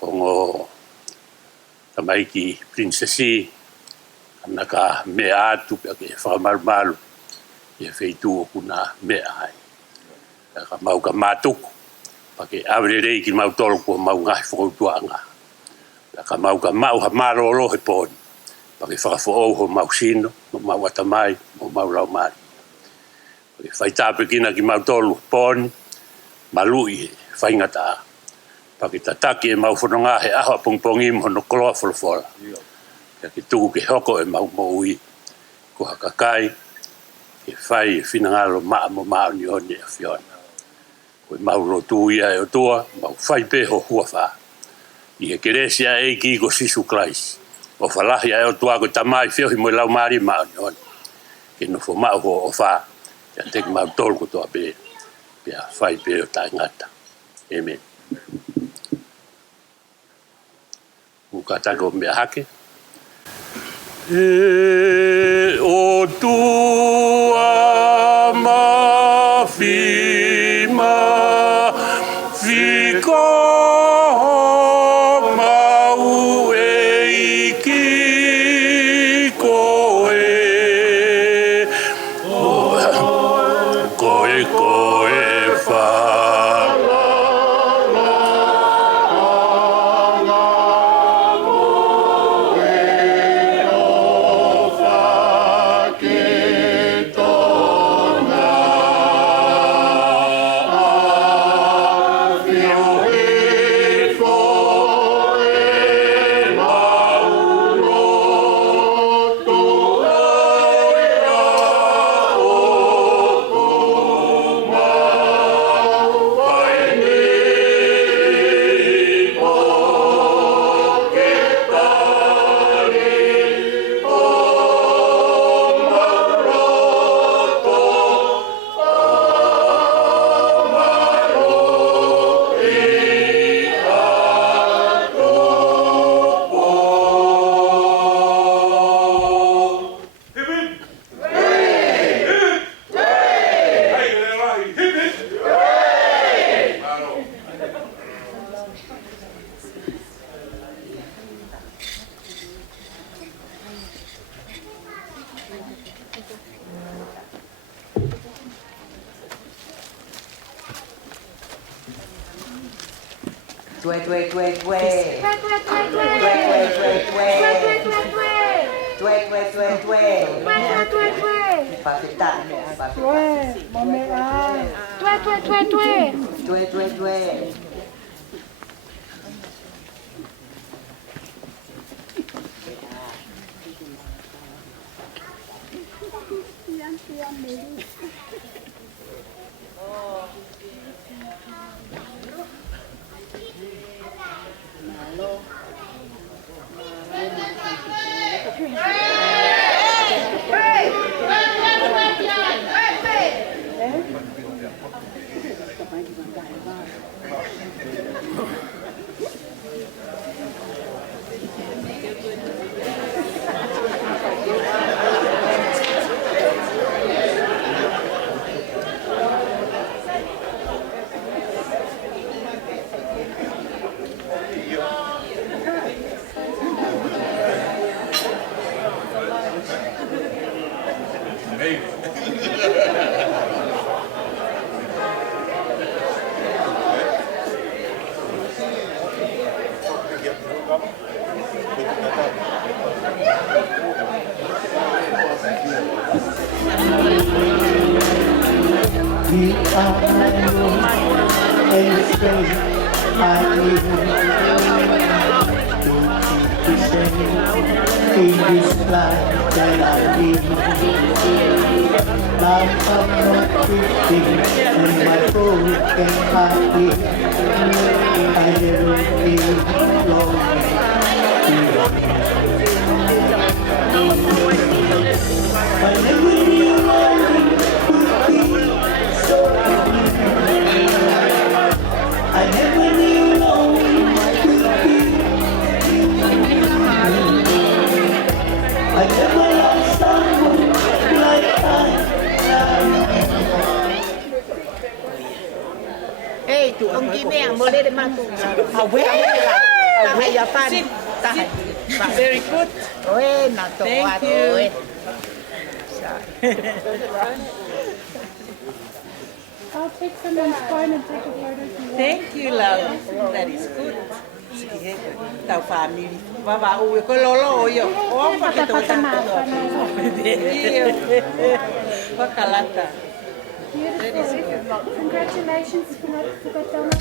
Kongo tamaiki princessi. Anaka mea atu pia ke whakamarumaru. E wheitu o kuna mea hai. Ka mau ka matuku. Pake awere rei ki mau tolo kua mau ngai whakautuanga. Ka mau ka mau ha maro o lohe pōni. Pake whakawhoou ho mau sino, mau atamai, mau laumari. Pake whaitāpe kina ki mau tolo pōni, malui he whaingata. Pake tataki e mau whanonga he aho pongpongi mo no koloa wholofola. Ki tuku ke hoko e mau moui, ko hakakai, ke whai e whinangalo maa mo maa ni honi a whiona. Koe mau rotu ia e o toa, mau whai peho hua wha. I he keresia e ki ko sisu klais. O whalahi e o toa koe tamai whiohi mo lau maari maa ni honi. Ke no fo mau ho o wha, kia teki mau tolu ko toa pe, pia whai peho tai ngata. Amen. Fukatonga mea hake. E o tua mawhima Fukatonga mau e iki koe koe wha Very good. Thank you. I'll take someone's phone and take a photo if you want. Thank you, love. That is good. Tao family. Baba, uwe ko lolo yo. Oh, porque tu Pakalata. Beautiful. Congratulations, Fukatonga.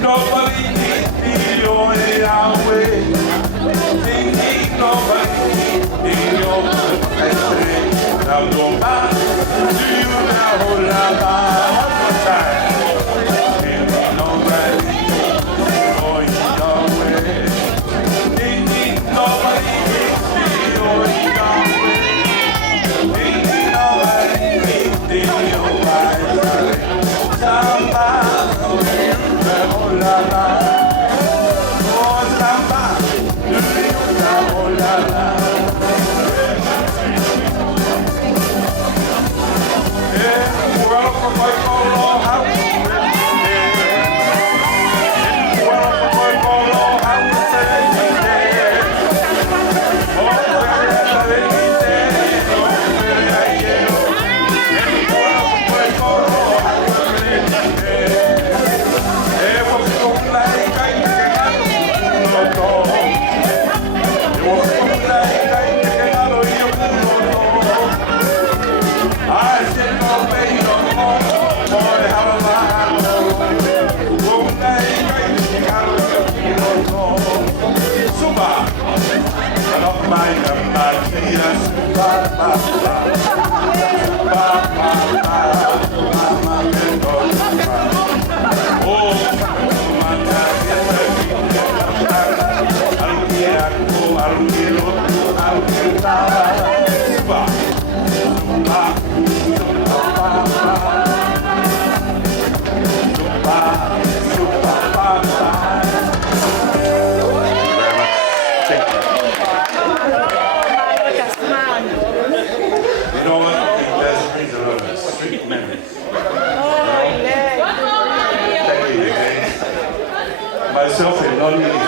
Nobody needs me, you're Yahweh. Nobody needs me, you're now go back to you now, hold on, one more time. Nobody you're Yahweh. Nobody needs me, you're Yahweh. Nobody needs me, you're myself and not me.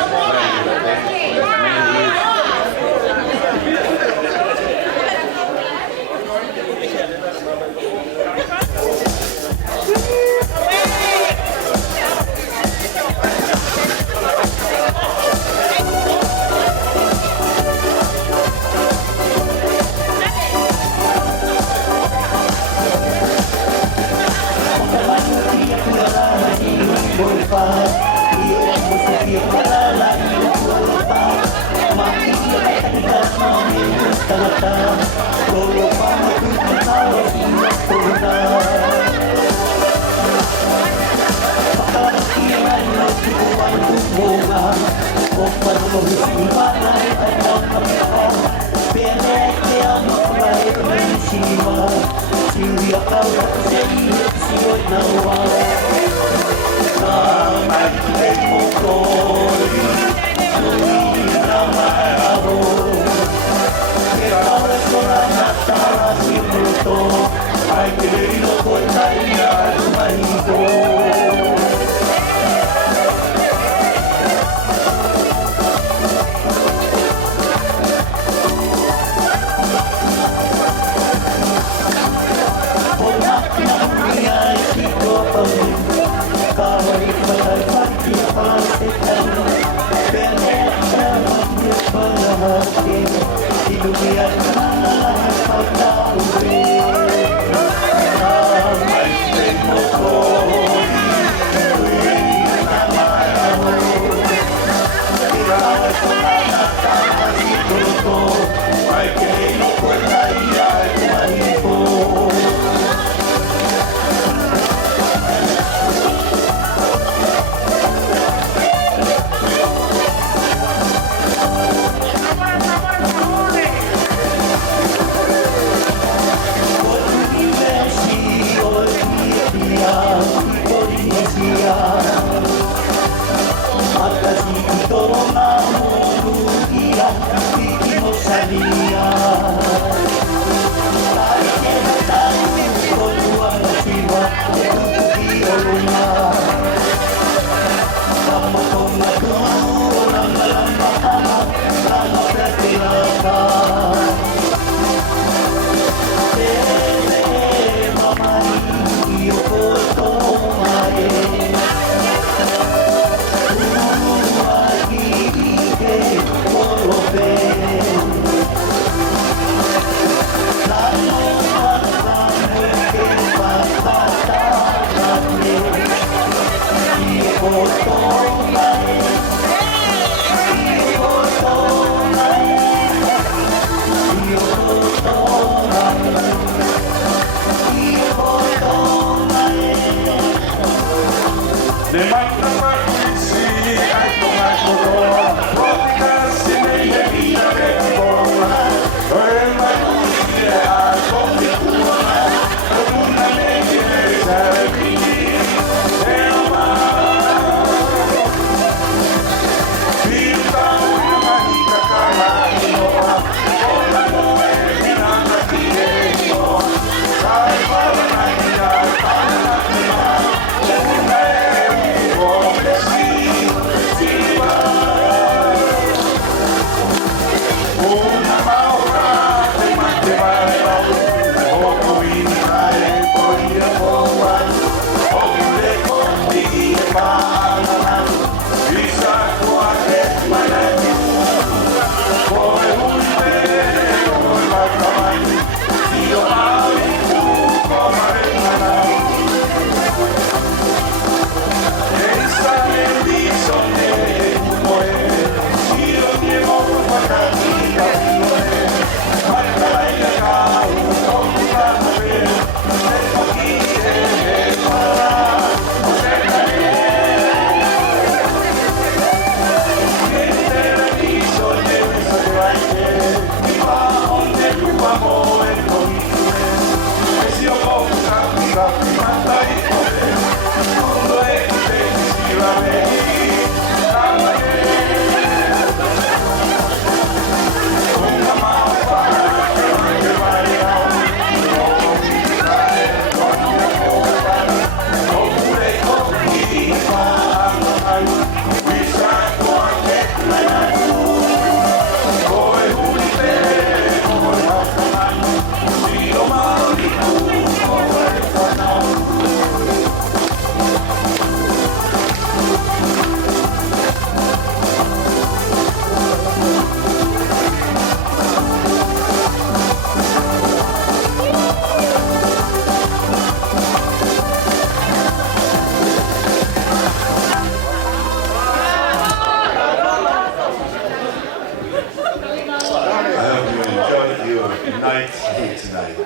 night here tonight.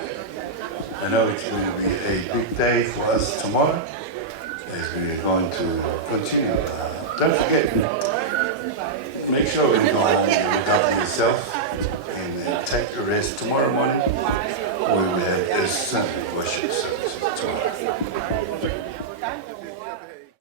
I know it's going to be a big day for us tomorrow as we are going to continue. Don't forget, make sure when you go home you look after yourself and take the rest tomorrow morning where we have a Sunday worship service tomorrow.